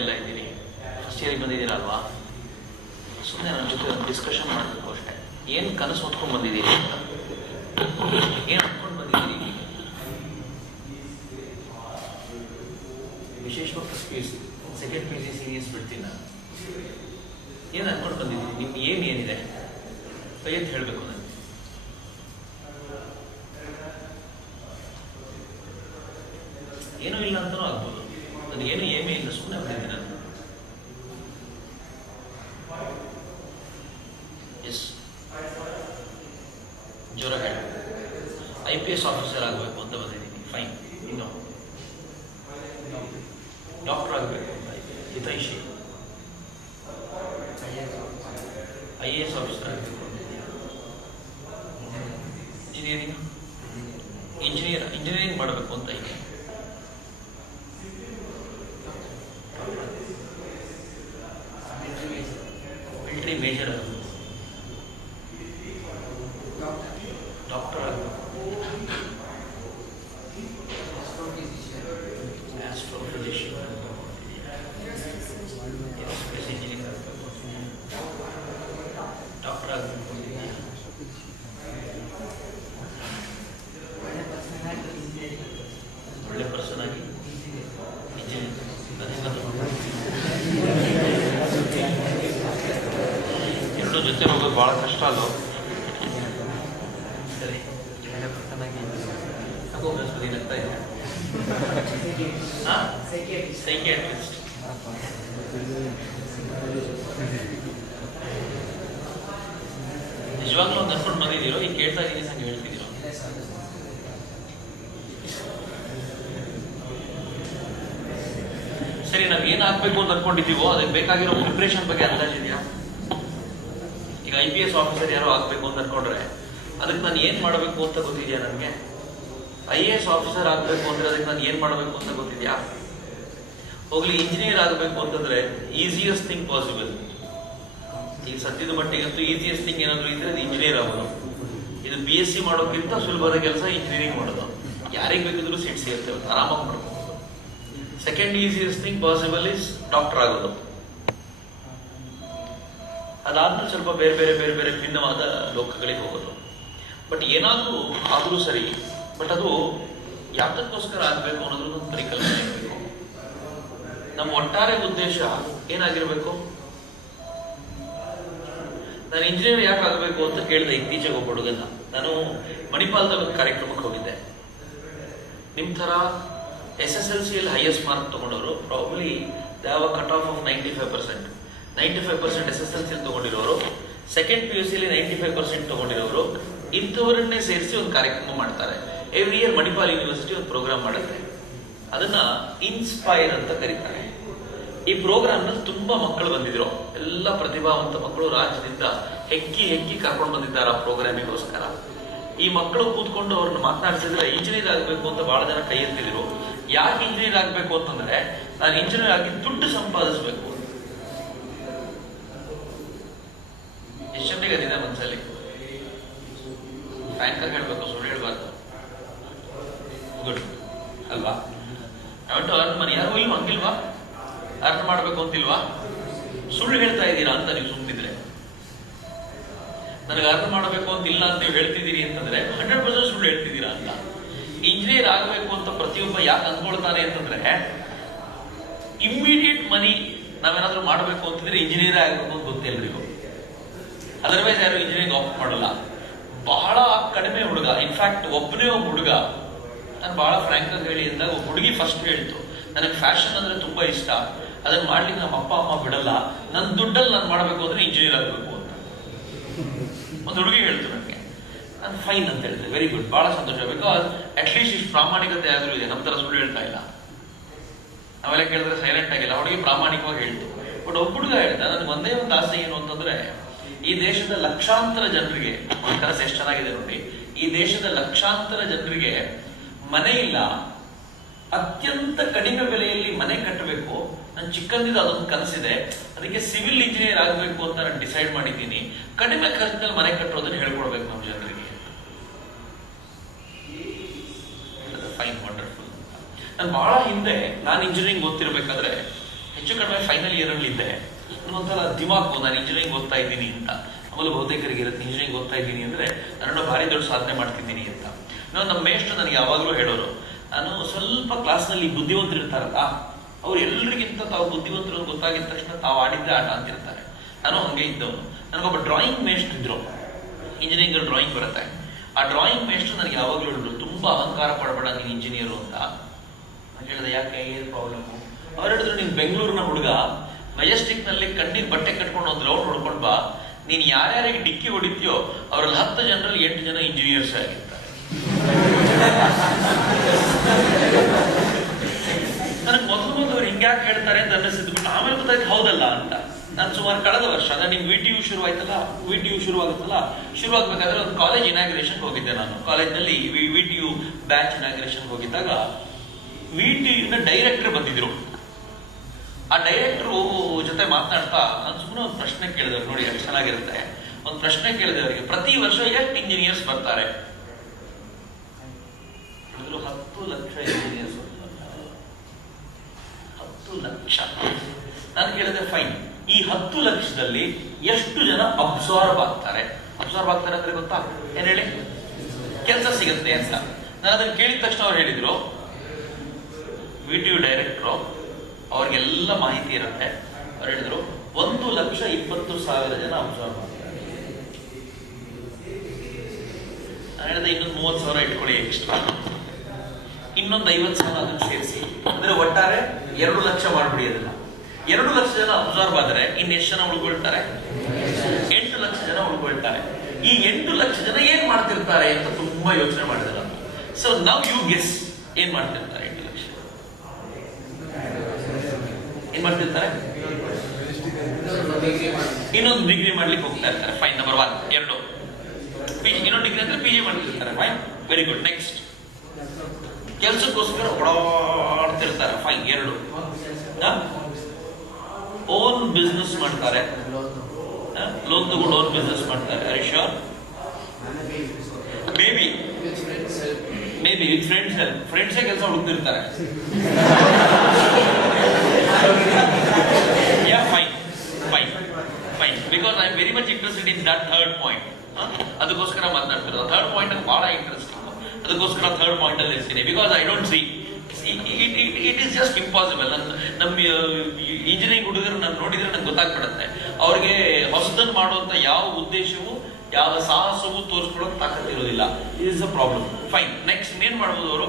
ಎಲ್ಲ ಇದ್ದೀರಿ, ಫಸ್ಟ್ ಇಯರಿಗೆ ಬಂದಿದ್ದೀರಲ್ವಾ, ಸುಮ್ಮನೆ ನನ್ನ ಜೊತೆ ಒಂದು ಡಿಸ್ಕಷನ್ ಮಾಡಬೇಕು ಅಷ್ಟೇ. ಏನು ಕನಸು ಹೊತ್ಕೊಂಡು ಬಂದಿದ್ದೀರಿ, ಏನು ಅಂದ್ಕೊಂಡು ಬಂದಿದ್ದೀರಿ, ವಿಶೇಷವಾಗಿ first P U C, second P U C serious ಬಿಡ್ತೀನಿ ನಾನು. ಏನು ಅಂದ್ಕೊಂಡು ಬಂದಿದ್ದೀರಿ, ನಿಮ್ಗೆ ಏನಿದೆ ಅಂತ ಹೇಳಬೇಕು ನನಗೆ. ಏನೂ ಇಲ್ಲ ಅಂತಲೂ ಆಗ್ಬೋದು, ನನಗೇನು ಏಮೇ ಇಲ್ಲ, ಸುಮ್ಮನೆ ಬಂದಿದ್ದೀನಿ ನಾನು. ಎಸ್, ಜ್ವರ ಹೇಳಿ IPS ಆಫೀಸರ್ ಆಗಬೇಕು ಅಂತ ಬಂದಿದ್ದೀನಿ. ಫೈನ್. ಇನ್ನು ಡಾಕ್ಟರ್ ಆಗಬೇಕು, ಹಿತೈಷಿ IAS ಆಫೀಸರ್ ಆಗಬೇಕು. ಇಂಜಿನಿಯರಿಂಗ್ ಮಾಡಬೇಕು ಅಂತ ಇದೆ. ಮಿಲಿಟರಿ ಮೇಜರ್ ಆಗಬೇಕು, ಡಾಕ್ಟರ್ ಆಗಬೇಕು, ಆಸ್ಟ್ರೋಫಿಸಿಷಿಯನ್ ಆಗಬೇಕು, ಏರೋಸ್ಪೇಸ್ ಇಂಜಿನಿಯರಿಂಗ್ ಆಗಬೇಕು, ಡಾಕ್ಟರ್ ಆಗಬೇಕು. ಒಳ್ಳೆ ಪರ್ಸನ್ ಆಗಿ ಎರಡು ಜೊತೆ ಹೋಗೋದು ಭಾಳ ಕಷ್ಟ ಅಲ್ಲ. ಸರಿ, ಒಳ್ಳೆ ಪರ್ಸನ್ ಆಗಿ ಆಗ್ತಾ ಇದೆ. ಸೈಕಿಯಾಟ್ರಿಸ್ಟ್ ನಿಜವಾಗ್ಲೂ ಒಂದು ಅನ್ಕೊಂಡು ಬಂದಿದ್ದೀರೋ, ಈಗ ಕೇಳ್ತಾ ಇದ್ದೀನಿ ಸಂಗೆ ಹೇಳ್ತಿದ್ದೀರೋ? ಸರಿ, ನಾವು ಏನು ಆಗ್ಬೇಕು ಅಂತ ಅನ್ಕೊಂಡಿದ್ದೀವೋ ಅದಕ್ಕೆ ಬೇಕಾಗಿರೋ ಪ್ರಿಪ್ರೇಷನ್ ಬಗ್ಗೆ ಅಂದಾಜಿದೆಯಾ? ಈಗ IPS ಆಫೀಸರ್ ಯಾರೋ ಆಗ್ಬೇಕು ಅಂತ ಅನ್ಕೊಂಡ್ರೆ ಅದಕ್ಕೆ ನಾನು ಏನ್ ಮಾಡಬೇಕು ಅಂತ ಗೊತ್ತಿದ್ಯಾ? ನನಗೆ IAS ಆಫೀಸರ್ ಆಗ್ಬೇಕು ಅಂದ್ರೆ ಅದಕ್ಕೆ ನಾನು ಏನ್ ಮಾಡಬೇಕು ಅಂತ ಗೊತ್ತಿದ್ಯಾ? ಹೋಗ್ಲಿ, ಇಂಜಿನಿಯರ್ ಆಗಬೇಕು ಅಂತಂದ್ರೆ ಈಸಿಯೆಸ್ಟ್ ಥಿಂಗ್ ಪಾಸಿಬಲ್. ಈಗ ಸದ್ಯದ ಮಟ್ಟಿಗಂತೂ ಈಸಿಯೆಸ್ಟ್ ಥಿಂಗ್ ಏನಾದ್ರು ಇದ್ರೆ ಅದು ಇಂಜಿನಿಯರ್ ಆಗೋದು. ಇದು BSc ಮಾಡೋಕ್ಕಿಂತ ಸುಲಭದ ಕೆಲಸ ಇಂಜಿನಿಯರಿಂಗ್ ಮಾಡೋದು. ಯಾರಿಗೆ ಬೇಕಿದ್ರು ಸೀಟ್ ಸಿಗುತ್ತೆ, ಆರಾಮಾಗಿ ಮಾಡ್ಬೋದು. Second easiest thing possible is doctor ಆಗೋದು. ಅದಾದ್ಮೇಲೆ ಸ್ವಲ್ಪ ಬೇರೆ ಬೇರೆ ಬೇರೆ ಬೇರೆ ಭಿನ್ನವಾದ ಲೋಕಗಳಿಗೆ ಹೋಗೋದು. ಬಟ್ ಏನಾದ್ರೂ ಆದ್ರೂ ಸರಿ, ಬಟ್ ಅದು ಯಾತಕ್ಕೋಸ್ಕರ ಆಗ್ಬೇಕು ಅನ್ನೋದ್ರ ಒಂದು ಪರಿಕಲ್ಪನೆ ಇರಬೇಕು. ನಮ್ಮ ಒಟ್ಟಾರೆ ಉದ್ದೇಶ ಏನಾಗಿರ್ಬೇಕು? ನಾನು ಇಂಜಿನಿಯರ್ ಯಾಕೆ ಆಗಬೇಕು ಅಂತ ಕೇಳಿದೆ ಇತ್ತೀಚೆಗೆ ಒಬ್ಬ ಹುಡುಗನ್ನ. ನಾನು ಮಣಿಪಾಲದಲ್ಲಿ ಒಂದು ಕಾರ್ಯಕ್ರಮಕ್ಕೆ ಹೋಗಿದ್ದೆ. ನಿಮ್ ತರ SSLCಯಲ್ಲಿ ಹೈಯೆಸ್ಟ್ ಮಾರ್ಕ್ ತಗೊಂಡವರು, probably they have a cut off 95%. 95% SSLCಯಲ್ಲಿ ತಗೊಂಡಿರೋರು, ಸೆಕೆಂಡ್ PUC 95% ತಗೊಂಡಿರೋರು, ಇಂಥವರನ್ನೇ ಸೇರಿಸಿ ಒಂದು ಕಾರ್ಯಕ್ರಮ ಮಾಡ್ತಾರೆ. ಎವ್ರಿ ಇಯರ್ ಮಣಿಪಾಲ್ ಯೂನಿವರ್ಸಿಟಿ ಒಂದು ಪ್ರೋಗ್ರಾಮ್ ಮಾಡುತ್ತೆ. ಅದನ್ನ ಇನ್ಸ್ಪೈರ್ ಅಂತ ಕರೀತಾರೆ. ಈ ಪ್ರೋಗ್ರಾಮ್ ನಲ್ಲಿ ತುಂಬಾ ಮಕ್ಕಳು ಬಂದಿದ್ರು, ಎಲ್ಲ ಪ್ರತಿಭಾವಂತ ಮಕ್ಕಳು ರಾಜ್ಯದಿಂದ ಹೆಕ್ಕಿ ಕರ್ಕೊಂಡು ಬಂದಿದ್ದಾರೆ ಆ ಪ್ರೋಗ್ರಾಮಿಗೋಸ್ಕರ. ಈ ಮಕ್ಕಳು ಕೂತ್ಕೊಂಡು ಅವ್ರನ್ನ ಮಾತನಾಡಿಸಿದ್ರೆ ಇಂಜಿನಿಯರ್ ಆಗಬೇಕು ಅಂತ ಬಹಳ ಜನ ಕೈ ಎತ್ತಿದ್ರು. ಯಾಕೆ ಇಂಜಿನಿಯರ್ ಆಗಬೇಕು ಅಂತಂದ್ರೆ, ನಾನು ಇಂಜಿನಿಯರ್ ಆಗಿ ದುಡ್ಡು ಸಂಪಾದಿಸಬೇಕು. ಎಷ್ಟು ಜನರಿಗೆ ಅದಿದೆ ಮನಸ್ಸಲ್ಲಿ? ಫ್ರಾಂಕ್ ಆಗಿ ಹೇಳ್ಬೇಕು, ಸುಳ್ಳು ಹೇಳ್ಬಾರ್ದು. ಗುಡ್ ಅಲ್ವಾ? Earn money. ಯಾರು ಇಲ್ವಾ? ಹಂಗಿಲ್ವಾ? ಅರ್ನ್ ಮಾಡ್ಬೇಕು ಅಂತಿಲ್ವಾ? ಸುಳ್ಳು ಹೇಳ್ತಾ ಇದ್ದೀರಾ ಅಂತ ನೀವು ಸುಮ್ಮನಿದ್ರೆ. ನನಗೆ ಅರ್ನ್ ಮಾಡಬೇಕು ಅಂತ ಇಲ್ಲ ಅಂತ ನೀವು ಹೇಳ್ತಿದ್ದೀರಿ ಅಂತಂದ್ರೆ 100% ಸುಳ್ಳು ಹೇಳ್ತಿದ್ದೀರಾ ಅಂತ. ಇಂಜಿನಿಯರ್ ಆಗಬೇಕು ಅಂತ ಪ್ರತಿಯೊಬ್ಬ ಯಾಕೆ ಅಂದ್ಕೊಳ್ತಾನೆ ಅಂತಂದ್ರೆ, ಇಮ್ಮಿಡಿಯೇಟ್ ಮನಿ ನಾವೇನಾದ್ರೂ ಮಾಡಬೇಕು ಅಂತಂದ್ರೆ ಇಂಜಿನಿಯರ್ ಆಗಬೇಕು ಅಂತ ಗೊತ್ತೇ ಎಲ್ರಿಗೂ. ಅದರ್ವೈಸ್ ಯಾರು ಇಂಜಿನಿಯರಿಂಗ್ ಆಪ್ಟ್ ಮಾಡಲ್ಲ. ಬಹಳ ಕಡಿಮೆ ಹುಡುಗ, ಇನ್ಫ್ಯಾಕ್ಟ್ ಒಬ್ಬನೇ ಒಬ್ಬ ಹುಡುಗ, ನಾನು ಬಹಳ ಫ್ರಾಂಕ್ ಆಗಿ ಹೇಳಿ ಅಂದಾಗ ಒಬ್ಬ ಹುಡುಗಿ ಫಸ್ಟ್ ಹೇಳ್ತು, ನನಗೆ ಫ್ಯಾಷನ್ ಅಂದ್ರೆ ತುಂಬಾ ಇಷ್ಟ, ಅದನ್ನ ಮಾಡ್ಲಿಕ್ಕೆ ನಮ್ಮ ಅಪ್ಪ ಅಮ್ಮ ಬಿಡಲ್ಲ, ನನ್ನ ದುಡ್ಡಲ್ಲಿ ನಾನು ಮಾಡಬೇಕು ಅಂದ್ರೆ ಇಂಜಿನಿಯರ್ ಆಗಬೇಕು ಅಂತ ಒಂದು ಹುಡುಗಿ ಹೇಳ್ತು ನನಗೆ. ನಾನು ಫೈನ್ ಅಂತ ಹೇಳಿದೆ, ವೆರಿ ಗುಡ್, ಬಹಳ ಸಂತೋಷ. ಬಿಕಾಸ್ ಅಟ್ ಲೀಸ್ಟ್ ಇಷ್ಟು ಪ್ರಾಮಾಣಿಕತೆ ಆದ್ರೂ ಇದೆ, ನಮ್ಮ ತರ ಸುಳ್ಳು ಹೇಳ್ತಾ ಇಲ್ಲ. ನಾವೆಲ್ಲ ಕೇಳಿದ್ರೆ ಸೈಲೆಂಟ್ ಆಗಿಲ್ಲ. ಹುಡುಗಿ ಪ್ರಾಮಾಣಿಕವಾಗಿ ಹೇಳ್ತು. ಬಟ್ ಒಬ್ಬ ಹುಡುಗ ಹೇಳ್ದ, ನನಗೆ ಒಂದೇ ಒಂದು ಆಸೆ ಏನು ಅಂತಂದ್ರೆ, ಈ ದೇಶದ ಲಕ್ಷಾಂತರ ಜನರಿಗೆ, ಕನಸು ಎಷ್ಟು ಚೆನ್ನಾಗಿದೆ ನೋಡಿ, ಈ ದೇಶದ ಲಕ್ಷಾಂತರ ಜನರಿಗೆ ಮನೆ ಇಲ್ಲ, ಅತ್ಯಂತ ಕಡಿಮೆ ಬೆಲೆಯಲ್ಲಿ ಮನೆ ಕಟ್ಟಬೇಕು. ನಾನು ಚಿಕ್ಕಂದಿದ್ದು ಅದೊಂದು ಕನಸಿದೆ. ಅದಕ್ಕೆ ಸಿವಿಲ್ ಇಂಜಿನಿಯರ್ ಆಗಬೇಕು ಅಂತ ನಾನು ಡಿಸೈಡ್ ಮಾಡಿದ್ದೀನಿ. ಕಡಿಮೆ ಖರ್ಚಿನಲ್ಲಿ ಮನೆ ಕಟ್ಟೋದನ್ನ ಹೇಳ್ಕೊಡ್ಬೇಕು ನಮ್ಮ ಜನರಿಗೆ. Fine, wonderful. ನಾನು ಬಹಳ ಹಿಂದೆ ನಾನು ಇಂಜಿನಿಯರಿಂಗ್ ಓದ್ತಿರ್ಬೇಕಾದ್ರೆ ಹೆಚ್ಚು ಕಡಿಮೆ ಫೈನಲ್ ಇಯರ್ ಅಲ್ಲಿ ಇದ್ದೆ. ಒಂಥರ ದಿಮಾಕು, ನಾನು ಇಂಜಿನಿಯರಿಂಗ್ ಓದ್ತಾ ಇದ್ದೀನಿ ಅಂತ. ಆಮೇಲೆ ಬಹುತೇಕರಿಗೆ ಇರುತ್ತೆ ಇಂಜಿನಿಯರಿಂಗ್ ಓದ್ತಾ ಇದ್ದೀನಿ ಅಂದ್ರೆ ನಾನು ಭಾರಿ ದೊಡ್ಡ ಸಾಧನೆ ಮಾಡ್ತಿದ್ದೀನಿ ಅಂತ. ನಮ್ಮ ಮೇಷ್ಟ್ರು ನನಗೆ ಯಾವಾಗಲೂ ಹೇಳೋರು, ನಾನು ಸ್ವಲ್ಪ ಕ್ಲಾಸ್ನಲ್ಲಿ ಬುದ್ಧಿವಂತರು ಇರ್ತಾರಲ್ಲ, ಅವ್ರು ಎಲ್ರಿಗಿಂತ ತಾವು ಬುದ್ಧಿವಂತರು ಗೊತ್ತಾಗಿದ ತಕ್ಷಣ ತಾವು ಆಡಿದ್ರೆ ಆಟ ಅಂತಿರ್ತಾರೆ. ನಾನು ಹಂಗೆ ಇದ್ದವನು. ನನಗೊಬ್ಬ ಡ್ರಾಯಿಂಗ್ ಮೇಷ್ಟ್ರು ಇದ್ರು, ಇಂಜಿನಿಯರಿಂಗ್ ಡ್ರಾಯಿಂಗ್ ಬರುತ್ತೆ. ಆ ಡ್ರಾಯಿಂಗ್ ಮೇಷ್ಟ್ರು ನನಗೆ ಯಾವಾಗಲೂ ಹೇಳಿದ್ರು, ತುಂಬಾ ಅಹಂಕಾರ ಪಡಬೇಡ ನೀನು ಇಂಜಿನಿಯರು ಅಂತ. ನಾನು ಹೇಳಿದೆ ಯಾಕೆ, ಏನು ಪ್ರಾಬ್ಲಮ್? ಅವ್ರು ಹೇಳಿದ್ರು, ನೀನ್ ಬೆಂಗಳೂರಿನ ಹುಡುಗ, ಮೆಜೆಸ್ಟಿಕ್ ನಲ್ಲಿ ಕಣ್ಣಿಗೆ ಬಟ್ಟೆ ಕಟ್ಕೊಂಡು ಒಂದು ರೌಂಡ್ ಹೊಡ್ಕೊಂಡ್ ಬಾ, ನೀನ್ ಯಾರ್ಯಾರಿಗೆ ಡಿಕ್ಕಿ ಹೊಡಿತೀಯೋ ಅವ್ರಲ್ಲಿ 10 ಜನರಲ್ಲಿ 8 ಜನ ಇಂಜಿನಿಯರ್ಸ್ ಆಗಿರ್ತಾರೆ. ನನಗೆ ಮೊದಲು ಅವ್ರು ಹಿಂಗ್ಯಾಕೆ ಹೇಳ್ತಾರೆ ಅಂತ ಅನ್ನಿಸಿದ್ದು, ಬಿಟ್ಟು ಆಮೇಲೆ ಗೊತ್ತಾಯ್ತು ಹೌದಲ್ಲ ಅಂತ. ನಾನು ಸುಮಾರು ಕಳೆದ ವರ್ಷ ನಿಮ್ VTU ಶುರು ಆಯ್ತಲ್ಲ, VTU ಶುರುವಾಗ್ಬೇಕಾದ್ರೆ ಒಂದು ಕಾಲೇಜ್ ಇನಾಗ್ರೇಷನ್ ಹೋಗಿದ್ದೆ. ನಾನು ಕಾಲೇಜ್ನಲ್ಲಿ VTU ಬ್ಯಾಚ್ ಇನಾಗ್ರೇಷನ್ ಹೋಗಿದ್ದಾಗ VTU ಡೈರೆಕ್ಟರ್ ಬಂದಿದ್ರು. ಆ ಡೈರೆಕ್ಟರ್ ಜೊತೆ ಮಾತನಾಡ್ತಾ ನಾನು ಸುಮ್ಮನೆ ಒಂದು ಪ್ರಶ್ನೆ ಕೇಳಿದವ್ರು, ನೋಡಿ ಎಷ್ಟು ಚೆನ್ನಾಗಿರುತ್ತೆ. ಒಂದು ಪ್ರಶ್ನೆ ಕೇಳಿದೆ ಅವರಿಗೆ, ಪ್ರತಿ ವರ್ಷ ಎಷ್ಟು ಇಂಜಿನಿಯರ್ಸ್ ಬರ್ತಾರೆ? 10 ಲಕ್ಷ ಇಂಜಿನಿಯರ್ಸ್ ಬರ್ತಾರೆ. 10 ಲಕ್ಷ. ನಾನು ಕೇಳಿದೆ ಫೈನ್, ಈ 10 ಲಕ್ಷದಲ್ಲಿ ಎಷ್ಟು ಜನ ಅಬ್ಸಾರ್ಬ್ ಆಗ್ತಾರೆ? ಅಬ್ಸಾರ್ಬ್ ಆಗ್ತಾರೆ ಅಂದ್ರೆ ಗೊತ್ತಾ, ಏನ್ ಹೇಳಿ? ಕೆಲಸ ಸಿಗುತ್ತೆ ಅಂತ. ನಾನು ಅದನ್ನ ಕೇಳಿದ ತಕ್ಷಣ ಅವ್ರು ಹೇಳಿದ್ರು, VTU ಡೈರೆಕ್ಟ್ರು, ಅವ್ರಿಗೆಲ್ಲ ಮಾಹಿತಿ ಇರುತ್ತೆ. ಅವ್ರು ಹೇಳಿದ್ರು 1,20,000 ಜನ ಅಬ್ಸಾರ್ಬ್ ಮಾಡ್ತಾರೆ. ನಾನು ಹೇಳಿದೆ ಇನ್ನೊಂದು 30,000 ಇಟ್ಕೊಳ್ಳಿ ಎಕ್ಸ್ಟ್ರಾ, ಇನ್ನೊಂದು 50,000 ಅದನ್ನು ಸೇರಿಸಿ, ಅಂದ್ರೆ ಒಟ್ಟಾರೆ 2 ಲಕ್ಷ ಮಾಡ್ಬಿಡಿ. ಅದನ್ನ 2 ಲಕ್ಷ ಜನ ಅಬ್ಸಾರ್ಬ್ ಆದ್ರೆ ಇನ್ನೆಷ್ಟು ಜನ ಉಳ್ಕೊಳ್ತಾರೆ? 8 ಲಕ್ಷ ಜನ ಉಳ್ಕೊಳ್ತಾರೆ. ಈ 8 ಲಕ್ಷ ಜನ ಏನ್ ಮಾಡ್ತಿರ್ತಾರೆ ಅಂತ ತುಂಬಾ ಯೋಚನೆ ಮಾಡಿದ್ರು. ಸೊ ನೌ ಯು ಗೆಸ್, ಏನ್ ಮಾಡ್ತಿರ್ತಾರೆ? 8 ಲಕ್ಷ ಏನ್ ಮಾಡ್ತಿರ್ತಾರೆ? ಇನ್ನೊಂದು ಡಿಗ್ರಿ ಮಾಡ್ಲಿಕ್ಕೆ ಹೋಗ್ತಾ ಇರ್ತಾರೆ. Fine, number 1. 2 PG, ಇನ್ನೊಂದು ಡಿಗ್ರಿ ಅಂದ್ರೆ PG ಮಾಡ್ತಿರ್ತಾರೆ. Fine, very good. ನೆಕ್ಸ್ಟ್, ಕೆಲಸಕ್ಕೋಸ್ಕರ ಓಡಾಡ್ತಿರ್ತಾರೆ. ಫೈನ್, 2. ಓನ್ ಬಿಸ್ನೆಸ್ ಮಾಡ್ತಾರೆ, ಲೋನ್ ತಗೊಂಡು ಓನ್ ಬಿಸ್ನೆಸ್ ಮಾಡ್ತಾರೆ. Harishwar maybe with friends help, ಫ್ರೆಂಡ್ಸೇ ಕೆಲಸ ಹುಡುಕ್ತಿರ್ತಾರೆ. Fine, because I am very much interested in that third point. ಅದಕ್ಕೋಸ್ಕರ ಮಾತನಾಡ್ತಿರೋದು. ಥರ್ಡ್ ಪಾಯಿಂಟ್ ಬಹಳ ಇಂಟ್ರೆಸ್ಟಿಂಗ್, ಅದಕ್ಕೋಸ್ಕರ ಥರ್ಡ್ ಪಾಯಿಂಟ್ ಅಲ್ಲಿ ಇರ್ತೀನಿ. Because I don't see it is just impossible. ನಮ್ಮ ಇಂಜಿನಿಯರಿಂಗ್ ಹುಡುಗರು ನಾನು ನೋಡಿದ್ರೆ ನಂಗೆ ಗೊತ್ತಾಗ್ಬಿಡುತ್ತೆ, ಅವ್ರಿಗೆ ಹೊಸದನ್ನು ಮಾಡುವಂತ ಯಾವ ಉದ್ದೇಶವೂ ಯಾವ ಸಾಹಸವೂ ತೋರಿಸ್ಕೊಳ್ಳೋಕೆ ತಾಕತ್ತು ಇರೋದಿಲ್ಲ. It is a problem. Fine, next ಏನ್ ಮಾಡ್ಬೋದು? ಅವರು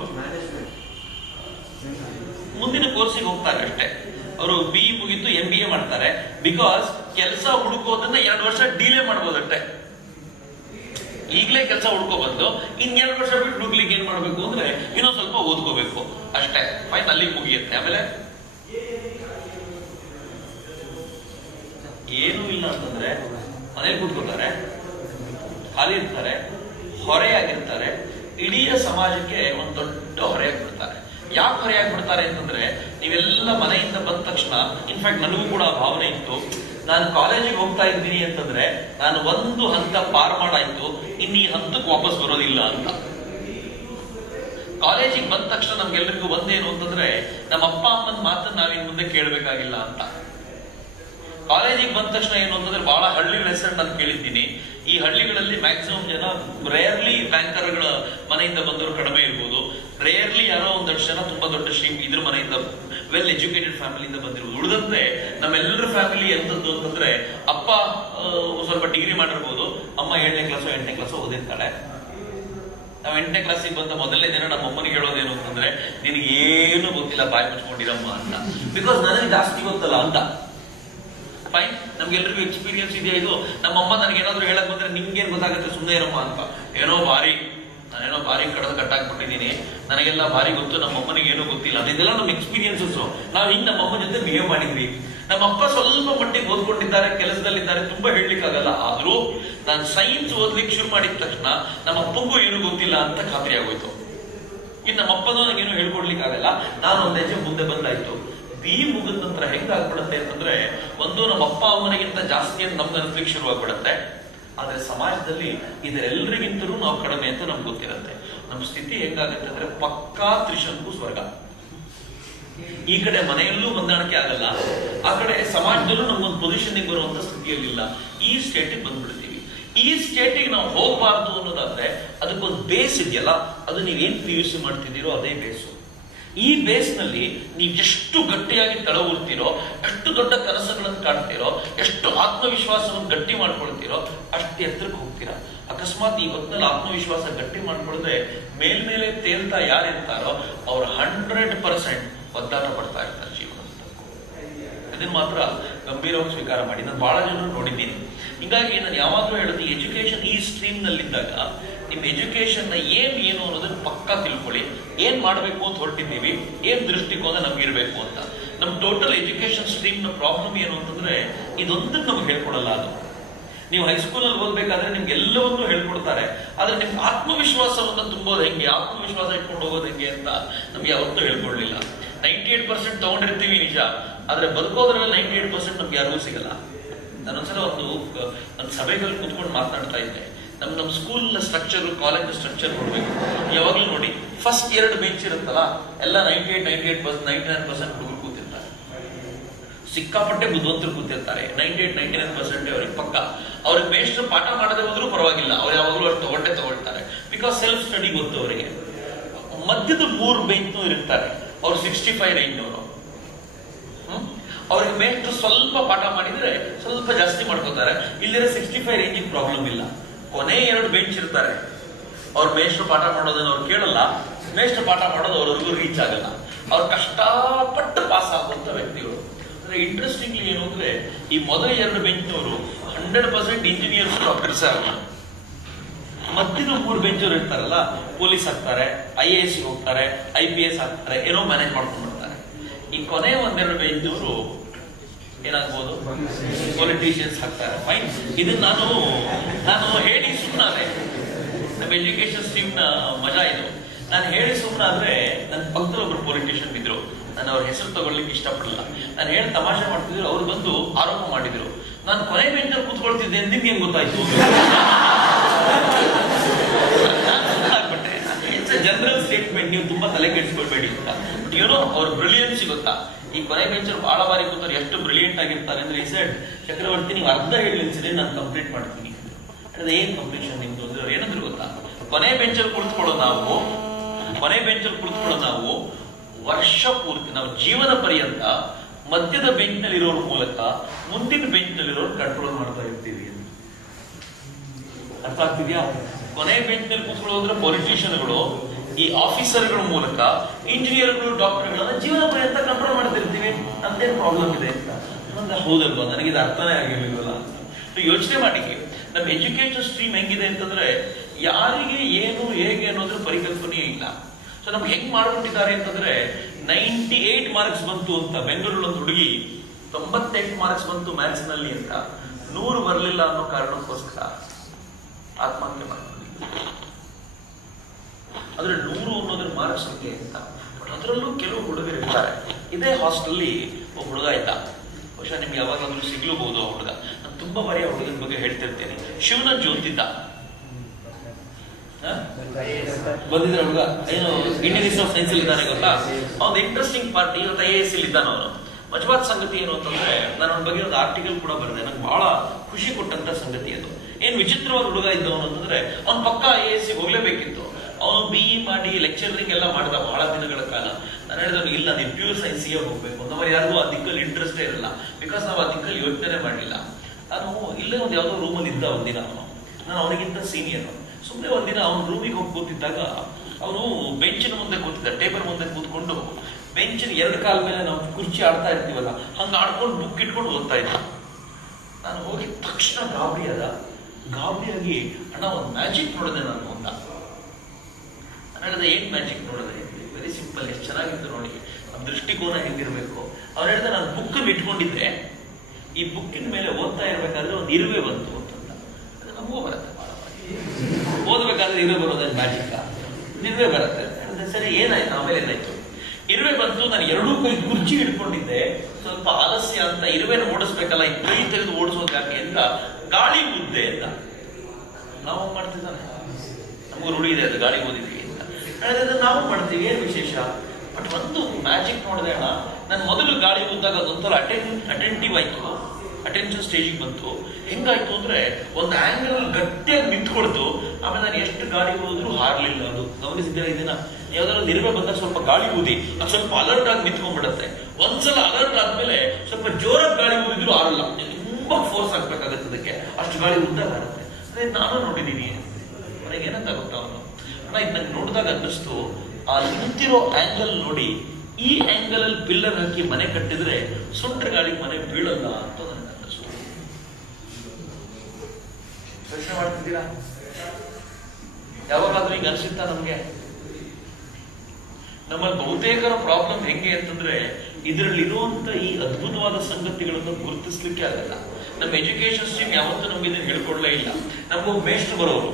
ಮುಂದಿನ ಕೋರ್ಸಿಗೆ ಹೋಗ್ತಾರೆ ಅಷ್ಟೇ. ಅವರು BE ಮುಗಿತು MBA ಮಾಡ್ತಾರೆ. ಬಿಕಾಸ್ ಕೆಲಸ ಹುಡುಕೋದನ್ನ 2 ವರ್ಷ ಡಿಲೇ ಮಾಡ್ಬೋದಷ್ಟೇ. ಈಗಲೇ ಕೆಲಸ ಹುಡ್ಕೋ ಬಂದು ಇನ್ 2 ವರ್ಷ ಬಿಟ್ಟು ಹುಡುಕ್ಲಿಕ್ಕೆ ಏನ್ ಮಾಡ್ಬೇಕು ಅಂದ್ರೆ ಇನ್ನೊಂದ್ ಸ್ವಲ್ಪ ಓದ್ಕೋಬೇಕು ಅಷ್ಟೇ. ಫೈನ್, ಅಲ್ಲಿಗೆ ಮುಗಿಯುತ್ತೆ. ಆಮೇಲೆ ಏನೂ ಇಲ್ಲ ಅಂತಂದ್ರೆ ಮನೇಲಿ ಕೂತ್ಕೋತಾರೆ, ಖಾಲಿ ಇರ್ತಾರೆ, ಹೊರೆಯಾಗಿರ್ತಾರೆ. ಇಡೀ ಸಮಾಜಕ್ಕೆ ಒಂದು ದೊಡ್ಡ ಹೊರೆಯಾಗ್ಬಿಡ್ತಾರೆ. ಯಾಕೆ ಹೊರೆಯಾಗ್ಬಿಡ್ತಾರೆ ಅಂತಂದ್ರೆ, ನೀವೆಲ್ಲ ಮನೆಯಿಂದ ಬಂದ ತಕ್ಷಣ, ಇನ್ಫ್ಯಾಕ್ಟ್ ನನಗೂ ಕೂಡ ಭಾವನೆ ಇತ್ತು, ನಾನು ಕಾಲೇಜಿಗೆ ಹೋಗ್ತಾ ಇದ್ದೀನಿ ಅಂತಂದ್ರೆ ನಾನು ಒಂದು ಹಂತ ಪಾರ್ ಮಾಡಾಯ್ತು, ಇನ್ನು ಈ ಹಂತಕ್ಕೆ ವಾಪಸ್ ಬರೋದಿಲ್ಲ ಅಂತ. ಕಾಲೇಜಿಗೆ ಬಂದ ತಕ್ಷಣ ನಮ್ಗೆಲ್ಲರಿಗೂ ಒಂದೇನು ಅಂತಂದ್ರೆ, ನಮ್ಮ ಅಪ್ಪ ಅಮ್ಮನ ಮಾತನ್ನ ನಾವಿನ್ ಮುಂದೆ ಕೇಳಬೇಕಾಗಿಲ್ಲ ಅಂತ. ಕಾಲೇಜಿಗೆ ಬಂದ ತಕ್ಷಣ ಏನು ಅಂತಂದ್ರೆ, ಬಹಳ ಹಳ್ಳಿ ಲೆಸನ್ ನಾನು ಕೇಳಿದ್ದೀನಿ. ಈ ಹಳ್ಳಿಗಳಲ್ಲಿ ಮ್ಯಾಕ್ಸಿಮಮ್ ಜನ, ರೇರ್ಲಿ ಬ್ಯಾಂಕರ್ಗಳ ಮನೆಯಿಂದ ಬಂದವರು ಕಡಿಮೆ ಇರ್ಬೋದು, ರೇರ್ಲಿ ಯಾರೋ ಒಂದಷ್ಟು ಜನ ತುಂಬಾ ದೊಡ್ಡ ಇದ್ರ ಮನೆಯಿಂದ, ವೆಲ್ ಎಜುಕೇಟೆಡ್ ಫ್ಯಾಮಿಲಿಯಿಂದ ಬಂದಿರೋದು. ಉಳಿದಂತೆ ನಮ್ಮೆಲ್ಲರ ಫ್ಯಾಮಿಲಿ ಎಂತದ್ದು ಅಂತಂದ್ರೆ, ಅಪ್ಪ ಸ್ವಲ್ಪ ಡಿಗ್ರಿ ಮಾಡಿರ್ಬೋದು, ಅಮ್ಮ 7ನೇ ಕ್ಲಾಸೋ 8ನೇ ಕ್ಲಾಸೋ ಓದಿರ್ತಾಳೆ. ನಾವು 8ನೇ ಕ್ಲಾಸಿಗೆ ಬಂದ ಮೊದಲನೇ ದಿನ ನಮ್ಮ ಅಮ್ಮನಿಗೆ ಹೇಳೋದೇನು ಅಂತಂದ್ರೆ, ನಿನಗೇನು ಗೊತ್ತಿಲ್ಲ, ಬಾಯಿ ಮುಚ್ಕೊಂಡಿರಮ್ಮ ಅಂತ. ಬಿಕಾಸ್ ನನಗೆ ಜಾಸ್ತಿ ಗೊತ್ತಲ್ಲ ಅಂತ. ಫೈನ್, ನಮ್ಗೆಲ್ರಿಗೂ ಎಕ್ಸ್ಪೀರಿಯನ್ಸ್ ಇದೆಯಾ ಇದು? ನಮ್ಮಮ್ಮ ನನಗೆ ಏನಾದ್ರು ಹೇಳಕ್ ಬಂದ್ರೆ ನಿಮ್ಗೇನ್ ಗೊತ್ತಾಗುತ್ತೆ, ಸುಮ್ಮನೆ ಇರಮ್ಮ ಅಂತ. ನಾನೇನೋ ಭಾರಿ ಕಡದ ಕಟ್ಟಾಕ್ಬಿಟ್ಟಿದ್ದೀನಿ, ನನಗೆಲ್ಲ ಭಾರಿ ಗೊತ್ತು, ನಮ್ಮ ಅಮ್ಮನಿಗೆ ಏನೋ ಗೊತ್ತಿಲ್ಲ. ಅದೆಲ್ಲ ನಮ್ಮ ಎಕ್ಸ್ಪೀರಿಯನ್ಸಸ್. ನಾವು ಹಿಂಗ್ ನಮ್ಮ ಅಮ್ಮ ಜೊತೆ ಬಿಹೇವ್ ಮಾಡಿದ್ವಿ. ನಮ್ಮ ಅಪ್ಪ ಸ್ವಲ್ಪ ಮಟ್ಟಿಗೆ ಓದ್ಕೊಂಡಿದ್ದಾರೆ, ಕೆಲಸದಲ್ಲಿದ್ದಾರೆ, ತುಂಬಾ ಹೇಳಲಿಕ್ಕಾಗಲ್ಲ. ಆದ್ರೂ ನಾನು ಸೈನ್ಸ್ ಓದ್ಲಿಕ್ಕೆ ಶುರು ಮಾಡಿದ ತಕ್ಷಣ ನಮ್ಮ ಅಪ್ಪಂಗೂ ಏನು ಗೊತ್ತಿಲ್ಲ ಅಂತ ಖಾತ್ರಿ ಆಗೋಯ್ತು. ಇನ್ನು ನಮ್ಮ ಅಪ್ಪನೂ ನನಗೇನು ಹೇಳ್ಕೊಡ್ಲಿಕ್ಕಾಗಲ್ಲ. ನಾನು ಒಂದ್ ಹೆಜ್ಜೆ ಮುಂದೆ ಬಂದಾಯ್ತು. BE ಮುಗಿದ ನಂತರ ಹೆಂಗಾಗ್ಬಿಡುತ್ತೆ ಅಂತಂದ್ರೆ, ಒಂದು ನಮ್ಮ ಅಪ್ಪ ಅಮ್ಮನಿಗಿಂತ ಜಾಸ್ತಿ ಅಂತ ನಮ್ಗೆ ಅನ್ಸ್ಲಿಕ್ಕೆ ಶುರು ಆಗ್ಬಿಡುತ್ತೆ. ಆದ್ರೆ ಸಮಾಜದಲ್ಲಿ ಇದರೆಲ್ಲರಿಗಿಂತಲೂ ನಾವು ಕಡಿಮೆ ಅಂತ ನಮ್ಗೆ ಗೊತ್ತಿರುತ್ತೆ. ನಮ್ಮ ಸ್ಥಿತಿ ಹೆಂಗಾಗುತ್ತೆ ಅಂದ್ರೆ, ಪಕ್ಕಾ ತ್ರಿಶಂಕು ಸ್ವರ್ಗ. ಈ ಕಡೆ ಮನೆಯಲ್ಲೂ ಹೊಂದಾಣಿಕೆ ಆಗಲ್ಲ, ಆ ಕಡೆ ಸಮಾಜದಲ್ಲೂ ನಮ್ಗೊಂದು ಪೊಸಿಷನ್ಗೆ ಬರುವಂತ ಸ್ಥಿತಿಯಲ್ಲಿಲ್ಲ. ಈ ಸ್ಟೇಟಿಗೆ ಬಂದ್ಬಿಡ್ತೀವಿ. ಈ ಸ್ಟೇಟಿಗೆ ನಾವು ಹೋಗಬಾರ್ದು ಅನ್ನೋದಾದ್ರೆ ಅದಕ್ಕೊಂದು ಬೇಸ್ ಇದೆಯಲ್ಲ, ಅದು ನೀವೇನ್ PUC ಮಾಡ್ತಿದ್ದೀರೋ ಅದೇ ಬೇಸು. ಈ ಬೇಸ್ ನಲ್ಲಿ ನೀವು ಎಷ್ಟು ಗಟ್ಟಿಯಾಗಿ ತಳ ಊರ್ತೀರೋ, ಎಷ್ಟು ದೊಡ್ಡ ಕನಸುಗಳನ್ನು ಕಾಣ್ತೀರೋ, ಎಷ್ಟು ಆತ್ಮವಿಶ್ವಾಸವನ್ನು ಗಟ್ಟಿ ಮಾಡ್ಕೊಳ್ತೀರೋ ಅಷ್ಟು ಎತ್ತರಕ್ಕೆ ಹೋಗ್ತೀರಾ. ಅಕಸ್ಮಾತ್ ಈ ಹೊತ್ತಿನಲ್ಲಿ ಆತ್ಮವಿಶ್ವಾಸ ಗಟ್ಟಿ ಮಾಡ್ಕೊಳ್ಳದೆ ಮೇಲ್ಮೇಲೆ ತೇಲ್ತಾ ಯಾರಿರ್ತಾರೋ ಅವ್ರು 100% ಒದ್ದಾಟ ಪಡ್ತಾ ಇರ್ತಾರೆ ಜೀವನದಕ್ಕೂ. ಇದನ್ನ ಮಾತ್ರ ಗಂಭೀರವಾಗಿ ಸ್ವೀಕಾರ ಮಾಡಿ. ನಾನು ಬಹಳ ಜನ ನೋಡಿದ್ದೀನಿ. ಹೀಗಾಗಿ ನಾನು ಯಾವಾಗಲೂ ಹೇಳೋದು, ಎಜುಕೇಶನ್ ಈ ಸ್ಟ್ರೀಮ್ ನಲ್ಲಿದ್ದಾಗ ನಿಮ್ಮ ಎಜುಕೇಶನ್ ನ ಏನು ಅನ್ನೋದನ್ನ ಪಕ್ಕಾ ತಿಳ್ಕೊಳ್ಳಿ. ಏನ್ ಮಾಡ್ಬೇಕು ಅಂತ ಹೊರಟಿದ್ದೀವಿ, ಏನ್ ದೃಷ್ಟಿಕೋನ ನಮ್ಗೆ ಇರಬೇಕು ಅಂತ. ನಮ್ ಟೋಟಲ್ ಎಜುಕೇಶನ್ ಸ್ಟ್ರೀಮ್ ನ ಪ್ರಾಬ್ಲಮ್ ಏನು ಅಂತಂದ್ರೆ ಇದೊಂದಕ್ಕೆ ನಮ್ಗೆ ಹೇಳ್ಕೊಡಲ್ಲ. ಅದು ನೀವು ಹೈಸ್ಕೂಲ್ ಅಲ್ಲಿ ಓದ್ಬೇಕಾದ್ರೆ ನಿಮ್ಗೆ ಎಲ್ಲವನ್ನೂ ಹೇಳ್ಕೊಡ್ತಾರೆ, ಆದ್ರೆ ನಿಮ್ಗೆ ಆತ್ಮವಿಶ್ವಾಸವನ್ನ ತುಂಬೋದು ಹೆಂಗೆ, ಆತ್ಮವಿಶ್ವಾಸ ಇಟ್ಕೊಂಡು ಹೋಗೋದು ಹೆಂಗೆ ಅಂತ ನಮ್ಗೆ ಯಾವತ್ತೂ ಹೇಳ್ಕೊಡ್ಲಿಲ್ಲ. 98% ತಗೊಂಡಿರ್ತೀವಿ ನಿಜ, ಆದ್ರೆ ಬದುಕೋದ್ರಲ್ಲಿ 98% ನಮ್ಗೆ ಯಾರಿಗೂ ಸಿಗಲ್ಲ. ನಾನೊಂದ್ಸಲ ನನ್ನ ಸಭೆಗಳಲ್ಲಿ ಕುತ್ಕೊಂಡು ಮಾತನಾಡ್ತಾ ಇದ್ದೆ. ನಮ್ಮ ಸ್ಕೂಲ್ ಸ್ಟ್ರಕ್ಚರ್, ಕಾಲೇಜ್ ಸ್ಟ್ರಕ್ಚರ್ ನೋಡ್ಬೇಕು. ಯಾವಾಗ್ಲೂ ನೋಡಿ, ಫಸ್ಟ್ 2 ಬೆಂಚ್ ಇರುತ್ತಲ್ಲ, ಎಲ್ಲ 99% ಹುಡುಗರು ಕೂತಿರ್ತಾರೆ. ಸಿಕ್ಕಾಪಟ್ಟೆ ಬುದ್ಧಿವಂತರು ಕೂತಿರ್ತಾರೆ. 99% ಅವ್ರಿಗೆ ಪಕ್ಕ. ಅವ್ರಿಗೆ ಮೇಷ್ಟ್ರು ಪಾಠ ಮಾಡದೆ ಹೋದ್ರೂ ಪರವಾಗಿಲ್ಲ, ಅವ್ರು ಯಾವಾಗಲೂ ಅವ್ರು ತಗೊಳ್ತಾರೆ. ಬಿಕಾಸ್ ಸೆಲ್ಫ್ ಸ್ಟಡಿ ಗೊತ್ತು ಅವರಿಗೆ. ಮಧ್ಯದ 3 ಬೆಂಚ್ ಇರ್ತಾರೆ, ಅವ್ರು 65 ರೇಂಜ್ನವರು. ಅವ್ರಿಗೆ ಮೇಷ್ಟ್ರು ಸ್ವಲ್ಪ ಪಾಠ ಮಾಡಿದ್ರೆ ಸ್ವಲ್ಪ ಜಾಸ್ತಿ ಮಾಡ್ಕೋತಾರೆ. ಇಲ್ಲಿರೋ 65 ರೇಂಜಿಗೆ ಪ್ರಾಬ್ಲಮ್ ಇಲ್ಲ. ಕೊನೆ 2 ಬೆಂಚ್ ಇರ್ತಾರೆ, ಅವ್ರ ಮೇಷ್ಟ್ರು ಪಾಠ ಮಾಡೋದನ್ನ ಅವ್ರು ಕೇಳಲ್ಲ, ಮೇಷ್ಟ್ರು ಪಾಠ ಮಾಡೋದು ಅವ್ರವರೆಗೂ ರೀಚ್ ಆಗಲ್ಲ. ಅವ್ರು ಕಷ್ಟಪಟ್ಟು ಪಾಸ್ ಆಗುವಂತ ವ್ಯಕ್ತಿಗಳು. ಅಂದ್ರೆ ಇಂಟ್ರೆಸ್ಟಿಂಗ್ಲಿ ಏನು ಅಂದ್ರೆ, ಈ ಮೊದಲ 2 ಬೆಂಚ್ನವರು 100% ಇಂಜಿನಿಯರ್ಸ್, ಡಾಕ್ಟರ್ಸ್ ಆಗಲ್ಲ. ಮಧ್ಯದ 3 ಬೆಂಚವ್ರು ಇರ್ತಾರಲ್ಲ, ಪೊಲೀಸ್ ಆಗ್ತಾರೆ, IAS ಹೋಗ್ತಾರೆ, IPS ಆಗ್ತಾರೆ, ಏನೋ ಮ್ಯಾನೇಜ್ ಮಾಡ್ಕೊಂಡು ಬರ್ತಾರೆ. ಈ ಕೊನೆ 1-2 ಬೆಂಚ್ನವರು ಏನಾಗ್ಬೋದು, ಪೊಲಿಟಿಷಿಯನ್ಸ್ ಆಗ್ತಾರೆ. ಫೈನ್. ಇದನ್ನ ನಾನು ಹೇಳಿ ಸುಮ್ಮನಾದ್ರೆ, ನಮ್ಮ ಎಜುಕೇಶನ್ ಸ್ಟ್ರೀಮ್ ನ ಮಜಾ ಇದು. ನಾನು ಹೇಳಿ ಸುಮ್ಮನಾದ್ರೆ ನನ್ನ ಪಕ್ಕದಲ್ಲಿ ಒಬ್ರು ಪೊಲಿಟಿಷಿಯನ್ ಇದ್ರು. ನಾನು ಅವ್ರ ಹೆಸರು ತಗೊಳ್ಳಿಕ್ಕೆ ಇಷ್ಟಪಡಲ್ಲ. ನಾನು ಹೇಳಿ ತಮಾಷೆ ಮಾಡ್ತಿದ್ರು, ಅವ್ರು ಬಂದು ಆರೋಪ ಮಾಡಿದ್ರು. ನಾನು ಕೊನೆ ಬೆಂಚಲ್ಲಿ ಕೂತ್ಕೊಳ್ತಿದ್ದೆ ಅಂತ ನಿಮ್ಗೆ ಗೊತ್ತಾಯ್ತು. ಇಟ್ಸ್ ಎ ಜನರಲ್ ಸ್ಟೇಟ್ಮೆಂಟ್, ನೀವು ತುಂಬಾ ತಲೆ ಕೆಡಿಸ್ಕೊಳ್ಬೇಡಿ ಅಂತ. ಬಟ್ ಏನೋ ಅವ್ರ ಬ್ರಿಲಿಯನ್ಸ್ ಗೊತ್ತಾ. ಈ ಕೊನೆ ಬೆಂಚರ್ ಬಹಳ ಬಾರಿ ಕೂತಾರೆ, ಎಷ್ಟು ಬ್ರಿಲಿಯಂಟ್ ಆಗಿರ್ತಾರೆ ಅಂದ್ರೆ, ಈ ಸೈಡ್ ಚಕ್ರವರ್ತಿ ನೀವು ಅರ್ಧ ಹೇಳಿ ನಿಲ್ಸಿದ್ರೆ ನಾನು ಕಂಪ್ಲೀಟ್ ಮಾಡ್ತೀನಿ. ಏನ್ ಕಂಪ್ಲೀಷನ್ ನಿಮ್ದು ಅಂದ್ರೆ ಏನಂದ್ರೆ ಗೊತ್ತಾ, ಕೊನೆ ಬೆಂಚಲ್ಲಿ ಕುಳಿತುಕೊಳ್ಳೋ ನಾವು ವರ್ಷ ಪೂರ್ತಿ, ನಾವು ಜೀವನ ಪರ್ಯಂತ ಮಧ್ಯದ ಬೆಂಚ್ ನಲ್ಲಿ ಇರೋರ ಮೂಲಕ ಮುಂದಿನ ಬೆಂಚ್ ನಲ್ಲಿರೋರು ಕಂಟ್ರೋಲ್ ಮಾಡ್ತಾ ಇರ್ತೀವಿ. ಅರ್ಥ ಆಗ್ತಿದ್ಯಾ? ಕೊನೆ ಬೆಂಚ್ ನಲ್ಲಿ ಕೂತ್ಕೊಳ್ಳೋದ್ರ ಪೊಲಿಟಿಷಿಯನ್ಗಳು ಈ ಆಫೀಸರ್ಗಳ ಮೂಲಕ ಇಂಜಿನಿಯರ್ಗಳು, ಡಾಕ್ಟರ್ಗಳನ್ನ ಜೀವನ ಪರ್ಯಂತ ಕಂಟ್ರೋಲ್ ಮಾಡ್ತಿರ್ತೀವಿ. ಅಂತೇನು ಪ್ರಾಬ್ಲಮ್ ಇದೆ ಅಂತ. ಹೌದಲ್ವಾ? ನನಗಿದು ಅರ್ಥನೇ ಆಗಿರ್ಲಿಲ್ವಲ್ಲ. ಯೋಚನೆ ಮಾಡಿ, ನಮ್ಮ ಎಜುಕೇಶನ್ ಸ್ಟ್ರೀಮ್ ಹೆಂಗಿದೆ ಅಂತಂದ್ರೆ, ಯಾರಿಗೆ ಏನು ಹೇಗೆ ಅನ್ನೋದ್ರ ಪರಿಕಲ್ಪನೆ ಇಲ್ಲ. ಸೊ ನಮ್ಗೆ ಹೆಂಗ್ ಮಾಡ್ಬಿಟ್ಟಿದ್ದಾರೆ ಅಂತಂದ್ರೆ, 98 ಮಾರ್ಕ್ಸ್ ಬಂತು ಅಂತ ಬೆಂಗಳೂರಲ್ಲಿ ಒಂದು ಹುಡುಗಿ 98 ಮಾರ್ಕ್ಸ್ ಬಂತು ಮ್ಯಾಥ್ಸ್ ನಲ್ಲಿ ಅಂತ 100 ಬರಲಿಲ್ಲ ಅನ್ನೋ ಕಾರಣಕ್ಕೋಸ್ಕರ ಆತ್ಮಹತ್ಯೆ ಮಾಡ್ಕೊಂಡಿದ್ದೆ. ಅಂದ್ರೆ 100 ಅನ್ನೋದ್ರ ಮಾರ್ಕ್ಸ್ ಸಂಖ್ಯೆ ಅಂತ. ಅದರಲ್ಲೂ ಕೆಲವು ಹುಡುಗರು ಇರ್ತಾರೆ. ಇದೇ ಹಾಸ್ಟೆಲ್ ಒಬ್ಬ ಹುಡುಗ ಇದ್ದ. ಬಹುಶಃ ನಿಮ್ಗೆ ಯಾವಾಗಾದ್ರೂ ಸಿಗ್ಲೂಬಹುದು ಆ ಹುಡುಗ. ನಾನು ತುಂಬಾ ಬಾರಿ ಆ ಹುಡುಗನ ಬಗ್ಗೆ ಹೇಳ್ತಿರ್ತೇನೆ. ಶಿವನಜ್ಜು ಅಂತಿದ್ದ. ಬಂದಿದ್ರೆ ಹುಡುಗ ಏನು ಇಂಡಿಯನ್ ಇನ್ಸ್ಟಿಟ್ಯೂಟ್ ಆಫ್ ಸೈನ್ಸ್ ಇದ್ದಾನೆ ಗೊತ್ತಾ. ಅವ್ನು ಇಂಟ್ರೆಸ್ಟಿಂಗ್ ಪಾರ್ಟಿ. ಇವತ್ತು IAS ಇದ್ದಾನ ಅವನು. ಮಜವಾದ ಸಂಗತಿ ಏನು ಅಂತಂದ್ರೆ, ನಾನು ಅವನ ಬಗ್ಗೆ ಒಂದು ಆರ್ಟಿಕಲ್ ಕೂಡ ಬರೆದೆ. ನಂಗೆ ಬಹಳ ಖುಷಿ ಕೊಟ್ಟಂತ ಸಂಗತಿ ಅದು. ಏನ್ ವಿಚಿತ್ರವಾದ ಹುಡುಗ ಇದ್ದವನು ಅಂತಂದ್ರೆ, ಅವ್ನು ಪಕ್ಕ IAS ಹೋಗ್ಲೇಬೇಕಿತ್ತು. ಅವನು BE ಮಾಡಿ ಲೆಕ್ಚರಿಂಗ್ ಎಲ್ಲ ಮಾಡಿದ ಬಹಳ ದಿನಗಳ ಕಾಲ. ನಾನು ಹೇಳಿದವನು, ಇಲ್ಲ ನೀನು ಪ್ಯೂರ್ ಸೈನ್ಸ್ಗೆ ಹೋಗ್ಬೇಕು. ನಮ್ಮಲ್ಲಿ ಯಾರಿಗೂ ಆ ದಿಕ್ಕಲ್ಲಿ ಇಂಟ್ರೆಸ್ಟೇ ಇರಲ್ಲ. ಬಿಕಾಸ್ ನಾವು ಆ ದಿಕ್ಕಲ್ಲಿ ಯೋಚನೆ ಮಾಡಲಿಲ್ಲ. ನಾನು ಇಲ್ಲೇ ಒಂದು ಯಾವುದೋ ರೂಮಲ್ಲಿ ಇದ್ದ ಒಂದಿನ. ನಾನು ಅವನಿಗಿಂತ ಸೀನಿಯರ್. ಸುಮ್ಮನೆ ಒಂದಿನ ಅವನ ರೂಮಿಗೆ ಹೋಗಿ ಕೂತಿದ್ದಾಗ ಅವನು ಬೆಂಚಿನ ಮುಂದೆ ಕೂತಿದ್ದ, ಟೇಬಲ್ ಮುಂದೆ ಕೂತ್ಕೊಂಡು ಬೆಂಚಿನ 2 ಕಾಲ ಮೇಲೆ ನಾವು ಕುರ್ಚಿ ಆಡ್ತಾ ಇರ್ತೀವಲ್ಲ, ಹಂಗ ಆಡ್ಕೊಂಡು ಬುಕ್ ಇಟ್ಕೊಂಡು ಓದ್ತಾ ಇದ್ದ. ನಾನು ಹೋಗಿ ತಕ್ಷಣ ಗಾಬರಿಯಾಗಿ, ಅಣ್ಣ ಒಂದು ಮ್ಯಾಜಿಕ್ ನೋಡಿದೆ ನಾನು ಅಂತ. ನಾನು ಹೇಳಿದೆ, ಏನ್ ಮ್ಯಾಜಿಕ್ ನೋಡಿದೆ? ವೆರಿ ಸಿಂಪಲ್, ಎಷ್ಟು ಚೆನ್ನಾಗಿತ್ತು ನೋಡಿ, ನಮ್ಮ ದೃಷ್ಟಿಕೋನ ಹೆಂಗಿರ್ಬೇಕು. ಅವ್ರು ಹೇಳಿದ್ರೆ, ನಾನು ಬುಕ್ಕನ್ನು ಇಟ್ಕೊಂಡಿದ್ದೆ, ಈ ಬುಕ್ಕಿನ ಮೇಲೆ ಓದ್ತಾ ಇರ್ಬೇಕಾದ್ರೆ ಒಂದು ಇರುವೆ ಬಂತು ಅಂತಂದ. ನಮಗೂ ಬರುತ್ತೆ ಬಹಳ ಓದ್ಬೇಕಾದ್ರೆ ಇರುವೆ ಬರೋದೇನು ಮ್ಯಾಜಿಕ್? ಇರುವೆ ಬರುತ್ತೆ. ಸರಿ, ಏನಾಯ್ತು ಆಮೇಲೆ? ಏನಾಯ್ತು? ಇರುವೆ ಬಂತು. ನಾನು 2 ಕೈ ಕುರ್ಚಿ ಹಿಡ್ಕೊಂಡಿದ್ದೆ. ಸ್ವಲ್ಪ ಆಲಸ್ಯ ಅಂತ ಇರುವೆನ ಓಡಿಸ್ಬೇಕಲ್ಲ, ಈ ಕೈ ತೆಗೆದು ಓಡಿಸೋದು ಯಾಕೆ ಅಂತ ಗಾಳಿ ಊದ್ದೆ ಅಂತ. ನಾವು ಮಾಡ್ತಿದ್ದಾನೆ, ನಮಗೂ ರೂಢಿ ಇದೆ ಅದು, ಗಾಳಿ ಓದಿದ್ವಿ ಅಂತ. ನಾವು ಮಾಡ್ತೀವಿ. ಏನ್ ವಿಶೇಷ? ಬಟ್ ಒಂದು ಮ್ಯಾಜಿಕ್ ನೋಡಿದೆ ಅಣ್ಣ, ನಾನು ಮೊದಲು ಗಾಳಿ ಊದಿದಾಗ ಅದೊಂಥರ ಅಟೆಂಟಿವ್ ಆಯ್ತು, ಅಟೆನ್ಷನ್ ಸ್ಟೇಜಿಗೆ ಬಂತು. ಹೆಂಗಾಯ್ತು ಅಂದ್ರೆ ಒಂದು ಆಂಗಲ್ ಗಟ್ಟಿಯಾಗಿ ನಿಂತ್ಕೊಳ್ತು. ಆಮೇಲೆ ನಾನು ಎಷ್ಟು ಗಾಳಿ ಊದಿದ್ರು ಹಾರ್ಲಿಲ್ಲ. ಅದು ಗಮನಿಸಿದ್ದೀರಾ ಇದನ್ನ? ಯಾವ್ದಾದ್ರು ನಿರ್ವೆ ಬಂದಾಗ ಸ್ವಲ್ಪ ಗಾಳಿ ಊದಿ ಅದು ಸ್ವಲ್ಪ ಅಲರ್ಟ್ ಆಗಿ ನಿಂತ್ಕೊಂಡ್ಬಿಡತ್ತೆ. ಒಂದ್ಸಲ ಅಲರ್ಟ್ ಆದ್ಮೇಲೆ ಸ್ವಲ್ಪ ಜೋರಾಗಿ ಗಾಳಿ ಊದಿದ್ರು ಹಾರಲ್ಲ, ತುಂಬಾ ಫೋರ್ಸ್ ಆಗ್ಬೇಕಾಗತ್ತೆ ಅದಕ್ಕೆ, ಅಷ್ಟು ಗಾಳಿ ಊದ್ದಾಗ ಆಗುತ್ತೆ. ಅದೇ ನಾನು ನೋಡಿದೀನಿ. ನನಗೆ ಏನಂತ ಗೊತ್ತಾ ಅವನು ಅಣ್ಣ, ಇದು ನಂಗೆ ನೋಡಿದಾಗ ಅನ್ನಿಸ್ತು, ಆ ನಿಂತಿರೋ ಆಂಗಲ್ ನೋಡಿ, ಈ ಆಂಗಲ್ ಅಲ್ಲಿ ಪಿಲ್ಲರ್ ಹಾಕಿ ಮನೆ ಕಟ್ಟಿದ್ರೆ ಸುಂಟ್ರ ಗಾಳಿ ಮನೆ ಬೀಳಲ್ಲ ಅಂತ ನನಗೆ ಅನ್ನಿಸ್ತು. ಪ್ರಶ್ನೆ ಮಾಡ್ತಿದ್ದೀರಾ? ಯಾವಾಗಾದ್ರೂ ಈಗ ಅನ್ಸುತ್ತಾ ನಮ್ಗೆ? ನಮ್ಮಲ್ಲಿ ಬಹುತೇಕರ ಪ್ರಾಬ್ಲಮ್ ಹೆಂಗೆ ಅಂತಂದ್ರೆ, ಇದರಲ್ಲಿರುವಂತ ಈ ಅದ್ಭುತವಾದ ಸಂಗತಿಗಳನ್ನು ಗುರುತಿಸ್ಲಿಕ್ಕೆ ಆಗಲ್ಲ. ನಮ್ಮ ಎಜುಕೇಶನ್ ಸಿಸ್ಟಮ್ ಯಾವತ್ತೂ ನಮ್ಗೆ ಇದನ್ನ ಹೇಳ್ಕೊಡ್ಲೇ ಇಲ್ಲ. ನಮ್ಗೊಬ್ಬ ಮೇಷ್ಟ್ರು ಬರೋರು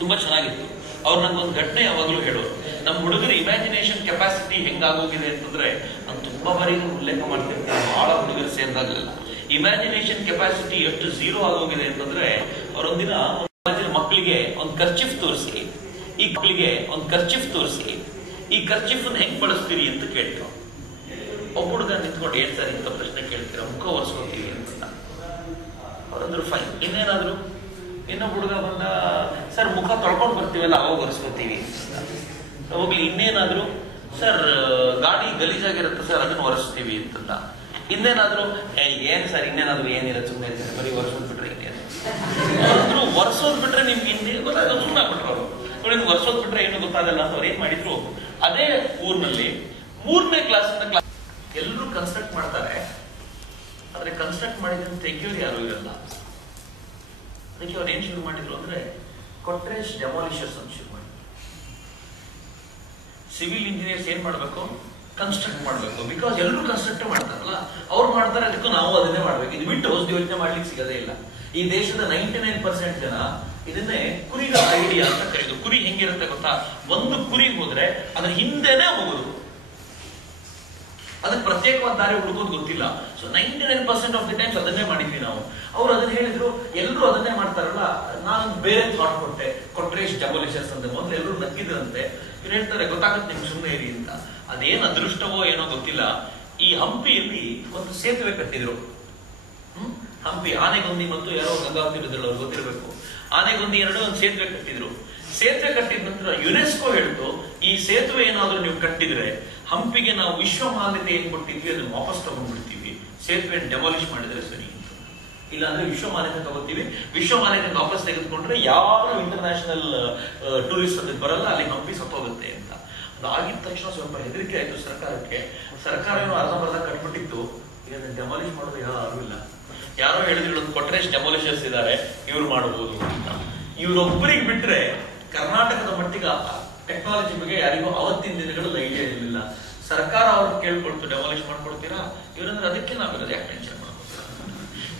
ತುಂಬಾ ಚೆನ್ನಾಗಿತ್ತು. ಅವ್ರು ನಂಗೊಂದು ಘಟನೆ ಯಾವಾಗಲೂ ಹೇಳೋರು. ನಮ್ಮ ಹುಡುಗರ ಇಮ್ಯಾಜಿನೇಷನ್ ಕೆಪಾಸಿಟಿ ಹೆಂಗಾಗೋಗಿದೆ ಅಂತಂದ್ರೆ, ನಾನು ತುಂಬಾ ಬಾರಿ ಉಲ್ಲೇಖ ಮಾಡ್ತಿರ್ತೀನಿ ಬಹಳ ಹುಡುಗರು ಸೇರಿದಾಗಲೆಲ್ಲ. ಇಮ್ಯಾಜಿನೇಷನ್ ಕೆಪಾಸಿಟಿ ಎಷ್ಟು ಝೀರೋ ಆಗೋಗಿದೆ ಅಂತಂದ್ರೆ, ಅವರೊಂದಿನ ಮಕ್ಕಳಿಗೆ ಒಂದು ಕರ್ಚಿಫ್ ತೋರಿಸಿ, ಈ ಮಕ್ಕಳಿಗೆ ಒಂದು ಕರ್ಚಿಫ್ ತೋರಿಸಿ, ಈ ಕರ್ಚಿಫ್ ಹೆಂಗ್ ಬಳಸ್ತೀರಿ ಅಂತ ಕೇಳ್ತೀರ. ಒಬ್ಬ ಹುಡುಗ ನಿಂತ್ಕೊಂಡು ಹೇಳ್ತಾರೆ, ಇಂಥ ಪ್ರಶ್ನೆ ಕೇಳ್ತೀರಾ, ಮುಖ ಒರೆಸ್ಕೊತೀವಿ ಅಂತ. ಅವರಂದ್ರು ಫೈನ್. ಇನ್ನೇನಾದ್ರು ಇನ್ನೊಬ್ಬ ಹುಡುಗ ಬಂದ, ಸರ್ ಮುಖ ತೊಳ್ಕೊಂಡು ಬರ್ತೀವಲ್ಲ ಅವಾಗ ಒರೆಸ್ಕೊತೀವಿ ಅಂತ. ಹೋಗ್ಲಿ. ಇನ್ನೇನಾದ್ರು, ಸರ್ ಗಾಡಿ ಗಲೀಜಾಗಿರುತ್ತೆ ಸರ್ ಅದನ್ನ ಒರೆಸ್ತೀವಿ ಅಂತಂದ. ಇನ್ನೇನಾದ್ರು, ಏನ್ ಸರ್ ಇನ್ನೇನಾದ್ರು ಏನಿಲ್ಲ, ಸುಮ್ಮನೆ ಬರೀ ಒರೆಸೋದ್ ಬಿಟ್ರೆ ಇನ್ನೇನು ಒರೆಸೋದ್ ಬಿಟ್ರೆ ನಿಮ್ಗೆ ಇನ್ನೇನು ಗೊತ್ತಾಗ ಸುಮ್ಮನೆ ಆಗ್ಬಿಟ್ರು ಅವರು. ನೋಡಿ ಒರೆಸೋದ್ ಬಿಟ್ರೆ ಏನು ಗೊತ್ತಾಗಲ್ಲ ಅಂತ ಅವ್ರು ಏನ್ ಮಾಡಿದ್ರು, ಅದೇ ಊರಿನಲ್ಲಿ 3ನೇ ಕ್ಲಾಸಿಂದ ಕ್ಲಾಸ್ ಎಲ್ಲರೂ ಕನ್ಸ್ಟ್ರಕ್ಟ್ ಮಾಡ್ತಾರೆ. ಆದ್ರೆ ಕನ್ಸ್ಟ್ರಕ್ಟ್ ಮಾಡಿದ್ರೆ ತೆಗಿಯೋರು ಯಾರು ಇರಲ್ಲ. ಅದಕ್ಕೆ ಅವ್ರು ಏನ್ ಶುರು ಮಾಡಿದ್ರು ಅಂದ್ರೆ, ಕೊಟ್ರೇಶ್ ಡೆಮಾಲಿಷರ್ಸ್ ಅಂತ ಶುರು ಮಾಡಿದ್ರು. ಸಿವಿಲ್ ಇಂಜಿನಿಯರ್ಸ್ ಏನ್ ಮಾಡ್ಬೇಕು, ಕನ್ಸ್ಟ್ರಕ್ಟ್ ಮಾಡ್ಬೇಕು. ಬಿಕಾಸ್ ಎಲ್ಲರೂ ಕನ್ಸ್ಟ್ರಕ್ಟ್ ಮಾಡ್ತಾರಲ್ಲ, ಅವ್ರು ಮಾಡ್ತಾರೆ, ಅದಕ್ಕೂ ನಾವು ಅದನ್ನೇ ಮಾಡ್ಬೇಕು. ಇದು ಬಿಟ್ಟು ಹೊಸ ಯೋಚನೆ ಮಾಡ್ಲಿಕ್ಕೆ ಸಿಗದೇ ಇಲ್ಲ. ಈ ದೇಶದ 99% ಜನ ಇದನ್ನೇ ಕುರಿಗಳ ಐಡಿಯಾ ಅಂತ ಕರೀದು. ಕುರಿ ಹೆಂಗಿರುತ್ತೆ ಗೊತ್ತಾ, ಒಂದು ಕುರಿ ಹೋದ್ರೆ ಅದ್ರ ಹಿಂದೆನೆ ಹೋಗುದು, ಅದಕ್ಕೆ ಪ್ರತ್ಯೇಕವಾದ ದಾರಿ ಹುಡುಕೋದು ಗೊತ್ತಿಲ್ಲ. ಸೊ 99% ಆಫ್ ದಿ ಟೈಮ್ಸ್ ಅದನ್ನೇ ಮಾಡಿದ್ವಿ ನಾವು. ಅವ್ರು ಅದನ್ನ ಹೇಳಿದ್ರು, ಎಲ್ಲರೂ ಅದನ್ನೇ ಮಾಡ್ತಾರಲ್ಲ, ನಾನು ಬೇರೆ ಥಾಟ್ ಕೊಟ್ಟೆ, ಕೊಟ್ರೇಶ್ ಡೆಮಾಲಿಷರ್ಸ್ ಅಂತ. ಮೊದಲು ಎಲ್ಲರೂ ನಕ್ಕಿದ್ರಂತೆ. ಇವ್ರು ಹೇಳ್ತಾರೆ, ಗೊತ್ತಾಗುತ್ತೆ ನಿಮ್ಗೆ ಸುಮ್ಮನೆ ಇರಿ ಅಂತ. ಅದೇನ್ ಅದೃಷ್ಟವೋ ಏನೋ ಗೊತ್ತಿಲ್ಲ, ಈ ಹಂಪಿಯಲ್ಲಿ ಒಂದು ಸೇತುವೆ ಕಟ್ಟಿದ್ರು. ಹಂಪಿ ಆನೆಗೊಂದಿ ಮತ್ತು ಯಾರೋ ಗಂಗಾವತಿ ಬಿದ್ದಳು ಗೊತ್ತಿರಬೇಕು. ಆನೆಗೊಂದಿ ಎರಡು ಒಂದು ಸೇತುವೆ ಕಟ್ಟಿದ್ರು. ಸೇತುವೆ ಕಟ್ಟಿದ ನಂತರ ಯುನೆಸ್ಕೋ ಹೇಳ್ತು, ಈ ಸೇತುವೆ ಏನಾದ್ರೂ ನೀವು ಕಟ್ಟಿದ್ರೆ ಹಂಪಿಗೆ ನಾವು ವಿಶ್ವ ಮಾನ್ಯತೆ ಏನ್ ಕೊಟ್ಟಿದ್ವಿ ಅದನ್ನ ವಾಪಸ್ ತಗೊಂಡ್ಬಿಡ್ತೀವಿ, ಸೇತುವೆ ಡೆಮಾಲಿಷ್ ಮಾಡಿದ್ರೆ ಸರಿ ಅಂತ. ಇಲ್ಲಾಂದ್ರೆ ವಿಶ್ವ ಮಾನ್ಯತೆ ತಗೋತೀವಿ, ವಿಶ್ವ ಮಾನ್ಯತೆ ವಾಪಸ್ ತೆಗೆದುಕೊಂಡ್ರೆ ಯಾರು ಇಂಟರ್ನ್ಯಾಷನಲ್ ಟೂರಿಸ್ಟ್ ಅದಕ್ಕೆ ಬರಲ್ಲ, ಅಲ್ಲಿ ಹಂಪಿ ಸತ್ತೋಗುತ್ತೆ ಅಂತ. ಅದಾಗಿದ ತಕ್ಷಣ ಸ್ವಲ್ಪ ಹೆದರಿಕೆ ಆಯ್ತು ಸರ್ಕಾರಕ್ಕೆ. ಸರ್ಕಾರ ಏನೋ ಅರ್ಧಂಬರ್ಧ ಕಟ್ಬಿಟ್ಟಿತ್ತು, ಇದನ್ನ ಡೆಮಾಲಿಷ್ ಮಾಡೋದು ಯಾರು ಇಲ್ಲ. ಯಾರೋ ಹೇಳಿದ್ರು, ಒಂದು ಕೊಟ್ರೇಶ್ ಡೆಮಾಲಿಷರ್ಸ್ ಇದ್ದಾರೆ, ಇವ್ರು ಮಾಡಬಹುದು ಅಂತ. ಇವ್ರೊಬ್ಬರಿಗೆ ಬಿಟ್ರೆ ಕರ್ನಾಟಕದ ಮಟ್ಟಿಗೆ ಟೆಕ್ನಾಲಜಿ ಬಗ್ಗೆ ಯಾರಿಗೂ ಅವತ್ತಿನ ದಿನಗಳಲ್ಲಿ ಐಡಿಯಾ ಇರಲಿಲ್ಲ. ಸರ್ಕಾರ ಅವ್ರಿಗೆ ಕೇಳ್ಕೊಳ್ತು, ಡೆಮಾಲಿಷ್ ಮಾಡ್ಕೊಡ್ತೀರಾ? ಇವ್ರಂದ್ರೆ ಅದಕ್ಕೆ ನಾವಿರೋದು ಯಾಕೆ ಟೆನ್ಷನ್ ಮಾಡ್ಕೊಡ್ತೀರಾ?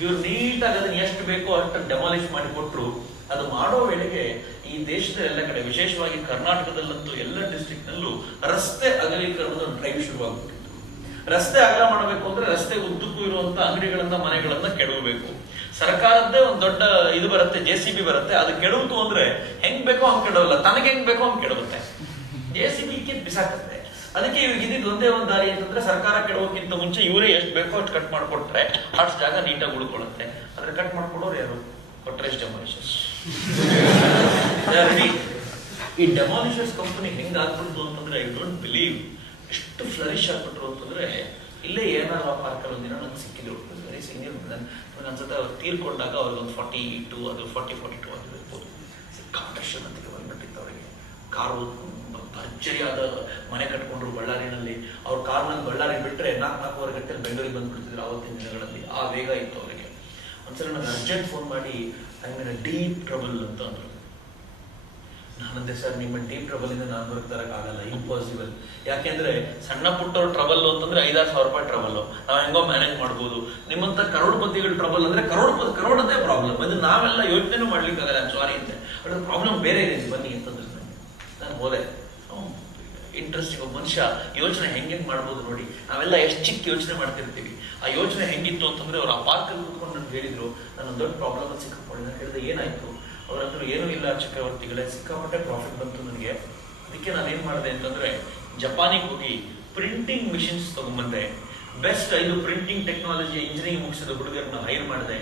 ಇವ್ರು ನೀಟಾಗಿ ಅದನ್ನ ಎಷ್ಟು ಬೇಕೋ ಅಷ್ಟು ಡೆಮಾಲಿಷ್ ಮಾಡಿ ಕೊಟ್ರು. ಅದು ಮಾಡೋ ವೇಳೆಗೆ ಈ ದೇಶದ ಎಲ್ಲ ಕಡೆ, ವಿಶೇಷವಾಗಿ ಕರ್ನಾಟಕದಲ್ಲಂತೂ ಎಲ್ಲ ಡಿಸ್ಟ್ರಿಕ್ಟ್ ನಲ್ಲೂ ರಸ್ತೆ ಅಗಲೀಕರಣದ ಡ್ರೈವ್ ಶುರುವಾಗ್ಬಿಟ್ಟಿತ್ತು. ರಸ್ತೆ ಅಗಲ ಮಾಡಬೇಕು ಅಂದ್ರೆ ರಸ್ತೆ ಉದ್ದಕ್ಕೂ ಇರುವಂತ ಅಂಗಡಿಗಳನ್ನ ಮನೆಗಳನ್ನ ಕೆಡವಬೇಕು. ಸರ್ಕಾರದ್ದೇ ಒಂದು ದೊಡ್ಡ ಇದು ಬರುತ್ತೆ, JCB ಬರುತ್ತೆ. ಅದು ಕೆಡವುತು ಅಂದ್ರೆ ಹೆಂಗ್ ಬೇಕೋ ಹಂಗ್ ಕೆಡವಲ್ಲ, ತನಗೆ ಹೆಂಗ್ ಬೇಕೋ ಹಂಗ್ ಕೆಡವುತ್ತೆ. JCB ಬಿಸಾಕತ್ತೆ. ಅದಕ್ಕೆ ಇವಾಗ ಇದಿದ್ದು ಒಂದೇ ಒಂದು ದಾರಿ ಅಂತಂದ್ರೆ, ಸರ್ಕಾರ ಕೆಡವಕ್ಕಿಂತ ಮುಂಚೆ ಇವರೇ ಎಷ್ಟು ಬೇಕೋ ಅಷ್ಟು ಕಟ್ ಮಾಡ್ಕೊಟ್ರೆ ಅಷ್ಟು ಜಾಗ ನೀಟಾಗಿ ಉಳ್ಕೊಳ್ಳುತ್ತೆ. ಆದ್ರೆ ಕಟ್ ಮಾಡ್ಕೊಡೋರು ಯಾರು? ಕೊಟ್ರೇಶ್ ಡೆಮಾಲಿಷರ್ಸ್. ಈ ಡೆಮಾಲಿಷರ್ಸ್ ಕಂಪನಿ ಹೆಂಗ್ ಆಗ್ಬಿಡ್ತು ಅಂತಂದ್ರೆ, ಐ ಡೋಂಟ್ ಬಿಲೀವ್ ಎಷ್ಟು ಫ್ಲರಿಶ್ ಆಗ್ಬಿಟ್ರು ಅಂತಂದ್ರೆ, ಇಲ್ಲೇ ಏನಾರ ಪಾರ್ಕ್ ಅಲ್ಲಿ ಒಂದಿನ ನಂಗೆ ಸಿಕ್ಕಿದ್ರು, ವೆರಿ ಸೀನಿಯರ್. ಅನ್ಸುತ್ತೆ ಅವ್ರು ತೀರ್ಕೊಂಡಾಗ ಅವ್ರಿಗೊಂದು 42 ಅದು 40-42 ಆಗಿರ್ಬೋದು. ಕಾಂಪಿಟೇಷನ್ ಅಂತ ಬಂದ್ಬಿಟ್ಟಿತ್ತು ಅವರಿಗೆ. ಕಾರು ಭರ್ಜರಿಯಾದ ಮನೆ ಕಟ್ಕೊಂಡ್ರು ಬಳ್ಳಾರಿನಲ್ಲಿ. ಅವ್ರ ಕಾರ್ನಲ್ಲಿ ಬಳ್ಳಾರಿ ಬಿಟ್ರೆ 4-4 ಗಂಟೆಲಿ ಬೆಂಗಳೂರಿಗೆ ಬಂದ್ಬಿಡ್ತಿದ್ರು ಆವತ್ತಿನ ದಿನಗಳಲ್ಲಿ. ಆ ವೇಗ ಇತ್ತು ಅವರಿಗೆ. ಒಂದ್ಸಲ ನನಗೆ ಅರ್ಜೆಂಟ್ ಫೋನ್ ಮಾಡಿ, ಐ ಮೀನ್ ಡೀಪ್ ಟ್ರಬಲ್ ಅಂತ ಅಂದ್ರು. ನಾನಂದೆ, ಸರ್ ನಿಮ್ಮ ಡೀಪ್ ಟ್ರಬಲ್ ಇಂದ ನಾನು ಹೊರಗೆ ತರಕ್ಕಾಗಲ್ಲ, ಇಂಪಾಸಿಬಲ್. ಯಾಕೆಂದ್ರೆ ಸಣ್ಣ ಪುಟ್ಟವ್ರ ಟ್ರಬಲ್ ಅಂತಂದ್ರೆ 5-6 ಸಾವಿರ ರೂಪಾಯಿ ಟ್ರಬಲ್ ನಾವ್ ಹೆಂಗೋ ಮ್ಯಾನೇಜ್ ಮಾಡ್ಬೋದು. ನಿಮ್ಮಂತ ಕರೋಡ್ಪತಿಗಳ ಟ್ರಬಲ್ ಅಂದ್ರೆ ಕರೋಡದೇ ಪ್ರಾಬ್ಲಮ್. ಅದು ನಾವೆಲ್ಲ ಯೋಚನೆ ಮಾಡ್ಲಿಕ್ಕೆ ಆಗಲ್ಲ. ಸಾರಿ ಅಂತೆ, ಬಟ್ ಪ್ರಾಬ್ಲಮ್ ಬೇರೆ ಇದೆ, ಬನ್ನಿ ಅಂತಂದ್ರೆ ನಾನು ಹೋದೆ. ಇಂಟ್ರೆಸ್ಟಿಂಗ್. ಒಬ್ಬ ಮನುಷ್ಯ ಯೋಚನೆ ಹೆಂಗೆ ಮಾಡ್ಬೋದು ನೋಡಿ. ನಾವೆಲ್ಲ ಎಷ್ಟು ಚಿಕ್ಕ ಯೋಚನೆ ಮಾಡ್ತಿರ್ತೀವಿ. ಆ ಯೋಚನೆ ಹೆಂಗಿತ್ತು ಅಂತಂದ್ರೆ, ಅವ್ರು ಆ ಪಾರ್ಕ್ ಅಲ್ಲಿ ಕೂತ್ಕೊಂಡು ನನ್ಗೆ ಹೇಳಿದ್ರು, ನಾನು ದೊಡ್ಡ ಪ್ರಾಬ್ಲಮ್ ಅಂತ ಸಿಕ್ಕಾಕೊಳ್ಳಿ. ನಾನು ಹೇಳಿದೆ, ಏನಾಯ್ತು? ಅವ್ರಂದ್ರು, ಏನೂ ಇಲ್ಲ ಚಕ್ರವರ್ತಿಗಳೇ, ಸಿಕ್ಕಾಪಟ್ಟೆ ಪ್ರಾಫಿಟ್ ಬಂತು ನನಗೆ. ಅದಕ್ಕೆ ನಾನೇನ್ ಮಾಡಿದೆ ಅಂತಂದ್ರೆ, ಜಪಾನಿಗೆ ಹೋಗಿ ಪ್ರಿಂಟಿಂಗ್ ಮಿಷಿನ್ಸ್ ತಗೊಂಬಂದೆ, ಬೆಸ್ಟ್ 5 ಪ್ರಿಂಟಿಂಗ್ ಟೆಕ್ನಾಲಜಿ ಇಂಜಿನಿಯರಿಂಗ್ ಮುಗಿಸಿದ ಹುಡುಗರನ್ನ ಹೈರ್ ಮಾಡಿದೆ.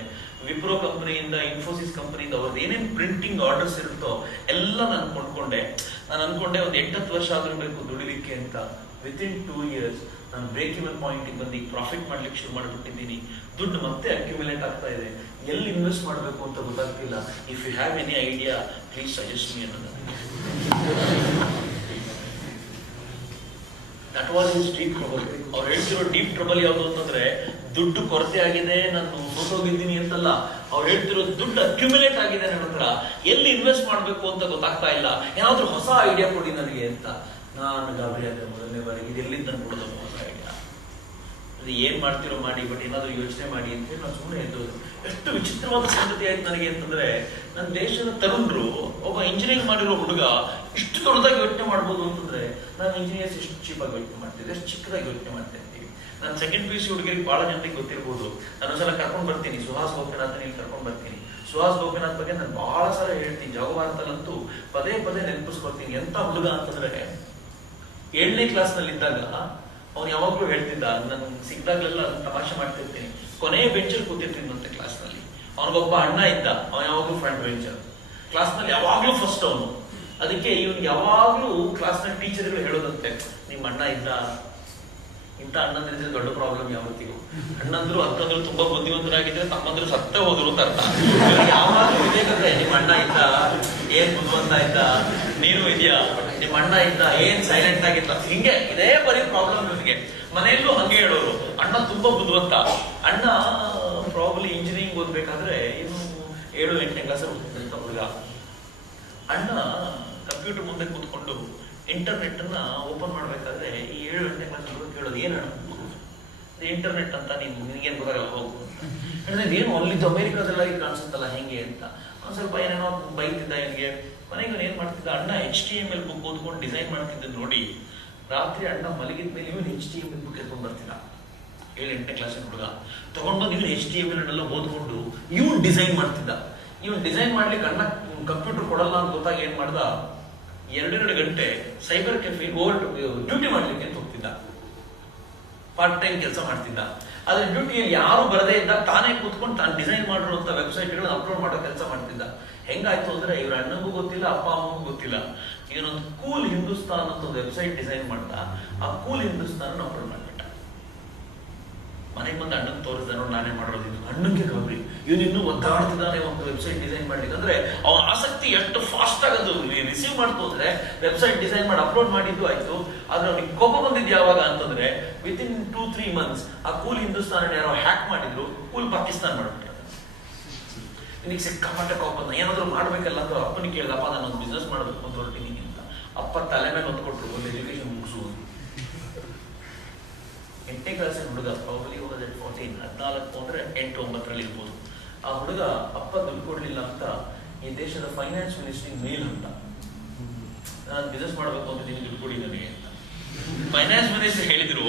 ವಿಪ್ರೋ ಕಂಪನಿಯಿಂದ, ಇನ್ಫೋಸಿಸ್ ಕಂಪನಿಯಿಂದ ಅವ್ರದ್ದು ಏನೇನು ಪ್ರಿಂಟಿಂಗ್ ಆರ್ಡರ್ಸ್ ಇರುತ್ತೋ ಎಲ್ಲ ನಾನು ಕೊಂಡ್ಕೊಂಡೆ. ನಾನು ಅನ್ಕೊಂಡೆ ಒಂದು 8-10 ವರ್ಷ ಆದ್ರೂ ಬೇಕು ದುಡಿಲಿಕ್ಕೆ ಅಂತ. ವಿತಿನ್ 2 years ನಾನು ಬ್ರೇಕ್ ಇವನ್ ಪಾಯಿಂಟ್ ಬಂದು ಈಗ ಪ್ರಾಫಿಟ್ ಮಾಡ್ಲಿಕ್ಕೆ ಶುರು ಮಾಡಿಬಿಟ್ಟಿದ್ದೀನಿ. ದುಡ್ಡು ಮತ್ತೆ ಅಕ್ಯುಮುಲೇಟ್ ಆಗ್ತಾ ಇದೆ. ಎಲ್ಲಿ ಇನ್ವೆಸ್ಟ್ ಮಾಡಬೇಕು ಅಂತ ಗೊತ್ತಾಗ್ತಿಲ್ಲ. If you have any idea please suggest me ಅನ್ನೋದು. That was his deep trouble. ಅವ್ರು ಹೇಳ್ತಿರೋ ಡೀಪ್ ಟ್ರಬಲ್ ಯಾವುದು ಅಂತಂದ್ರೆ ದುಡ್ಡು ಕೊರತೆ ಆಗಿದೆ, ನಾನು ಸೋತೋಗಿದ್ದೀನಿ ಅಂತಲ್ಲ. ಅವ್ರು ಹೇಳ್ತಿರೋ ದುಡ್ಡು ಅಕ್ಯುಮುಲೇಟ್ ಆಗಿದೆ ನನ್ನ ಹತ್ರ, ಎಲ್ಲಿ ಇನ್ವೆಸ್ಟ್ ಮಾಡಬೇಕು ಅಂತ ಗೊತ್ತಾಗ್ತಾ ಇಲ್ಲ, ಏನಾದ್ರೂ ಹೊಸ ಐಡಿಯಾ ಕೊಡಿ ನನಗೆ ಅಂತ. ನಾನು ಗಾಬರಿ ಆದ ಮೊದಲನೇ ಬಾರಿಗೆ ಇದು ಎಲ್ಲಿಂದ ಕೊಡೋದು ಹೊಸ ಐಡಿಯಾ, ಅದು ಏನ್ ಮಾಡ್ತಿರೋ ಮಾಡಿ, ಬಟ್ ಏನಾದ್ರೂ ಯೋಚನೆ ಮಾಡಿ ಅಂತ ನಾನು ಸುಮ್ಮನೆ ಎದ್ದೋದು. ಎಷ್ಟು ವಿಚಿತ್ರವಾದ ಸಂಗತಿ ಆಯ್ತು ನನಗೆ ಅಂತಂದ್ರೆ, ನನ್ನ ದೇಶದ ತರುಣರು ಒಬ್ಬ ಇಂಜಿನಿಯರಿಂಗ್ ಮಾಡಿರೋ ಹುಡುಗ ಇಷ್ಟು ದೊಡ್ಡದಾಗಿ ಯೋಚನೆ ಮಾಡ್ಬೋದು ಅಂತಂದ್ರೆ, ನಾನು ಇಂಜಿನಿಯರ್ಸ್ ಎಷ್ಟು ಚೀಪಾಗಿ ಯೋಚನೆ ಮಾಡ್ತಿದ್ದೆ, ಎಷ್ಟು ಚಿಕ್ಕದಾಗಿ ಯೋಚನೆ ಮಾಡ್ತಾ ಇರ್ತೀವಿ. ನಾನು ಸೆಕೆಂಡ್ PUC ಹುಡುಗರಿಗೆ ಬಹಳ ಜನರಿಗೆ ಗೊತ್ತಿರ್ಬೋದು. ನಾನು ಒಂದ್ಸಲ ಕರ್ಕೊಂಡು ಬರ್ತೀನಿ, ಸುಹಾಸ್ ಗೋಪಿನಾಥ್ ಇಲ್ಲಿ ಕರ್ಕೊಂಡು ಬರ್ತೀನಿ. ಸುಹಾಸ್ ಗೋಪಿನಾಥ್ ಬಗ್ಗೆ ನಾನು ಬಹಳ ಸಲ ಹೇಳ್ತೀನಿ, ಜಾಗಭಾರತಲ್ಲಂತೂ ಪದೇ ಪದೇ ನೆನಪಿಸ್ಕೊಡ್ತೀನಿ. ಎಂತ ಹುಡುಗ ಅಂತಂದ್ರೆ, 7ನೇ ಕ್ಲಾಸ್ ನಲ್ಲಿ ಇದ್ದಾಗ ಅವ್ನು ಯಾವಾಗ್ಲೂ ಹೇಳ್ತಿದ್ದ, ನನ್ ಸಿಕ್ದಾಗ್ಲೆಲ್ಲ ತಮಾಷೆ ಮಾಡ್ತಿರ್ತೀನಿ, ಕೊನೆ ಬೆಂಚಲ್ಲಿ ಕೂತಿರ್ತೀನಿ ಮತ್ತೆ ಕ್ಲಾಸ್ ನಲ್ಲಿ. ಅವನಿಗೊಬ್ಬ ಅಣ್ಣ ಇದ್ದ, ಅವನ್ ಯಾವಾಗ್ಲೂ ಫ್ರಂಟ್ ಬೆಂಚರ್, ಕ್ಲಾಸ್ ನಲ್ಲಿ ಯಾವಾಗ್ಲೂ ಫಸ್ಟ್ ಅವನು. ಅದಕ್ಕೆ ಇವನ್ ಯಾವಾಗ್ಲೂ ಕ್ಲಾಸ್ ನಲ್ಲಿ ಟೀಚರ್ಗಳು ಹೇಳೋದಂತೆ, ನಿಮ್ ಅಣ್ಣ ಇದ್ದ, ಇಂಥ ಅಣ್ಣಂದ್ರೆ ದೊಡ್ಡ ಪ್ರಾಬ್ಲಮ್ ಯಾವತ್ತಿಗೂ. ಅಣ್ಣಂದ್ರು ಅಕ್ಕಂದ್ರು ತುಂಬಾ ಬುದ್ಧಿವಂತರಾಗಿದ್ರೆ, ತಮ್ಮಂದ್ರು ಸತ್ತೇ ಹೋದ್ರು ಅಂತ ಅರ್ಥ. ಯಾವಾಗ್ಲೂ ಇದೇ ಕತೆ, ನಿಮ್ ಅಣ್ಣ ಇದ್ದ, ಏನ್ ಬುದ್ಧಿವಂತ ಇದ್ದ, ನೀನು ಇದೆಯಾ, ನಿಮ್ ಅಣ್ಣ ಇದ್ದ, ಏನ್ ಸೈಲೆಂಟ್ ಆಗಿದ್ದ, ಹಿಂಗೆ ಇದೇ ಬರೀ ಪ್ರಾಬ್ಲಮ್ ಇವನಿಗೆ. ಮನೆಯಲ್ಲೂ ಹಂಗೆ ಹೇಳೋರು, ಅಣ್ಣ ತುಂಬಾ ಬುದ್ಧಿವಂತ. ಅಣ್ಣ ಪ್ರಾಬ್ಲಿ ಇಂಜಿನಿಯರಿಂಗ್ ಓದ್ಬೇಕಾದ್ರೆ ಇನ್ನು 7-8ನೇ ಕ್ಲಾಸ್ ಓದ್ತಿದ್ದಂತ ಹುಡುಗ. ಅಣ್ಣ ಕಂಪ್ಯೂಟರ್ ಮುಂದೆ ಕೂತ್ಕೊಂಡು ಇಂಟರ್ನೆಟ್ ಅನ್ನ ಓಪನ್ ಮಾಡ್ಬೇಕಾದ್ರೆ ಈ 7-8ನೇ ಕ್ಲಾಸ್ ಹುಡುಗ ಕೇಳೋದು, ಏನ್ ಇಂಟರ್ನೆಟ್ ಅಂತ, ನಿನ್ಗೇನ್ ಗೊತ್ತಾಗಲ್ಲ ಹೋಗು ಅಂದ್ರೆ, ಏನು ಅಲ್ಲಿದ್ದು ಅಮೆರಿಕಾದೆಲ್ಲ ಈಗ ಕಾಣಿಸುತ್ತಲ್ಲ ಹೆಂಗೆ ಅಂತ. ಒಂದ್ ಸ್ವಲ್ಪ ಏನೇನೋ ಬೈತಿದ್ದ ಇವನಿಗೆ. ಮನೆಗೆ ಏನ್ ಮಾಡ್ತಿದ್ದ, ಅಣ್ಣ HTML ಬುಕ್ ಓದ್ಕೊಂಡು ಡಿಸೈನ್ ಮಾಡ್ತಿದ್ದ ನೋಡಿ, ರಾತ್ರಿ ಅಣ್ಣ ಮಲಗಿದ ಮೇಲೆ ಇವನು HTML ಬುಕ್ ಎತ್ಕೊಂಡ್ ಬರ್ತಿದ್ದ. 7-8ನೇ ಕ್ಲಾಸಿನ ಹುಡುಗ ತಗೊಂಡ್ ಬಂದು ಇವನು HTML ಅನ್ನೆಲ್ಲ ಓದ್ಕೊಂಡು ಇವನ್ ಡಿಸೈನ್ ಮಾಡ್ತಿದ್ದ. ಇವನ್ ಡಿಸೈನ್ ಮಾಡ್ಲಿಕ್ಕೆ ಅಣ್ಣ ಕಂಪ್ಯೂಟರ್ ಕೊಡಲ್ಲ ಅಂತ ಗೊತ್ತಾಗಿ ಏನ್ ಮಾಡ್ದ, 2 ಗಂಟೆ ಸೈಬರ್ ಕೆಫೆ ಡ್ಯೂಟಿ ಮಾಡ್ಲಿಕ್ಕೆ ಅಂತ ಹೋಗ್ತಿದ್ದ. ಪಾರ್ಟ್ ಟೈಮ್ ಕೆಲಸ ಮಾಡ್ತಿದ್ದ. ಆದ್ರೆ ಡ್ಯೂಟಿಯಲ್ಲಿ ಯಾರು ಬರದೇ ಇದ್ದಾಗ ತಾನೇ ಕೂತ್ಕೊಂಡು ತಾನು ಡಿಸೈನ್ ಮಾಡಿರುವಂತ ವೆಬ್ಸೈಟ್ಗಳನ್ನ ಅಪ್ಲೋಡ್ ಮಾಡೋ ಕೆಲಸ ಮಾಡ್ತಿದ್ದ. ಹೆಂಗಾಯ್ತು ಅಂದ್ರೆ, ಇವ್ರ ಅಣ್ಣಂಗೂ ಗೊತ್ತಿಲ್ಲ, ಅಪ್ಪ ಅಮ್ಮಗೂ ಗೊತ್ತಿಲ್ಲ. ಇವನೊಂದು ಕೂಲ್ ಹಿಂದೂಸ್ತಾನ್ ಅಂತ ಒಂದು ವೆಬ್ಸೈಟ್ ಡಿಸೈನ್ ಮಾಡ್ದ. ಆ ಕೂಲ್ ಹಿಂದೂಸ್ತಾನ್ ಅಪ್ಲೋಡ್ ಮಾಡ್ಬಿಟ್ಟ. ಮನೆಗೆ ಬಂದು ಅಣ್ಣನ್ ತೋರಿಸ್ದ, ನೋಡಿ ನಾನೇ ಮಾಡೋದು. ಅಣ್ಣಂಗೆ ಗಾಬರಿ, ಇವನು ಇನ್ನೂ ಒದ್ದಾಡ್ತಿದ್ದಾನೆ ಒಂದು ವೆಬ್ಸೈಟ್ ಡಿಸೈನ್ ಮಾಡ್ಲಿಕ್ಕೆ. ಅಂದ್ರೆ ಅವನ ಆಸಕ್ತಿ ಎಷ್ಟು ಫಾಸ್ಟ್ ಆಗದು ರಿಸೀವ್ ಮಾಡ್ತು ಅಂದ್ರೆ, ವೆಬ್ಸೈಟ್ ಡಿಸೈನ್ ಮಾಡಿ ಅಪ್ಲೋಡ್ ಮಾಡಿದ್ದು ಆಯ್ತು. ಆದ್ರೆ ಅವ್ನಿಗೆ ಕೋಪ ಬಂದಿದ್ದು ಯಾವಾಗ ಅಂತಂದ್ರೆ, ವಿತಿನ್ 2-3 months ಆ ಕೂಲ್ ಹಿಂದೂಸ್ತಾನ ಯಾರೋ ಹ್ಯಾಕ್ ಮಾಡಿದ್ರು, ಕೂಲ್ ಪಾಕಿಸ್ತಾನ್ ಮಾಡ್ಬಿಟ್ರು. ನಿನಗೆ ಸಿಕ್ಕಾಪಟ್ಟೆ ಕೋಪ ಬಂದ, ಏನಾದ್ರು ಮಾಡ್ಬೇಕಲ್ಲ ಅಂತ ಅಪ್ಪನಿಗೆ ಕೇಳಿದಪ್ಪ, ನಾನು ಒಂದು ಬಿಸ್ನೆಸ್ ಮಾಡಬೇಕು ಅಂತ ಹೊರಟಿದ್ದೀನಿ ಅಂತ. ಅಪ್ಪ ತಲೆ ಮೇಲೆ ಒತ್ತು ಕೊಟ್ರು, ಒಂದು ಎಜುಕೇಶನ್ ಮುಗಿಸುವುದು. 8ನೇ ಕ್ಲಾಸಿನ ಹುಡುಗ, ಪ್ರಾಬಲಿ 14 ಅಂದ್ರೆ 8-9 ಇರ್ಬೋದು. ಆ ಹುಡುಗ ಅಪ್ಪ ದುಡ್ಡು ಕೊಡ್ಲಿಲ್ಲ ಅಂತ ಈ ದೇಶದ ಫೈನಾನ್ಸ್ ಮಿನಿಸ್ಟ್ರಿಗೆ ಮೇಲ್ ಅಂತ, ನಾನು ಬಿಸ್ನೆಸ್ ಮಾಡ್ಬೇಕು ಅಂತ ನಿನಗೆ ದುಡ್ಡು ಕೊಡಿ ನನಗೆ ಅಂತ. ಫೈನಾನ್ಸ್ ಮಿನಿಸ್ಟರ್ ಹೇಳಿದ್ರು,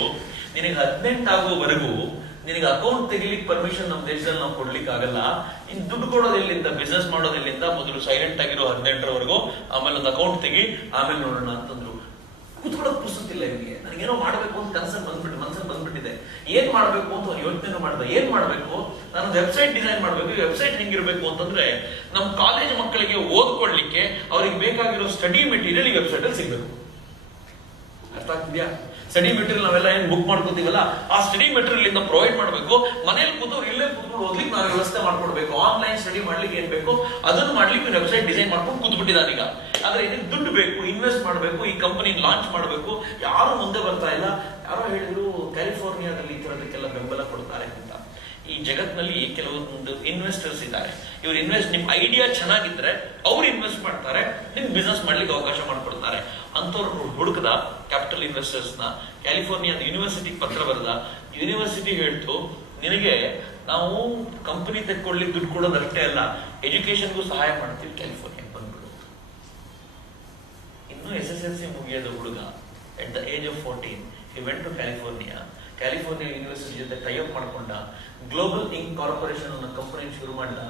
ನಿನಗೆ 18 ಆಗುವವರೆಗೂ ನಿನಗೆ ಅಕೌಂಟ್ ತೆಗಿಲಿಕ್ಕೆ ಪರ್ಮಿಷನ್ ನಮ್ಮ ದೇಶದಲ್ಲಿ ನಾವು ಕೊಡ್ಲಿಕ್ಕೆ ಆಗಲ್ಲ. ಇನ್ ದುಡ್ಡು ಕೊಡೋದಿಲ್ಲಿಂದ, ಬಿಸ್ನೆಸ್ ಮಾಡೋದಿಲ್ಲಿಂದ, ಮೊದಲು ಸೈಲೆಂಟ್ ಆಗಿರೋ 18ರವರೆಗೂ, ಆಮೇಲೆ ಒಂದು ಅಕೌಂಟ್ ತೆಗಿ, ಆಮೇಲೆ ನೋಡೋಣ ಅಂತಂದ್ರು. ಕೂತ್ಕೊಳ್ಳೋದು ಪುಸ್ತಕಿಲ್ಲ ಇವನಿಗೆ. ನನಗೇನೋ ಮಾಡ್ಬೇಕು ಅಂತ ಮನಸ್ಸಲ್ಲಿ ಬಂದ್ಬಿಟ್ಟಿದೆ. ಏನ್ ಮಾಡ್ಬೇಕು ಅಂತ ಯೋಚನೆ ಮಾಡ್ದೆ. ಏನ್ ಮಾಡ್ಬೇಕು, ನಾನು ವೆಬ್ಸೈಟ್ ಡಿಸೈನ್ ಮಾಡ್ಬೇಕು. ವೆಬ್ಸೈಟ್ ಹೆಂಗಿರ್ಬೇಕು ಅಂತಂದ್ರೆ, ನಮ್ ಕಾಲೇಜ್ ಮಕ್ಕಳಿಗೆ ಓದ್ಕೊಳ್ಲಿಕ್ಕೆ ಅವ್ರಿಗೆ ಬೇಕಾಗಿರೋ ಸ್ಟಡಿ ಮೆಟೀರಿಯಲ್ ಈ ವೆಬ್ಸೈಟ್ ಅಲ್ಲಿ ಸಿಗ್ಬೇಕು. ಅರ್ಥ ಆಗ್ತಿದ್ಯಾ? ಸ್ಟಡಿ ಮೆಟೀರಿಯಲ್ ನಾವೆಲ್ಲ ಏನ್ ಬುಕ್ ಮಾಡ್ಕೋತೀವಲ್ಲ, ಆ ಸ್ಟಡಿ ಮೆಟೀರಿಯಲ್ ಇಂದ ಪ್ರೊವೈಡ್ ಮಾಡ್ಬೇಕು. ಮನೇಲಿ ಕೂತವ್ರು ಇಲ್ಲೇ ಕೂತ್ಕೊಂಡು ಓದ್ಲಿಕ್ಕೆ ನಾವು ವ್ಯವಸ್ಥೆ ಮಾಡ್ಕೊಡ್ಬೇಕು. ಆನ್ಲೈನ್ ಸ್ಟಡಿ ಮಾಡ್ಲಿಕ್ಕೆ ಏನ್ ಬೇಕು ಅದನ್ನು ಮಾಡ್ಲಿಕ್ಕೆ ವೆಬ್ಸೈಟ್ ಡಿಸೈನ್ ಮಾಡ್ಕೊಂಡು ಕೂತ್ಬಿಟ್ಟಿದ್ದಾನೆ ಈಗ. ಆದ್ರೆ ಇದಕ್ಕೆ ದುಡ್ಡು ಬೇಕು, ಇನ್ವೆಸ್ಟ್ ಮಾಡ್ಬೇಕು, ಈ ಕಂಪನಿ ಲಾಂಚ್ ಮಾಡ್ಬೇಕು. ಯಾರು ಮುಂದೆ ಬರ್ತಾ ಇಲ್ಲ. ಯಾರೋ ಹೇಳಿದ್ರು ಕ್ಯಾಲಿಫೋರ್ನಿಯಾದಲ್ಲಿ ಈ ತರದಕ್ಕೆಲ್ಲ ಬೆಂಬಲ ಕೊಡ್ತಾರೆ ಅಂತ. ಈ ಜಗತ್ನಲ್ಲಿ ಕೆಲವೊಂದು ಇನ್ವೆಸ್ಟರ್ಸ್ ಇದ್ದಾರೆ. ಇವ್ರು ನಿಮ್ ಐಡಿಯಾ ಚೆನ್ನಾಗಿದ್ರೆ ಅವ್ರು ಇನ್ವೆಸ್ಟ್ ಮಾಡ್ತಾರೆ, ನಿಮ್ ಬಿಸ್ನೆಸ್ ಮಾಡ್ಲಿಕ್ಕೆ ಅವಕಾಶ ಮಾಡ್ಕೊಡ್ತಾರೆ. ಅಂತವ್ರು ಹುಡುಕದ ಕ್ಯಾಪಿಟಲ್ ಇನ್ವೆಸ್ಟರ್ಸ್ ನ. ಕ್ಯಾಲಿಫೋರ್ನಿಯಾದ ಯೂನಿವರ್ಸಿಟಿ ಪತ್ರ ಬರೆದ. ಯೂನಿವರ್ಸಿಟಿ ಹೇಳ್ತು, ನಿನಗೆ ನಾವು ಕಂಪನಿ ತೆಕ್ಕೊಳ್ಳಿಕ್ಕೆ ದುಡ್ಡು ಕೊಡೋದಷ್ಟೇ ಅಲ್ಲ, ಎಜುಕೇಶನ್ಗೂ ಸಹಾಯ ಮಾಡ್ತೀವಿ, ಕ್ಯಾಲಿಫೋರ್ನಿಯಾಗೆ ಬಂದ್ಬಿಡು. ಇನ್ನು SSLC ಮುಗಿಯೋದ ಹುಡುಗ at the age of 14 he went to California university ಜೊತೆ ಟೈಅಪ್ ಮಾಡ್ಕೊಂಡ. ಗ್ಲೋಬಲ್ ಇಂಕ್ ಕಾರ್ಪೊರೇಷನ್ ಅನ್ನೋ ಕಂಪನಿ ಶುರು ಮಾಡಿದ.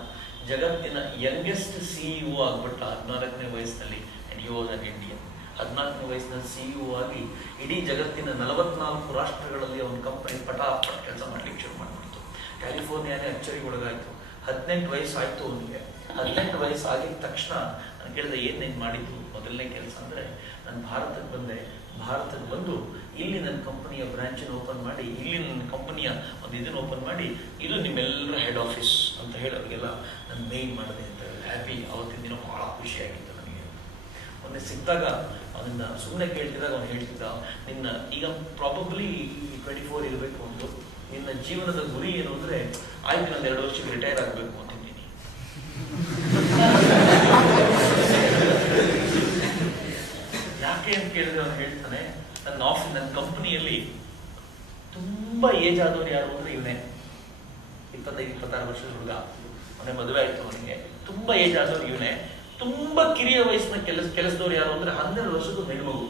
ಜಗತ್ತಿನ ಯಂಗೆಸ್ಟ್ CEO ಆಗ್ಬಿಟ್ಟ 14ನೇ ವಯಸ್ಸಿನಲ್ಲಿ. And he was an Indian. 14ನೇ ವಯಸ್ಸಿನಲ್ಲಿ CEO ಆಗಿ ಇಡೀ ಜಗತ್ತಿನ 44 ರಾಷ್ಟ್ರಗಳಲ್ಲಿ ಅವನ ಕಂಪನಿ ಪಟಾಪಟ್ ಕೆಲಸ ಮಾಡ್ಲಿಕ್ಕೆ ಶುರು ಮಾಡಿಬಿಡ್ತು. ಕ್ಯಾಲಿಫೋರ್ನಿಯಾನೇ ಅಚ್ಚರಿಗೊಳಗಾಯ್ತು. 18 ವಯಸ್ಸಾಯ್ತು ಅವನಿಗೆ. 18 ವಯಸ್ಸಾಗಿದ ತಕ್ಷಣ ನಾನು ಕೇಳಿದೆ, ಏನೇನು ಮಾಡಿದ್ದು ಮೊದಲನೇ ಕೆಲಸ ಅಂದರೆ, ನಾನು ಭಾರತಕ್ಕೆ ಬಂದೆ. ಭಾರತಕ್ಕೆ ಬಂದು ಇಲ್ಲಿ ನನ್ನ ಕಂಪನಿಯ ಬ್ರಾಂಚನ್ನು ಓಪನ್ ಮಾಡಿ, ಇಲ್ಲಿ ನನ್ನ ಕಂಪನಿಯ ಒಂದು ಇದನ್ನು ಓಪನ್ ಮಾಡಿ, ಇದು ನಿಮ್ಮೆಲ್ಲರ ಹೆಡ್ ಆಫೀಸ್ ಅಂತ ಹೇಳಿ ಅವರಿಗೆಲ್ಲ ನಾನು ಮೇಲ್ ಮಾಡಿದೆ ಅಂತ ಹೇಳಿ ಹ್ಯಾಪಿ. ಅವತ್ತಿನ ದಿನ ಭಾಳ ಖುಷಿಯಾಗಿತ್ತು ನನಗೆ. ಮೊನ್ನೆ ಸಿಕ್ಕಿದಾಗ ಅವನನ್ನ ಸುಮ್ಮನೆ ಕೇಳ್ತಿದ್ದಾಗ ಅವನು ಹೇಳ್ತಿದ್ದ, ನಿನ್ನ ಈಗ ಪ್ರಾಬಬ್ಲಿ 24 ಇರಬೇಕು ಒಂದು, ನಿನ್ನ ಜೀವನದ ಗುರಿ ಏನು ಅಂದರೆ, ಆಯ್ತು ನಾನು 2 ವರ್ಷಕ್ಕೆ ರಿಟೈರ್ ಆಗಬೇಕು ಅಂತಿದ್ದೀನಿ. ಯಾಕೆ ಅಂತ ಕೇಳಿದ್ರೆ ಅವನು ಹೇಳ್ತಾನೆ, ನನ್ನ ಕಂಪನಿಯಲ್ಲಿ ತುಂಬಾ ಏಜ್ ಆದವ್ರು ಯಾರು ಅಂದ್ರೆ ಇವನೇ. 25-26 ವರ್ಷದ ಹುಡುಗ, ಅವನೇ ಮದುವೆ ಆಯ್ತು ಅವನಿಗೆ. ತುಂಬಾ ಏಜ್ ಆದವ್ರು ಇವನೇ. ತುಂಬಾ ಕಿರಿಯ ವಯಸ್ಸಿನ ಕೆಲಸದವ್ರು ಯಾರು ಅಂದ್ರೆ 12 ವರ್ಷದ ಹೆಣ್ಮಗು,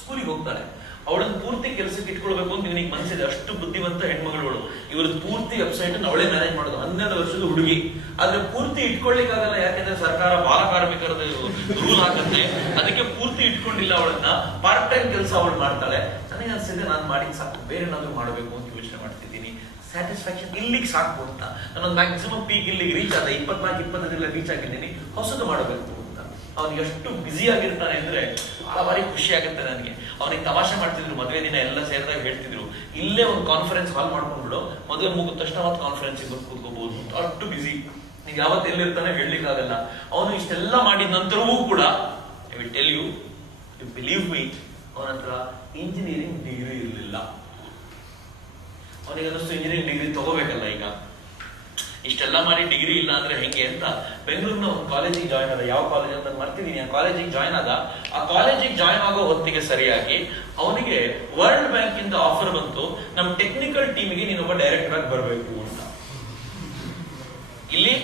ಸ್ಕೂಲಿಗೆ ಹೋಗ್ತಾಳೆ. ಅವಳನ್ನ ಪೂರ್ತಿ ಕೆಲಸಕ್ಕೆ ಇಟ್ಕೊಳ್ಬೇಕು ಅಂತ ಇವನಿಗೆ ಮನಸ್ಸಿದೆ. ಅಷ್ಟು ಬುದ್ಧಿವಂತ ಹೆಣ್ಮಗಳು. ಇವ್ರದ್ದು ಪೂರ್ತಿ ವೆಬ್ಸೈಟ್ ಅವಳೇ ಮ್ಯಾನೇಜ್ ಮಾಡೋದು. 12 ವರ್ಷದ ಹುಡುಗಿ. ಆದ್ರೆ ಪೂರ್ತಿ ಇಟ್ಕೊಳ್ಳಿಕ್ಕಾಗಲ್ಲ, ಯಾಕೆಂದ್ರೆ ಸರ್ಕಾರ ಬಾಲ ಕಾರ್ಮಿಕರದ ರೂಲ್ ಹಾಕತ್ತೆ. ಅದಕ್ಕೆ ಪೂರ್ತಿ ಇಟ್ಕೊಂಡಿಲ್ಲ ಅವಳನ್ನ. ಪಾರ್ಟ್ ಟೈಮ್ ಕೆಲಸ ಅವಳು ಮಾಡ್ತಾಳೆ. ನನಗೆ ಅನ್ಸಿದೆ, ನಾನು ಮಾಡಿದ್ ಸಾಕು, ಬೇರೆ ಏನಾದ್ರು ಮಾಡಬೇಕು ಅಂತ ಯೋಚನೆ ಮಾಡ್ತಿದ್ದೀನಿ. ಸ್ಯಾಟಿಸ್ಫ್ಯಾಕ್ಷನ್ ಇಲ್ಲಿಗೆ ಸಾಕು ಅಂತ. ನಾನೊಂದು ಮ್ಯಾಕ್ಸಿಮಮ್ ಪೀಕ್ ಇಲ್ಲಿಗೆ ರೀಚ್ ಆದ, 24-25 ರೀಚ್ ಆಗಿದ್ದೀನಿ, ಹೊಸದು ಮಾಡಬೇಕು ಅಂತ. ಅವನಿಗೆ ಎಷ್ಟು ಬ್ಯುಸಿ ಆಗಿರ್ತಾನೆ ಅಂದ್ರೆ ಬಹಳ ಬಾರಿ ಖುಷಿ ಆಗುತ್ತೆ ನನಗೆ. ಅವನಿಗೆ ತಮಾಷೆ ಮಾಡ್ತಿದ್ರು, ಮದುವೆ ದಿನ ಎಲ್ಲ ಸೇರಿದಾಗ ಹೇಳ್ತಿದ್ರು, ಇಲ್ಲೇ ಒಂದು ಕಾನ್ಫರೆನ್ಸ್ ಹಾಲ್ ಮಾಡ್ಕೊಂಡ್ಬಿಡು, ಮದುವೆ ಮುಗಿದ ತಕ್ಷಣ ಮತ್ತೆ ಕಾನ್ಫರೆನ್ಸ್ ಬಂದು ಕೂತ್ಕೋಬಹುದು ಅಂತ. ಅಷ್ಟು ಬ್ಯುಸಿ. ನೀವು ಯಾವತ್ತು ಎಲ್ಲಿರ್ತಾನೆ ಹೇಳಲಿಕ್ಕಾಗಲ್ಲ. ಅವನು ಇಷ್ಟೆಲ್ಲ ಮಾಡಿದ ನಂತರವೂ ಕೂಡ, I will tell you, you believe me, ಅವನ ಹತ್ರ ಇಂಜಿನಿಯರಿಂಗ್ ಡಿಗ್ರಿ ಇರಲಿಲ್ಲ. ಅವನಿಗೆ ಅನ್ನಿಸ್ತು ಇಂಜಿನಿಯರಿಂಗ್ ಡಿಗ್ರಿ ತಗೋಬೇಕಲ್ಲ. ಈಗ ಇಷ್ಟೆಲ್ಲ ಮಾಡಿ ಡಿಗ್ರಿ ಇಲ್ಲ ಅಂದ್ರೆ ಹೆಂಗೆ ಅಂತ ಬೆಂಗಳೂರಿನ ಒಂದು ಕಾಲೇಜಿಗೆ ಜಾಯ್ನ್ ಆದ. ಯಾವ ಕಾಲೇಜ್ ಅಂತ ಮರ್ತಿದ್ದೀನಿ. ಆ ಕಾಲೇಜಿಗೆ ಜಾಯ್ನ್ ಆದ. ಆ ಕಾಲೇಜಿಗೆ ಜಾಯ್ನ್ ಆಗೋ ಹೊತ್ತಿಗೆ ಸರಿಯಾಗಿ ಅವನಿಗೆ ವರ್ಲ್ಡ್ ಬ್ಯಾಂಕ್ ಇಂದ ಆಫರ್ ಬಂತು, ನಮ್ಮ ಟೆಕ್ನಿಕಲ್ ಟೀಮಿಗೆ ನೀನೊಬ್ಬ ಡೈರೆಕ್ಟರ್ ಆಗಿ ಬರಬೇಕು ಅಂತ. ಇಲ್ಲಿ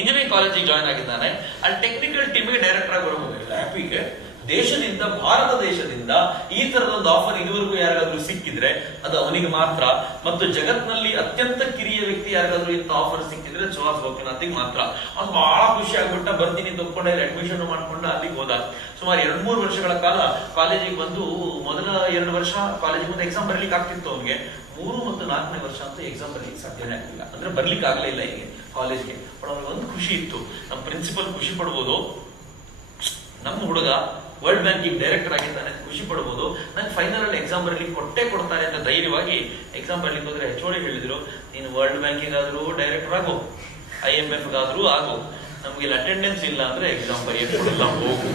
ಇಂಜಿನಿಯರಿಂಗ್ ಕಾಲೇಜಿಗೆ ಜಾಯ್ನ್ ಆಗಿದ್ದಾನೆ, ಅಲ್ಲಿ ಟೆಕ್ನಿಕಲ್ ಟೀಮಿಗೆ ಡೈರೆಕ್ಟರ್ ಆಗಿ ಬರಬಹುದು. ಹ್ಯಾಪಿಗೆ ದೇಶದಿಂದ, ಭಾರತ ದೇಶದಿಂದ ಈ ತರದೊಂದು ಆಫರ್ ಇದುವರೆಗೂ ಯಾರಿಗಾದ್ರೂ ಸಿಕ್ಕಿದ್ರೆ ಅದು ಅವನಿಗೆ ಮಾತ್ರ. ಮತ್ತು ಜಗತ್ನಲ್ಲಿ ಅತ್ಯಂತ ಕಿರಿಯ ವ್ಯಕ್ತಿ ಯಾರಿಗಾದ್ರೂ ಇಂಥ ಆಫರ್ ಸಿಕ್ಕಿದ್ರೆ ಸುಹಾಸ್ ಗೋಪಿನಾಥಿಗೆ ಮಾತ್ರ. ಅವ್ನು ಬಹಳ ಖುಷಿ ಆಗ್ಬಿಟ್ಟ. ಬರ್ತೀನಿ ತಗೊಂಡೆ, ಅಡ್ಮಿಷನ್ ಮಾಡ್ಕೊಂಡು ಅಲ್ಲಿಗೆ ಹೋದ. ಸುಮಾರು 2-3 ವರ್ಷಗಳ ಕಾಲ ಕಾಲೇಜಿಗೆ ಬಂದು, ಮೊದಲ 2 ವರ್ಷ ಕಾಲೇಜಿಗೆ ಬಂದು ಎಕ್ಸಾಮ್ ಬರ್ಲಿಕ್ಕೆ ಆಗ್ತಿತ್ತು ಅವನಿಗೆ. 3 ಮತ್ತು 4ನೇ ವರ್ಷ ಅಂತ ಎಕ್ಸಾಮ್ ಬರ್ಲಿಕ್ಕೆ ಸಾಧ್ಯನೇ ಆಗ್ಲಿಲ್ಲ. ಅಂದ್ರೆ ಬರ್ಲಿಕ್ಕೆ ಆಗ್ಲೇ ಇಲ್ಲ ಹೀಗೆ ಕಾಲೇಜ್ಗೆ. ಬಟ್ ಅವ್ನಿಗೆ ಒಂದು ಖುಷಿ ಇತ್ತು, ನಮ್ಮ ಪ್ರಿನ್ಸಿಪಲ್ ಖುಷಿ ಪಡ್ಬೋದು, ನಮ್ಮ ಹುಡುಗ ವರ್ಲ್ಡ್ ಬ್ಯಾಂಕಿಗೆ ಡೈರೆಕ್ಟರ್ ಆಗಿದ್ದಾನೆ, ಖುಷಿ ಪಡ್ಬೋದು, ನಂಗೆ ಫೈನಲ್ ಅಲ್ಲಿ ಎಕ್ಸಾಮ್ ಬರ್ಲಿಕ್ಕೆ ಕೊಡ್ತಾರೆ ಅಂತ ಧೈರ್ಯವಾಗಿ ಎಕ್ಸಾಮ್ ಬರ್ಲಿಕ್ಕೆ ಹೋದ್ರೆ HOD ಹೇಳಿದ್ರು, ನೀನು ವರ್ಲ್ಡ್ ಬ್ಯಾಂಕಿಗಾದ್ರೂ ಡೈರೆಕ್ಟರ್ ಆಗೋ, IMF ಗಾದ್ರೂ ಆಗೋ, ನಮ್ಗೆ ಇಲ್ಲಿ ಅಟೆಂಡೆನ್ಸ್ ಇಲ್ಲ ಅಂದ್ರೆ ಎಕ್ಸಾಮ್ ಬರೆಯಕ್ಕೆ ಕೊಡಲ್ಲ, ಹೋಗು.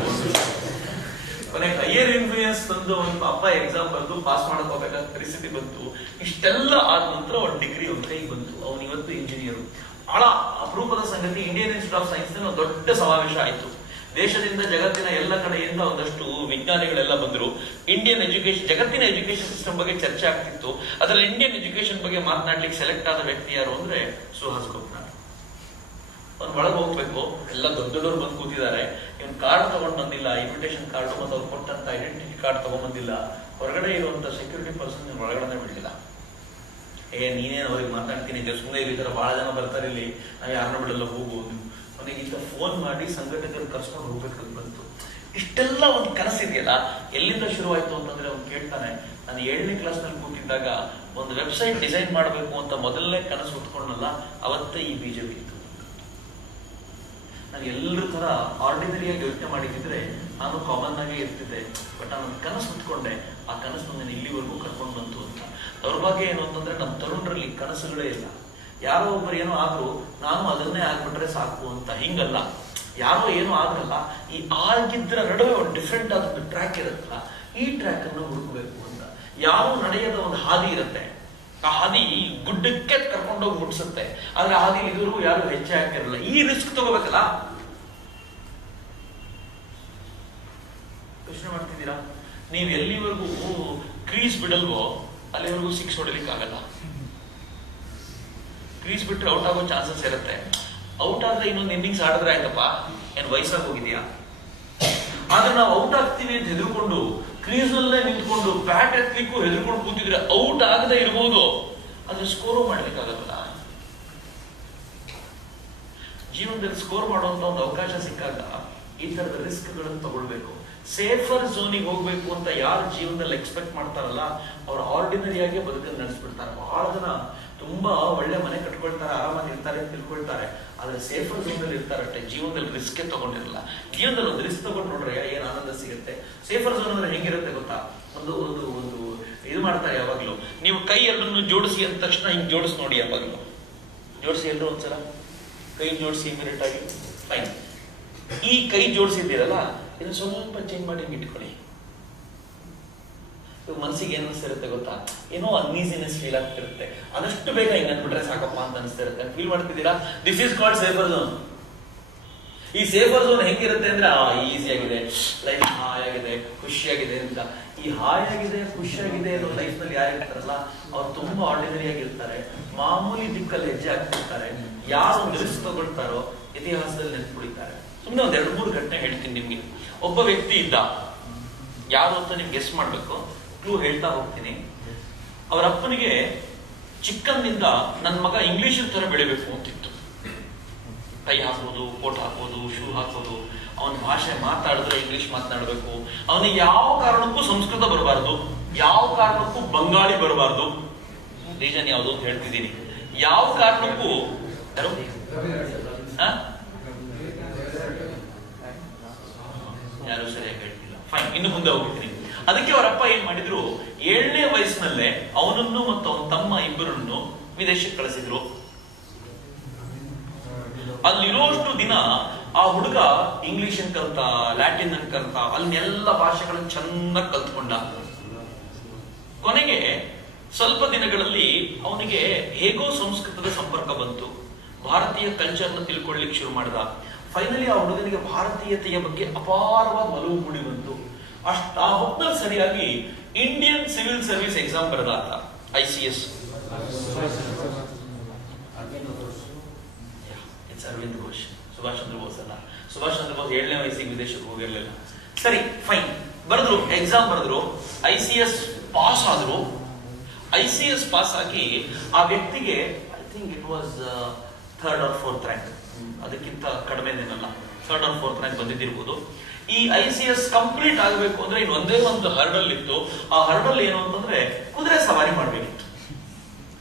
ಕೊನೆಗೆ ಹೈಯರ್ ಇನ್ಫ್ಲೂಯೆನ್ಸ್ ತಂದು ಒಂದು ಅಪ್ಪ ಎಕ್ಸಾಮ್ ಬರೆದು ಪಾಸ್ ಮಾಡಕ್ ಹೋಗಬೇಕಾದ ಪರಿಸ್ಥಿತಿ ಬಂತು. ಇಷ್ಟೆಲ್ಲ ಆದ ನಂತರ ಒಂದು ಡಿಗ್ರಿ ಅವ್ನ ಕೈಗೆ ಬಂತು. ಅವನು ಇವತ್ತು ಇಂಜಿನಿಯರ್. ಬಹಳ ಅಪರೂಪದ ಸಂಗತಿ, ಇಂಡಿಯನ್ ಇನ್ಸ್ಟಿಟ್ಯೂಟ್ ಆಫ್ ಸೈನ್ಸ್ ನಲ್ಲಿ ಒಂದು ದೊಡ್ಡ ಸಮಾವೇಶ ಆಯಿತು. ದೇಶದಿಂದ, ಜಗತ್ತಿನ ಎಲ್ಲ ಕಡೆಯಿಂದ ಒಂದಷ್ಟು ವಿಜ್ಞಾನಿಗಳೆಲ್ಲ ಬಂದರು. ಇಂಡಿಯನ್ ಎಜುಕೇಶನ್, ಜಗತ್ತಿನ ಎಜುಕೇಶನ್ ಸಿಸ್ಟಮ್ ಬಗ್ಗೆ ಚರ್ಚೆ ಆಗ್ತಿತ್ತು. ಅದರಲ್ಲಿ ಇಂಡಿಯನ್ ಎಜುಕೇಶನ್ ಬಗ್ಗೆ ಮಾತನಾಡ್ಲಿಕ್ಕೆ ಸೆಲೆಕ್ಟ್ ಆದ ವ್ಯಕ್ತಿ ಯಾರು ಅಂದ್ರೆ ಸುಹಾಸ್ ಗೋಪಿನಾಥ್. ಅವ್ನು ಒಳಗೆ ಹೋಗ್ಬೇಕು, ಎಲ್ಲ ದೊಡ್ಡ ದೊಡ್ಡವರು ಬಂದು ಕೂತಿದ್ದಾರೆ. ಇವನ್ ಕಾರ್ಡ್ ತಗೊಂಡ್ ಬಂದಿಲ್ಲ, ಇನ್ವಿಟೇಷನ್ ಕಾರ್ಡ್ ಮತ್ತು ಅವ್ರು ಕೊಟ್ಟಂತ ಐಡೆಂಟಿಟಿ ಕಾರ್ಡ್ ತಗೊಂಡ್ ಬಂದಿಲ್ಲ. ಹೊರಗಡೆ ಇರುವಂತ ಸೆಕ್ಯೂರಿಟಿ ಪರ್ಸನ್ ಒಳಗಡೆ ಬಿಡ್ಲಿಲ್ಲ. ನೀನೇನು ಅವ್ರಿಗೆ ಮಾತಾಡ್ತೀನಿ, ಸುಮ್ಮನೆ ಈ ತರ ಬಹಳ ಜನ ಬರ್ತಾರೆ ಇಲ್ಲಿ, ನಾವು ಯಾರನ್ನ ಬಿಡಲ್ಲ, ಹೋಗ್ಬೋದು. ಅವನಿಗೆ ಇಂಥ ಫೋನ್ ಮಾಡಿ ಸಂಘಟಕರು ಕರ್ಸ್ಕೊಂಡು ಹೋಗ್ಬೇಕಂತ ಬಂತು. ಇಷ್ಟೆಲ್ಲ ಒಂದು ಕನಸಿದೆಯಲ್ಲ, ಎಲ್ಲಿಂದ ಶುರುವಾಯ್ತು ಅಂತಂದ್ರೆ ಅವ್ನು ಕೇಳ್ತಾನೆ, ನಾನು 7ನೇ ಕ್ಲಾಸ್ ನಲ್ಲಿ ಕೂತಿದ್ದಾಗ ಒಂದು ವೆಬ್ಸೈಟ್ ಡಿಸೈನ್ ಮಾಡಬೇಕು ಅಂತ ಮೊದಲನೇ ಕನಸು ಹೊತ್ಕೊಂಡಲ್ಲ, ಅವತ್ತೇ ಈ ಬೀಜ ಬಿತ್ತು. ನಾನು ಎಲ್ಲರ ತರ ಆರ್ಡಿನರಿಯಾಗಿ ಯೋಚನೆ ಮಾಡಿದ್ರೆ ನಾನು ಕಾಮನ್ ಆಗೇ ಇರ್ತಿದ್ದೆ. ಬಟ್ ನಾನು ಕನಸು ಹೊತ್ಕೊಂಡೆ, ಆ ಕನಸು ನನ್ನ ಇಲ್ಲಿವರೆಗೂ ಕರ್ಕೊಂಡು ಬಂತು ಅಂತ. ದೌರ್ಭಾಗ್ಯ ಏನು ಅಂತಂದ್ರೆ ನಮ್ಮ ತರುಣರಲ್ಲಿ ಕನಸುಗಳೇ ಇಲ್ಲ. ಯಾರೋ ಒಬ್ಬರು ಏನೋ ಆದ್ರೂ ನಾನು ಅದನ್ನೇ ಆಗ್ಬಿಟ್ರೆ ಸಾಕು ಅಂತ. ಹಿಂಗಲ್ಲ, ಯಾರೋ ಏನೋ ಆದ್ರಲ್ಲ, ಈ ಆಗಿದ್ರ ನಡುವೆ ಒಂದು ಡಿಫ್ರೆಂಟ್ ಆದ ಟ್ರ್ಯಾಕ್ ಇರುತ್ತಲ್ಲ, ಈ ಟ್ರ್ಯಾಕ್ ಅನ್ನು ಹುಡುಕಬೇಕು ಅಂತ. ಯಾರು ನಡೆಯದ ಒಂದು ಹಾದಿ ಇರುತ್ತೆ, ಆ ಹಾದಿ ಗುಡ್ಡಕ್ಕೆ ಕರ್ಕೊಂಡೋಗಿ ಮುಟ್ಸುತ್ತೆ. ಆದ್ರೆ ಆ ಹಾದಿ ಇದುವರೆಗೂ ಯಾರು ಹೆಜ್ಜೆ ಹಾಕಿರಲ್ಲ. ಈ ರಿಸ್ಕ್ ತಗೋಬೇಕಲ್ಲ. ಯೋಚನೆ ಮಾಡ್ತಿದ್ದೀರಾ? ನೀವು ಎಲ್ಲಿವರೆಗೂ ಕ್ರೀಸ್ ಬಿಡಲ್ವೋ ಅಲ್ಲಿವರೆಗೂ 6 ಹೊಡಿಲಿಕ್ಕೆ ಆಗಲ್ಲ. ಕ್ರೀಸ್ ಬಿಟ್ರೆ ಔಟ್ ಆಗೋ ಚಾನ್ಸಸ್ ಇರುತ್ತೆ. ಔಟ್ ಆದ್ರೆ ಇನ್ನೊಂದು ಇನ್ನಿಂಗ್ಸ್ ಆಡಿದ್ರೆ ಆಯ್ತಪ್ಪ, ಏನ್ ವಯಸ್ಸಾಗಿ ಹೋಗಿದ್ಯಾ? ಆದ್ರೆ ನಾವು ಔಟ್ ಆಗ್ತೀವಿ ಅಂತ ಹೆದರ್ಕೊಂಡು ಕ್ರೀಸ್ ನಲ್ಲೇ ನಿಂತ್ಕೊಂಡು ಬ್ಯಾಟ್ ಎತ್ತಲಿಕ್ಕೂ ಹೆದರ್ಕೊಂಡು ಕೂತಿದ್ರೆ ಔಟ್ ಆಗದೆ ಇರ್ಬೋದು, ಆದ್ರೆ ಸ್ಕೋರು ಮಾಡ್ಲಿಕ್ಕಾಗಲ್ಲ. ಜೀವನದಲ್ಲಿ ಸ್ಕೋರ್ ಮಾಡುವಂತ ಒಂದು ಅವಕಾಶ ಸಿಕ್ಕಾಗ ಈ ತರದ ರಿಸ್ಕ್ ಗಳನ್ನು ತಗೊಳ್ಬೇಕು. ಸೇಫರ್ ಝೋನಿಗೆ ಹೋಗ್ಬೇಕು ಅಂತ ಯಾರು ಜೀವನದಲ್ಲಿ ಎಕ್ಸ್ಪೆಕ್ಟ್ ಮಾಡ್ತಾರಲ್ಲ ಅವ್ರು ಆರ್ಡಿನರಿಯಾಗಿ ಬದುಕನ್ನು ನಡೆಸ್ಬಿಡ್ತಾರೆ. ಬಹಳ ಜನ ತುಂಬಾ ಒಳ್ಳೆ ಮನೆ ಕಟ್ಕೊಳ್ತಾರೆ, ಆರಾಮಾಗಿ ಇರ್ತಾರೆ ಅಂತ ತಿಳ್ಕೊಳ್ತಾರೆ, ಆದ್ರೆ ಸೇಫರ್ ಝೋನ್ ಅಲ್ಲಿ ಇರ್ತಾರಷ್ಟೇ, ಜೀವನದಲ್ಲಿ ರಿಸ್ಕ್ ತಗೊಂಡಿರಲ್ಲ. ಜೀವನದಲ್ಲಿ ಒಂದು ರಿಸ್ಕ್ ತಗೊಂಡು ನೋಡ್ರೆ ಏನ್ ಆನಂದ ಸಿಗುತ್ತೆ. ಸೇಫರ್ ಝೋನ್ ಅಂದ್ರೆ ಹೆಂಗಿರುತ್ತೆ ಗೊತ್ತಾ, ಒಂದು ಒಂದು ಒಂದು ಇದು ಮಾಡ್ತಾರೆ ಯಾವಾಗ್ಲೂ. ನೀವು ಕೈ ಎರಡನ್ನು ಜೋಡಿಸಿ ಅಂದ ತಕ್ಷಣ ಹಿಂಗ್ ಜೋಡಿಸಿ ನೋಡಿ, ಯಾವಾಗ್ಲೂ ಜೋಡಿಸಿ ಎಲ್ಲರೂ ಒಂದ್ಸಲ ಕೈ ಜೋಡಿಸಿ ಇಮಿಡಿಯೇಟ್ ಆಗಿ ಫೈನ್. ಈ ಕೈ ಜೋಡಿಸಿದ್ದೀರಲ್ಲ ಇದನ್ನ ಸ್ವಲ್ಪ ಚೇಂಜ್ ಮಾಡಿ ಇಟ್ಕೊಳ್ಳಿ. ಮನಸ್ಸಿಗೆ ಏನ್ ಅನಿಸ್ತಿರುತ್ತೆ ಗೊತ್ತಾ, ಏನೋ ಅನ್ಈಸಿನೆಸ್ ಫೀಲ್ ಆಗ್ತಿರುತ್ತೆ. ಆದಷ್ಟು ಬೇಗ ಹಿಂಗ್ ಅಂದ್ಬಿಟ್ರೆ ಸಾಕಪ್ಪ ಅಂತ ಅನಿಸ್ತಿರುತ್ತೆ. ಫೀಲ್ ಮಾಡ್ತಿದ್ದೀರಾ? This is called safer zone. ಈ ಸೇಫರ್ ಝೋನ್ ಹೆಂಗಿರುತ್ತೆ ಅಂದ್ರೆ ಈಸಿ ಆಗಿದೆ ಲೈಫ್, ಹಾಯಾಗಿದೆ, ಖುಷಿಯಾಗಿದೆ ಅಂತ. ಈ ಹಾಯಾಗಿದೆ ಖುಷಿಯಾಗಿದೆ ಅನ್ನೋ ಲೈಫ್ ನಲ್ಲಿ ಯಾರು ಇರ್ತಾರಲ್ಲ ಅವ್ರು ತುಂಬಾ ಆರ್ಡಿನರಿ ಆಗಿರ್ತಾರೆ, ಮಾಮೂಲಿ ದಿಕ್ಕಲ್ಲಿ ಹೆಜ್ಜೆ ಹಾಕ್ತಿರ್ತಾರೆ. ಯಾರು ಒಂದು ರಿಸ್ಕ್ ತಗೊಳ್ತಾರೋ ಇತಿಹಾಸದಲ್ಲಿ ನೆನ್ಪುಳಿತಾರೆ. ಸುಮ್ಮನೆ ಒಂದ್ 2-3 ಘಟನೆ ಹೇಳ್ತೀನಿ ನಿಮ್ಗೆ. ಒಬ್ಬ ವ್ಯಕ್ತಿ ಇದ್ದ, ಯಾರು ಅಂತ ನಿಮ್ಗೆ ಗೆಸ್ ಮಾಡ್ಬೇಕು, ಕ್ಲೂ ಹೇಳ್ತಾ ಹೋಗ್ತೀನಿ. ಅವರ ಅಪ್ಪನಿಗೆ ಚಿಕ್ಕಂದಿಂದ ನನ್ನ ಮಗ ಇಂಗ್ಲಿಷ್ ತರ ಬೆಳಿಬೇಕು ಅಂತಿತ್ತು. ಟೈ ಹಾಕೋದು, ಕೋಟ್ ಹಾಕೋದು, ಶೂ ಹಾಕೋದು, ಅವನ ಭಾಷೆ ಮಾತಾಡಿದ್ರೆ ಇಂಗ್ಲಿಷ್ ಮಾತನಾಡಬೇಕು, ಅವನಿಗೆ ಯಾವ ಕಾರಣಕ್ಕೂ ಸಂಸ್ಕೃತ ಬರಬಾರ್ದು, ಯಾವ ಕಾರಣಕ್ಕೂ ಬಂಗಾಳಿ ಬರಬಾರ್ದು. ರೀಸನ್ ಯಾವುದು ಅಂತ ಹೇಳ್ತಿದ್ದೀನಿ. ಯಾವ ಕಾರಣಕ್ಕೂ ಯಾರು ಸರಿಯಾಗಿ ಹೇಳ್ತಿಲ್ಲ. ಫೈನ್, ಇನ್ನು ಮುಂದೆ ಹೋಗ್ತೀನಿ. ಅದಕ್ಕೆ ಅವರಪ್ಪ ಏನ್ ಮಾಡಿದ್ರು, 7ನೇ ವಯಸ್ಸಿನಲ್ಲೇ ಅವನನ್ನು ಮತ್ತು ಅವನ ತಮ್ಮ ಇಬ್ಬರನ್ನು ವಿದೇಶಕ್ಕೆ ಕಳಿಸಿದ್ರು. ಅಲ್ಲಿರೋಷ್ಟು ದಿನ ಆ ಹುಡುಗ ಇಂಗ್ಲಿಷ್ ಅನ್ ಕಲ್ತ, ಲ್ಯಾಟಿನ್ ಅನ್ ಕಲ್ತ, ಅಲ್ಲೆಲ್ಲ ಭಾಷೆಗಳನ್ನ ಚೆನ್ನಾಗಿ ಕಲ್ತ್ಕೊಂಡ. ಕೊನೆಗೆ ಸ್ವಲ್ಪ ದಿನಗಳಲ್ಲಿ ಅವನಿಗೆ ಹೇಗೋ ಸಂಸ್ಕೃತದ ಸಂಪರ್ಕ ಬಂತು, ಭಾರತೀಯ ಕಲ್ಚರ್ನ ತಿಳ್ಕೊಳ್ಳಿಕ್ಕೆ ಶುರು ಮಾಡಿದ. ಫೈನಲಿ ಆ ಹುಡುಗನಿಗೆ ಭಾರತೀಯತೆಯ ಬಗ್ಗೆ ಅಪಾರವಾದ ಒಲವು ಮೂಡಿ ಬಂತು. ಆ ಹೊತ್ತಿನಲ್ಲಿ ಸರಿಯಾಗಿ ಇಂಡಿಯನ್ ಸಿವಿಲ್ ಸರ್ವಿಸ್ ಎಕ್ಸಾಮ್ ಬರೆದ ಆತ, ICS. ಅರವಿಂದ್ ಘೋಷ್, ಸುಭಾಷ್ ಚಂದ್ರ ಬೋಸ್ ಅಲ್ಲ. ಸುಭಾಷ್ ಚಂದ್ರ ಬೋಸ್ 7ನೇ ವಯಸ್ಸಿಗೆ ವಿದೇಶಕ್ಕೆ ಹೋಗಿರ್ಲಿಲ್ಲ. ಸರಿ ಫೈನ್, ಬರೆದ್ರು, ಎಕ್ಸಾಮ್ ಬರೆದ್ರು, ICS ಪಾಸ್ ಆದ್ರು. ICS ಪಾಸ್ ಆಗಿ ಆ ವ್ಯಕ್ತಿಗೆ I think it was 3rd or 4th rank, ಅದಕ್ಕಿಂತ ಕಡಿಮೆನೇನಲ್ಲ, 3rd or 4th ರ್ಯಾಂಕ್ ಬಂದಿದ್ದಿರ್ಬೋದು. ಈ ICS ಕಂಪ್ಲೀಟ್ ಆಗಬೇಕು ಅಂದ್ರೆ ಇನ್ನು ಒಂದೇ ಒಂದು ಹರ್ಡಲ್ ಇತ್ತು. ಆ ಹರ್ಡಲ್ ಏನು ಅಂತಂದ್ರೆ ಕುದುರೆ ಸವಾರಿ ಮಾಡ್ಬೇಕಿತ್ತು.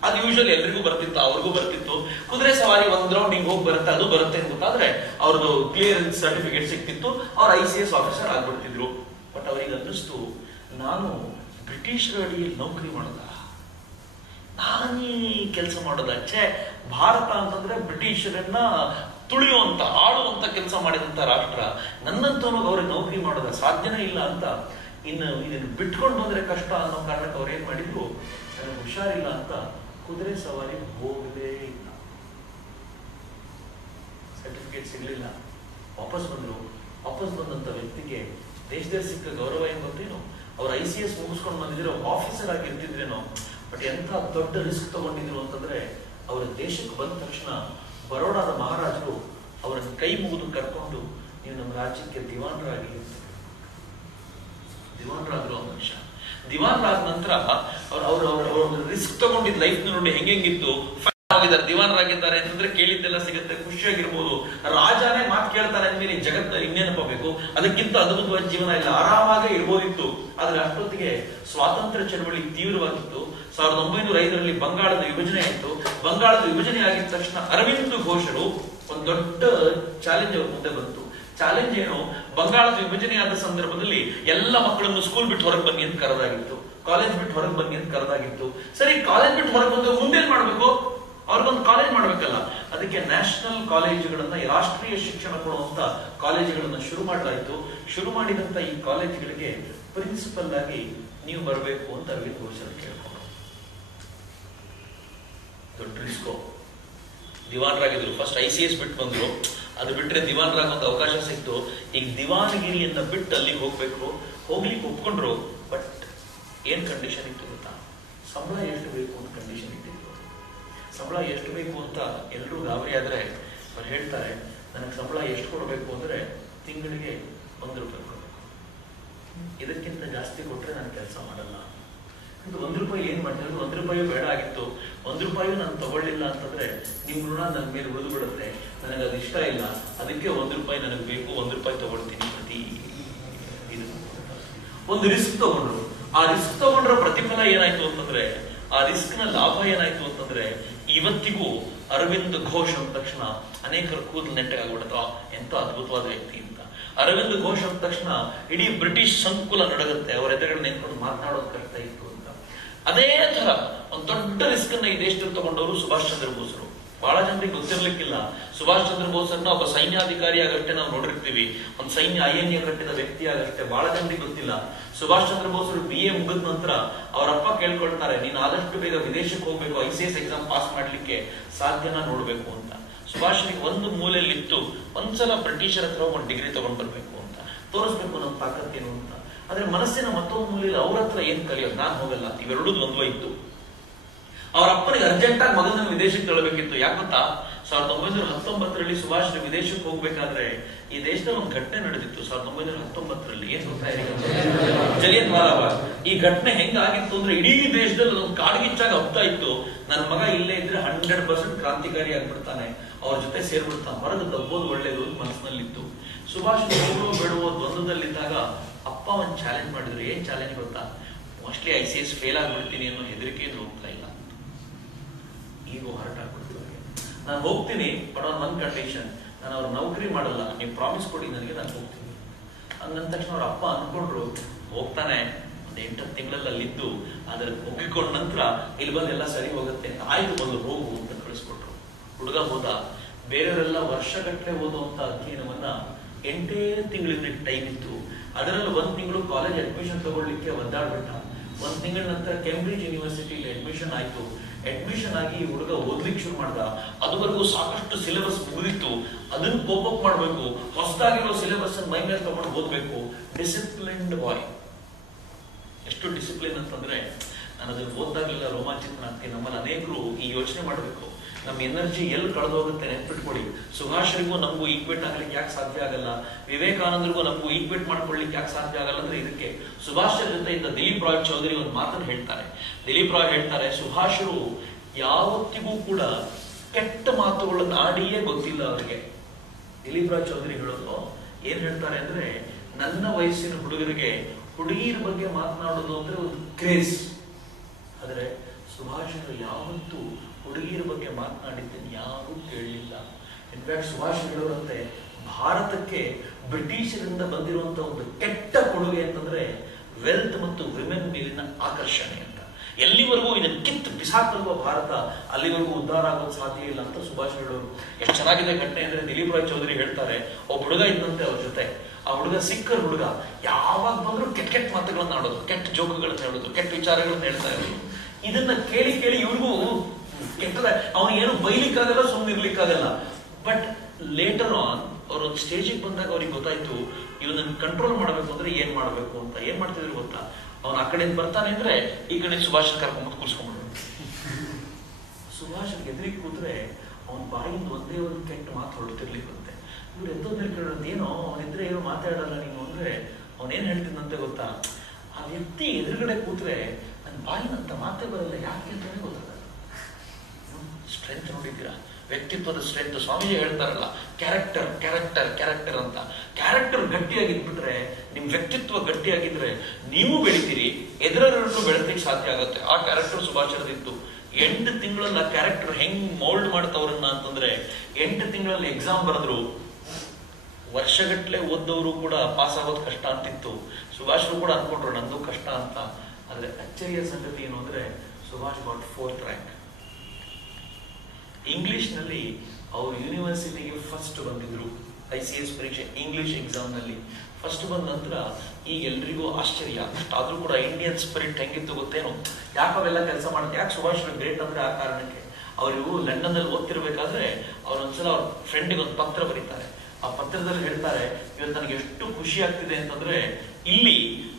ಅದು ಯೂಶಲಿ ಎಲ್ರಿಗೂ ಬರ್ತಿತ್ತು, ಅವ್ರಿಗೂ ಬರ್ತಿತ್ತು. ಕುದುರೆ ಸವಾರಿ ಒಂದ್ ರೌಂಡ್ ಹಿಂಗ್ ಹೋಗಿ ಬರುತ್ತೆ, ಅದು ಬರುತ್ತೆ ಅಂತ ಗೊತ್ತಾದ್ರೆ ಅವ್ರದ್ದು ಕ್ಲಿಯರೆನ್ಸ್ ಸರ್ಟಿಫಿಕೇಟ್ ಸಿಕ್ತಿತ್ತು, ಅವ್ರ ICS ಆಫೀಸರ್ ಆಗ್ಬಿಡ್ತಿದ್ರು. ಬಟ್ ಅವ್ರಿಗೆ ಅನ್ನಿಸ್ತು, ನಾನು ಬ್ರಿಟಿಷರ ಅಡಿಯಲ್ಲಿ ನೌಕರಿ ಮಾಡೋದ, ನಾನೀ ಕೆಲಸ ಮಾಡೋದ, ಛೇ, ಭಾರತ ಅಂತಂದ್ರೆ ಬ್ರಿಟಿಷರನ್ನ ತುಳಿಯುವಂತ, ಆಳುವಂತ ಕೆಲಸ ಮಾಡಿದಂತ ರಾಷ್ಟ್ರ, ನನ್ನಂತವನು ಅವ್ರಿಗೆ ನೌಕರಿ ಮಾಡೋದ ಸಾಧ್ಯನೇ ಇಲ್ಲ ಅಂತ. ಇನ್ನು ಇದನ್ನು ಬಿಟ್ಕೊಂಡು ಬಂದ್ರೆ ಕಷ್ಟ ಅನ್ನೋ ಕಾರಣಕ್ಕೆ ಅವ್ರು ಏನ್ ಮಾಡಿದ್ರು, ನನಗೆ ಹುಷಾರಿಲ್ಲ ಅಂತ ಕುದುರೆ ಸವಾರಿ ಹೋಗಲೇ ಇಲ್ಲ. ಸರ್ಟಿಫಿಕೇಟ್ ಸಿಗ್ಲಿಲ್ಲ, ವಾಪಸ್ ಬಂದ್ರು. ವಾಪಸ್ ಬಂದಂತ ವ್ಯಕ್ತಿಗೆ ದೇಶದಲ್ಲಿ ಸಿಕ್ಕ ಗೌರವ ಏನ್ ಗೊತ್ತೇನು, ಅವ್ರು ICS ಮುಗಿಸ್ಕೊಂಡು ಬಂದಿದ್ರು, ಆಫೀಸರ್ ಆಗಿ ಇರ್ತಿದ್ರೇನೋ. ಬಟ್ ಎಂತ ದೊಡ್ಡ ರಿಸ್ಕ್ ತಗೊಂಡಿದ್ರು ಅಂತಂದ್ರೆ, ಅವರ ದೇಶಕ್ಕೆ ಬಂದ ತಕ್ಷಣ ಬರೋಡಾದ ಮಹಾರಾಜರು ಅವರನ್ನು ಕೈ ಮುಗಿದು ಕರ್ಕೊಂಡು, ನೀವು ನಮ್ಮ ರಾಜ್ಯಕ್ಕೆ ದಿವಾನರಾಗಿ ದಿವಾನರಾದ್ರು. ಒಂದು ನಿಮಿಷ, ದಿವಾನರಾದ ನಂತರ ಅವ್ರ ರಿಸ್ಕ್ ತಗೊಂಡಿದ್ ಲೈಫ್ ನೋಡಿ ಹೆಂಗಿತ್ತು. ದಿವಾನರಾಗಿದ್ದಾರೆ ಅಂತಂದ್ರೆ ಕೇಳಿದ್ದೆಲ್ಲ ಸಿಗುತ್ತೆ, ಖುಷಿಯಾಗಿರ್ಬೋದು. ರಾಜಾನೇ ಮಾತು ಕೇಳ್ತಾರೆ ಅಂದ್ಮೇಲೆ ಜಗತ್ತಲ್ಲಿ ಇನ್ನೇನಪ್ಪ ಬೇಕು, ಅದಕ್ಕಿಂತ ಅದ್ಭುತವಾದ ಜೀವನ ಇಲ್ಲ, ಆರಾಮಾಗೇ ಇರ್ಬೋದಿತ್ತು. ಆದ್ರೆ ಅಷ್ಟೊತ್ತಿಗೆ ಸ್ವಾತಂತ್ರ್ಯ ಚಳವಳಿ ತೀವ್ರವಾಗಿತ್ತು. 1905ರಲ್ಲಿ ಬಂಗಾಳದ ವಿಭಜನೆ ಆಯಿತು. ಬಂಗಾಳದ ವಿಭಜನೆ ಆಗಿದ ತಕ್ಷಣ ಅರವಿಂದ್ ಘೋಷರು ಒಂದು ದೊಡ್ಡ ಚಾಲೆಂಜ್ ಅವ್ರ ಮುಂದೆ ಬಂತು. ಚಾಲೆಂಜ್ ಏನು, ಬಂಗಾಳದ ವಿಭಜನೆ ಆದ ಸಂದರ್ಭದಲ್ಲಿ ಎಲ್ಲ ಮಕ್ಕಳನ್ನು ಸ್ಕೂಲ್ ಬಿಟ್ಟು ಹೊರಗೆ ಬನ್ನಿ ಅಂತ ಕರೆದಾಗಿತ್ತು, ಕಾಲೇಜ್ ಬಿಟ್ಟು ಹೊರಗೆ ಬನ್ನಿ ಅಂತ ಕರೆದಾಗಿತ್ತು. ಸರಿ, ಕಾಲೇಜ್ ಬಿಟ್ಟು ಹೊರಗೆ ಬಂದು ಮುಂದೇನ್ ಮಾಡ್ಬೇಕು, ಅವ್ರಿಗೊಂದು ಕಾಲೇಜ್ ಮಾಡ್ಬೇಕಲ್ಲ. ಅದಕ್ಕೆ ನ್ಯಾಷನಲ್ ಕಾಲೇಜುಗಳನ್ನ, ರಾಷ್ಟ್ರೀಯ ಶಿಕ್ಷಣ ಕೊಡುವಂತ ಕಾಲೇಜುಗಳನ್ನ ಶುರು ಮಾಡಲಾಯಿತು. ಶುರು ಮಾಡಿದಂತ ಈ ಕಾಲೇಜುಗಳಿಗೆ ಪ್ರಿನ್ಸಿಪಲ್ ಆಗಿ ನೀವು ಬರಬೇಕು ಅಂತ ಅರವಿಂದ್ ಘೋಷರು ಕೇಳ್ಕೊಂಡ್ರು. ದೊಡ್ಡ ರಿಸ್ಕೋ. ದಿವಾನರಾಗಿದ್ರು, ಫಸ್ಟ್ ICS ಬಿಟ್ಟು ಬಂದ್ರು, ಅದು ಬಿಟ್ರೆ ದಿವಾನರಾಗ ಒಂದು ಅವಕಾಶ ಸಿಕ್ತು. ಈಗ ದಿವಾನಗಿರಿಯನ್ನ ಬಿಟ್ಟು ಅಲ್ಲಿಗೆ ಹೋಗ್ಬೇಕು. ಹೋಗ್ಲಿಕ್ಕೆ ಒಪ್ಕೊಂಡ್ರು. ಬಟ್ ಏನ್ ಕಂಡೀಷನ್ ಇತ್ತು ಗೊತ್ತಾ, ಸಂಬಳ ಎಷ್ಟು ಬೇಕು ಅಂತ ಕಂಡೀಷನ್ ಇಟ್ಟಿದ್ರು. ಸಂಬಳ ಎಷ್ಟು ಬೇಕು ಅಂತ ಎಲ್ಲರೂ ಗಾಬರಿ ಆದ್ರೆ ಅವ್ರು ಹೇಳ್ತಾರೆ, ನನಗೆ ಸಂಬಳ ಎಷ್ಟು ಕೊಡಬೇಕು ಅಂದ್ರೆ ತಿಂಗಳಿಗೆ 1 ರೂಪಾಯಿ ಕೊಡಬೇಕು, ಇದಕ್ಕಿಂತ ಜಾಸ್ತಿ ಕೊಟ್ರೆ ನಾನು ಕೆಲಸ ಮಾಡಲ್ಲ. ಇದು 1 ರೂಪಾಯಿ ಏನ್ ಮಾಡ್ತಾರೆ, 1 ರೂಪಾಯಿ ಬೇಡ ಆಗಿತ್ತು. 1 ರೂಪಾಯಿ ನಾನು ತಗೊಳ್ಳಿಲ್ಲ ಅಂತಂದ್ರೆ ನಿಮ್ ಋಣ ನನ್ನ ಮೇಲೆ ಉಳಿದು ಬಿಡುತ್ತೆ, ನನಗೆ ಅದು ಇಷ್ಟ ಇಲ್ಲ, ಅದಕ್ಕೆ 1 ರೂಪಾಯಿ ನನಗೆ ಬೇಕು, 1 ರೂಪಾಯಿ ತಗೊಳ್ತೀನಿ ಪ್ರತಿ ಇದು. ಒಂದು ರಿಸ್ಕ್ ತಗೊಂಡ್ರು. ಆ ರಿಸ್ಕ್ ತಗೊಂಡ್ರ ಪ್ರತಿಫಲ ಏನಾಯ್ತು ಅಂತಂದ್ರೆ, ಆ ರಿಸ್ಕ್ ನ ಲಾಭ ಏನಾಯ್ತು ಅಂತಂದ್ರೆ, ಇವತ್ತಿಗೂ ಅರವಿಂದ್ ಘೋಷ್ ಅಂದ ತಕ್ಷಣ ಅನೇಕರ ಕೂದಲು ನೆಟ್ಟಗಾಗ್ಬಿಡುತ್ತ, ಎಂತ ಅದ್ಭುತವಾದ ವ್ಯಕ್ತಿ ಅಂತ. ಅರವಿಂದ್ ಘೋಷ್ ಅಂದ ತಕ್ಷಣ ಇಡೀ ಬ್ರಿಟಿಷ್ ಸಂಕುಲ ನಡಗುತ್ತೆ, ಅವರ ಎದುರುಗಡೆ ನಿಂತ್ಕೊಂಡು ಮಾತನಾಡೋದು ಕಷ್ಟ ಇತ್ತು ಅಂತ. ಅದೇ ತರ ಒಂದು ದೊಡ್ಡ ರಿಸ್ಕ್ ಅನ್ನ ಈ ದೇಶದಲ್ಲಿ ತಗೊಂಡವರು ಸುಭಾಷ್ ಚಂದ್ರ ಬೋಸರು. ಬಹಳ ಜನರಿಗೆ ಗೊತ್ತಿರ್ಲಿಕ್ಕಿಲ್ಲ, ಸುಭಾಷ್ ಚಂದ್ರ ಬೋಸರನ್ನ ಒಬ್ಬ ಸೈನ್ಯಾಧಿಕಾರಿಯಾಗಷ್ಟೇ ನಾವು ನೋಡಿರ್ತೀವಿ, ಒಂದು ಸೈನ್ಯ INA ಕಟ್ಟಿದ ವ್ಯಕ್ತಿಯಾಗಷ್ಟೇ. ಬಹಳ ಜನರಿಗೆ ಗೊತ್ತಿಲ್ಲ, ಸುಭಾಷ್ ಚಂದ್ರ ಬೋಸರು BA ಮುಗಿದ ನಂತರ ಅವರಪ್ಪ ಕೇಳ್ಕೊಳ್ತಾರೆ, ನೀನು ಆದಷ್ಟು ಬೇಗ ವಿದೇಶಕ್ಕೆ ಹೋಗ್ಬೇಕು, ICS ಎಕ್ಸಾಮ್ ಪಾಸ್ ಮಾಡ್ಲಿಕ್ಕೆ ಸಾಧ್ಯನ ನೋಡ್ಬೇಕು ಅಂತ. ಸುಭಾಷ್ರಿಗೆ ಒಂದು ಮೂಲೆಯಲ್ಲಿತ್ತು, ಒಂದ್ಸಲ ಬ್ರಿಟಿಷರ ಹತ್ರ ಒಂದು ಡಿಗ್ರಿ ತಗೊಂಡ್ ಬರ್ಬೇಕು ಅಂತ, ತೋರಿಸ್ಬೇಕು ನಮ್ಮ ತಾಕತ್ತೇನು ಅಂತ. ಆದ್ರೆ ಮನಸ್ಸಿನ ಮತ್ತೊಂದು ಮೂಲೆಯಲ್ಲಿ ಅವ್ರ ಹತ್ರ ಏನ್ ಕಲಿಯೋದು, ನಾನ್ ಹೋಗಲ್ಲ, ಇವೆರಡೂ ದ್ವಂದ್ವ ಇತ್ತು. ಅವ್ರ ಅಪ್ಪನಿಗೆ ಅರ್ಜೆಂಟ್ ಆಗಿ ಮಗನ ವಿದೇಶಕ್ಕೆ ತಳ್ಳಬೇಕಿತ್ತು. ಯಾಕೆ ಗೊತ್ತಾ, 1919ರಲ್ಲಿ ಸುಭಾಷ್ ವಿದೇಶಕ್ಕೆ ಹೋಗ್ಬೇಕಾದ್ರೆ ಈ ದೇಶದಲ್ಲಿ ಒಂದು ಘಟನೆ ನಡೆದಿತ್ತು. 1919ರಲ್ಲಿ ಏನ್ ಗೊತ್ತಾ, ಜಲಿಯನ್ ವಾಲಾಬಾಗ್. ಈ ಘಟನೆ ಹೆಂಗಾಗಿತ್ತು ಅಂದ್ರೆ, ಇಡೀ ದೇಶದಲ್ಲಿ ಒಂದು ಕಾಡ್ಗಿಚ್ಚಾಗ ಹಬ್ತಾ ಇತ್ತು. ನನ್ನ ಮಗ ಇಲ್ಲೇ ಇದ್ರೆ 100% ಕ್ರಾಂತಿಕಾರಿ ಆಗ್ಬಿಡ್ತಾನೆ, ಅವ್ರ ಜೊತೆ ಸೇರ್ಬಿಡ್ತಾನೆ, ಹೊರಗೆ ದಬ್ಬೋದು ಒಳ್ಳೇದು ಅಂತ ಮನಸ್ಸಿನಲ್ಲಿತ್ತು. ಸುಭಾಷ್ ಹೋಗೋ ಬೇಡುವ ದ್ವಂದ್ವದಲ್ಲಿದ್ದಾಗ ಅಪ್ಪ ಒಂದು ಚಾಲೆಂಜ್ ಮಾಡಿದ್ರು. ಏನ್ ಚಾಲೆಂಜ್ ಗೊತ್ತಾ, ಮೋಸ್ಟ್ಲಿ ICS ಫೇಲ್ ಆಗ್ಬಿಡ್ತೀನಿ ಅನ್ನೋ ಹೆದರಿಕೆಯಿಂದ ಹೋಗ್ತಾ ಇಲ್ಲ, ಈಗ ಹೊರಟ ಆಗ್ಬಿಡ್ತಾರೆ. ನಾನು ಹೋಗ್ತೀನಿ, ಬಟ್ ಆನ್ ಒನ್ ಕಂಡೀಷನ್, ನಾನು ಅವ್ರ ನೌಕರಿ ಮಾಡಲ್ಲ, ನೀವು ಪ್ರಾಮಿಸ್ ಕೊಡಿ ನನಗೆ, ನಾನು ಹೋಗ್ತೀನಿ. ಹಂಗಂದ ತಕ್ಷಣ ಅವ್ರ ಅಪ್ಪ ಅನ್ಕೊಂಡ್ರು, ಹೋಗ್ತಾನೆ ಒಂದು 8 ತಿಂಗಳಲ್ಲಿ ಅಲ್ಲಿದ್ದು ಅದ್ರ ಒಗ್ಗಿಕೊಂಡ ನಂತರ ಇಲ್ಲಿ ಬಂದು ಎಲ್ಲ ಸರಿ ಹೋಗುತ್ತೆ ಅಂತ. ಆಯ್ತು, ಬಂದು ಹೋಗು ಅಂತ ಕಳಿಸ್ಕೊಟ್ರು. ಹುಡುಗ ಹೋದ. ಬೇರೆಯವರೆಲ್ಲ ವರ್ಷಗಟ್ಟಲೆ ಓದುವಂತ ಅಧ್ಯಯನವನ್ನ 8 ತಿಂಗಳಿಂದ ಟೈಮ್ ಇತ್ತು. ಅದರಲ್ಲಿ 1 ತಿಂಗಳು ಕಾಲೇಜ್ ಅಡ್ಮಿಷನ್ ತಗೊಳ್ಳಿಕ್ಕೆ ಒದ್ದಾಡ್ಬಿಟ್ಟ. 1 ತಿಂಗಳ ನಂತರ ಕೇಂಬ್ರಿಡ್ಜ್ ಯೂನಿವರ್ಸಿಟಿಲಿ ಅಡ್ಮಿಷನ್ ಆಯ್ತು. ಅಡ್ಮಿಷನ್ ಆಗಿ ಹುಡುಗ ಓದ್ಲಿಕ್ಕೆ ಶುರು ಮಾಡ್ದ. ಅದುವರೆಗೂ ಸಾಕಷ್ಟು ಸಿಲೆಬಸ್ ಮುಗಿದಿತ್ತು, ಅದನ್ನ ಕೋಪಪ್ ಮಾಡ್ಬೇಕು, ಹೊಸದಾಗಿರೋ ಸಿಲೆಬಸ್ ಮೈ ಮೇಲೆ ತಗೊಂಡು ಓದ್ಬೇಕು. ಡಿಸಿಪ್ಲಿನ್ಡ್ ಬಾಯ್. ಎಷ್ಟು ಡಿಸಿಪ್ಲಿನ್ ಅಂತಂದ್ರೆ, ನಾನು ಅದನ್ನ ಓದ್ದಾಗಲೆಲ್ಲ ರೋಮಾಂಚಿತನಾಗ್ತೀನಿ. ನಮ್ಮಲ್ಲಿ ಅನೇಕರು ಈ ಯೋಚನೆ ಮಾಡ್ಬೇಕು, ನಮ್ಮ ಎನರ್ಜಿ ಎಲ್ಲಿ ಕಳೆದು ಹೋಗುತ್ತೆ ನೆನ್ಪಿಟ್ಕೊಳ್ಳಿ. ಸುಭಾಷರಿಗೂ ನಮಗೂ ಈಕ್ವೇಟ್ ಆಗ್ಲಿಕ್ಕೆ ಯಾಕೆ ಸಾಧ್ಯ ಆಗಲ್ಲ, ವಿವೇಕಾನಂದರಿಗೂ ನಮಗೂ ಈಕ್ವೇಟ್ ಮಾಡ್ಕೊಳ್ಳಿಕ್ಕೆ ಯಾಕೆ ಸಾಧ್ಯ ಆಗಲ್ಲ ಅಂದ್ರೆ ಇದಕ್ಕೆ. ಸುಭಾಷರ ಜೊತೆ ಇದ್ದ ದಿಲೀಪ್ ರಾಯ್ ಚೌಧರಿ ಒಂದು ಮಾತನ್ನು ಹೇಳ್ತಾರೆ. ದಿಲೀಪ್ ರಾಯ್ ಹೇಳ್ತಾರೆ, ಸುಭಾಷರು ಯಾವತ್ತಿಗೂ ಕೂಡ ಕೆಟ್ಟ ಮಾತುಗಳನ್ನು ಆಡಿಯೇ ಗೊತ್ತಿಲ್ಲ ಅವರಿಗೆ. ದಿಲೀಪ್ ರಾಯ್ ಚೌಧರಿ ಹೇಳೋದು ಏನ್ ಹೇಳ್ತಾರೆ ಅಂದ್ರೆ, ನನ್ನ ವಯಸ್ಸಿನ ಹುಡುಗರಿಗೆ ಹುಡುಗಿಯರ ಬಗ್ಗೆ ಮಾತನಾಡೋದು ಅಂದ್ರೆ ಒಂದು ಕ್ರೇಜ್. ಆದ್ರೆ ಸುಭಾಷರು ಯಾವತ್ತೂ ಹುಡುಗಿಯರ ಬಗ್ಗೆ ಮಾತನಾಡಿದ್ದೇನೆ ಯಾರೂ ಕೇಳಲಿಲ್ಲ. ಇನ್ಫ್ಯಾಕ್ಟ್ ಸುಭಾಷ್ ಹೇಳೋರಂತೆ, ಭಾರತಕ್ಕೆ ಬ್ರಿಟಿಷರಿಂದ ಬಂದಿರುವಂತಹ ಒಂದು ಕೆಟ್ಟ ಕೊಡುಗೆ ಅಂತಂದ್ರೆ ವೆಲ್ತ್ ಮತ್ತು ವಿಮೆನ್ ಮೇಲಿನ ಆಕರ್ಷಣೆ ಅಂತ. ಎಲ್ಲಿವರೆಗೂ ಇದನ್ನು ಕಿತ್ತು ಬಿಸಾಕಲ್ವ ಭಾರತ, ಅಲ್ಲಿವರೆಗೂ ಉದ್ಧಾರ ಆಗೋದು ಸಾಧ್ಯ ಇಲ್ಲ ಅಂತ ಸುಭಾಷ್ ಹೇಳೋರು. ಎಷ್ಟು ಚೆನ್ನಾಗಿದೆ ಘಟನೆ ಅಂದ್ರೆ, ದಿಲೀಪ್ ರಾಯ್ ಚೌಧರಿ ಹೇಳ್ತಾರೆ, ಒಬ್ಬ ಹುಡುಗ ಇದ್ದಂತೆ ಅವ್ರ ಜೊತೆ. ಆ ಹುಡುಗ ಸಿಕ್ಕರ್ ಹುಡುಗ, ಯಾವಾಗ ಬಂದ್ರು ಕೆಟ್ಟ ಕೆಟ್ಟ ಮಾತುಗಳನ್ನ ಆಡೋದು, ಕೆಟ್ಟ ಜೋಕುಗಳನ್ನ ಹೇಳೋದು, ಕೆಟ್ಟ ವಿಚಾರಗಳನ್ನ ಹೇಳ್ತಾ ಇರೋದು. ಇದನ್ನ ಕೇಳಿ ಕೇಳಿ ಇವ್ರಿಗೂ ಕೆಟ್ಟದ, ಅವನಿಗೇನು ಬೈಲಿಕ್ಕಾಗಲ್ಲ, ಸುಮ್ಮನಿರ್ಲಿಕ್ಕಾಗಲ್ಲ. ಬಟ್ ಲೇಟರ್ ಆನ್ ಅವ್ರೊಂದು ಸ್ಟೇಜಿಗೆ ಬಂದಾಗ ಅವ್ರಿಗೆ ಗೊತ್ತಾಯ್ತು, ಇವನನ್ನ ಕಂಟ್ರೋಲ್ ಮಾಡಬೇಕು ಅಂದ್ರೆ ಏನ್ ಮಾಡ್ಬೇಕು ಅಂತ. ಏನ್ ಮಾಡ್ತಿದ್ರು ಗೊತ್ತಾ, ಅವನ್ ಆ ಕಡೆಯಿಂದ ಬರ್ತಾನೆ ಅಂದ್ರೆ ಈ ಕಡೆ ಸುಭಾಷ್ ಕರ್ಕೊಂಡ್ಬಂದು ಕೂರ್ಸ್ಕೊಂಡ್ಬಿಡ್ರು. ಸುಭಾಷ್ ಎದುರಿಗೆ ಕೂತ್ರೆ ಅವನ ಬಾಯಿಂದ ಒಂದೇ ಒಂದು ಕೆಟ್ಟ ಮಾತು ಹೊರಡ್ತಿರ್ಲಿಕ್ಕಂತೆ. ಇವ್ರು ಎದ್ದೋದ್ರೆ ಕೇಳೋದು, ಏನೋ ಅವನಿದ್ರೆ ಏನೋ ಮಾತಾಡಲ್ಲ ನೀನು ಅಂದ್ರೆ ಅವನೇನ್ ಹೇಳ್ತಿದ್ದಂತೆ ಗೊತ್ತಾ, ಆ ವ್ಯಕ್ತಿ ಎದುರುಗಡೆ ಕೂತ್ರೆ ನನ್ನ ಬಾಯಿನಂತ ಮಾತೇ ಬರಲ್ಲ, ಯಾಕೆ ಅಂತಾನೆ ಗೊತ್ತಾಗಲ್ಲ. ಸ್ಟ್ರೆಂತ್ ನೋಡಿದ್ದೀರಾ, ವ್ಯಕ್ತಿತ್ವದ ಸ್ಟ್ರೆಂತ್. ಸ್ವಾಮೀಜಿ ಹೇಳ್ತಾರಲ್ಲ, ಕ್ಯಾರೆಕ್ಟರ್ ಕ್ಯಾರೆಕ್ಟರ್ ಕ್ಯಾರೆಕ್ಟರ್ ಅಂತ. ಕ್ಯಾರೆಕ್ಟರ್ ಗಟ್ಟಿಯಾಗಿದ್ಬಿಟ್ರೆ, ನಿಮ್ ವ್ಯಕ್ತಿತ್ವ ಗಟ್ಟಿಯಾಗಿದ್ರೆ ನೀವು ಬೆಳಿತೀರಿ, ಎದುರನ್ನು ಬೆಳೆದಕ್ಕೆ ಸಾಧ್ಯ ಆಗುತ್ತೆ. ಆ ಕ್ಯಾರೆಕ್ಟರ್ ಸುಭಾಷರದಿತ್ತು. 8 ತಿಂಗಳಲ್ಲಿ ಆ ಕ್ಯಾರೆಕ್ಟರ್ ಹೆಂಗ್ ಮೌಲ್ಡ್ ಮಾಡ್ತವ್ರನ್ನ ಅಂತಂದ್ರೆ, 8 ತಿಂಗಳಲ್ಲಿ ಎಕ್ಸಾಮ್ ಬರೆದ್ರು. ವರ್ಷಗಟ್ಲೆ ಓದ್ದವರು ಕೂಡ ಪಾಸ್ ಆಗೋದು ಕಷ್ಟ ಅಂತಿತ್ತು. ಸುಭಾಷರು ಕೂಡ ಅನ್ಕೊಂಡ್ರು ನಂದು ಕಷ್ಟ ಅಂತ. ಆದ್ರೆ ಅಚ್ಚರಿಯ ಸಂಗತಿ ಏನು ಅಂದ್ರೆ, Subhash got 4th rank. English ನಲ್ಲಿ ಅವರು ಯೂನಿವರ್ಸಿಟಿಗೆ ಫಸ್ಟ್ ಬಂದಿದ್ರು. ICS ಪರೀಕ್ಷೆ ಇಂಗ್ಲಿಷ್ ಎಕ್ಸಾಮ್ ನಲ್ಲಿ ಫಸ್ಟ್ ಬಂದ ನಂತರ ಈಗ ಎಲ್ರಿಗೂ ಆಶ್ಚರ್ಯ. ಆದ್ರೂ ಕೂಡ ಇಂಡಿಯನ್ ಸ್ಪಿರಿಟ್ ಹೆಂಗಿತ್ತು ಗೊತ್ತೇನು, ಯಾಕೆ ಅವೆಲ್ಲ ಕೆಲಸ ಮಾಡುತ್ತೆ, ಯಾಕೆ ಸುಭಾಷ್ ಗ್ರೇಟ್ ಅಂದ್ರೆ ಆ ಕಾರಣಕ್ಕೆ. ಅವರು ಲಂಡನ್ ಅಲ್ಲಿ ಓದ್ತಿರ್ಬೇಕಾದ್ರೆ ಅವ್ರೊಂದ್ಸಲ ಅವ್ರ ಫ್ರೆಂಡಿಗೆ ಒಂದು ಪತ್ರ ಬರೀತಾರೆ. ಆ ಪತ್ರದಲ್ಲಿ ಹೇಳ್ತಾರೆ, ಇವತ್ತು ನನಗೆ ಎಷ್ಟು ಖುಷಿ ಆಗ್ತಿದೆ ಅಂತಂದ್ರೆ, ಇಲ್ಲಿ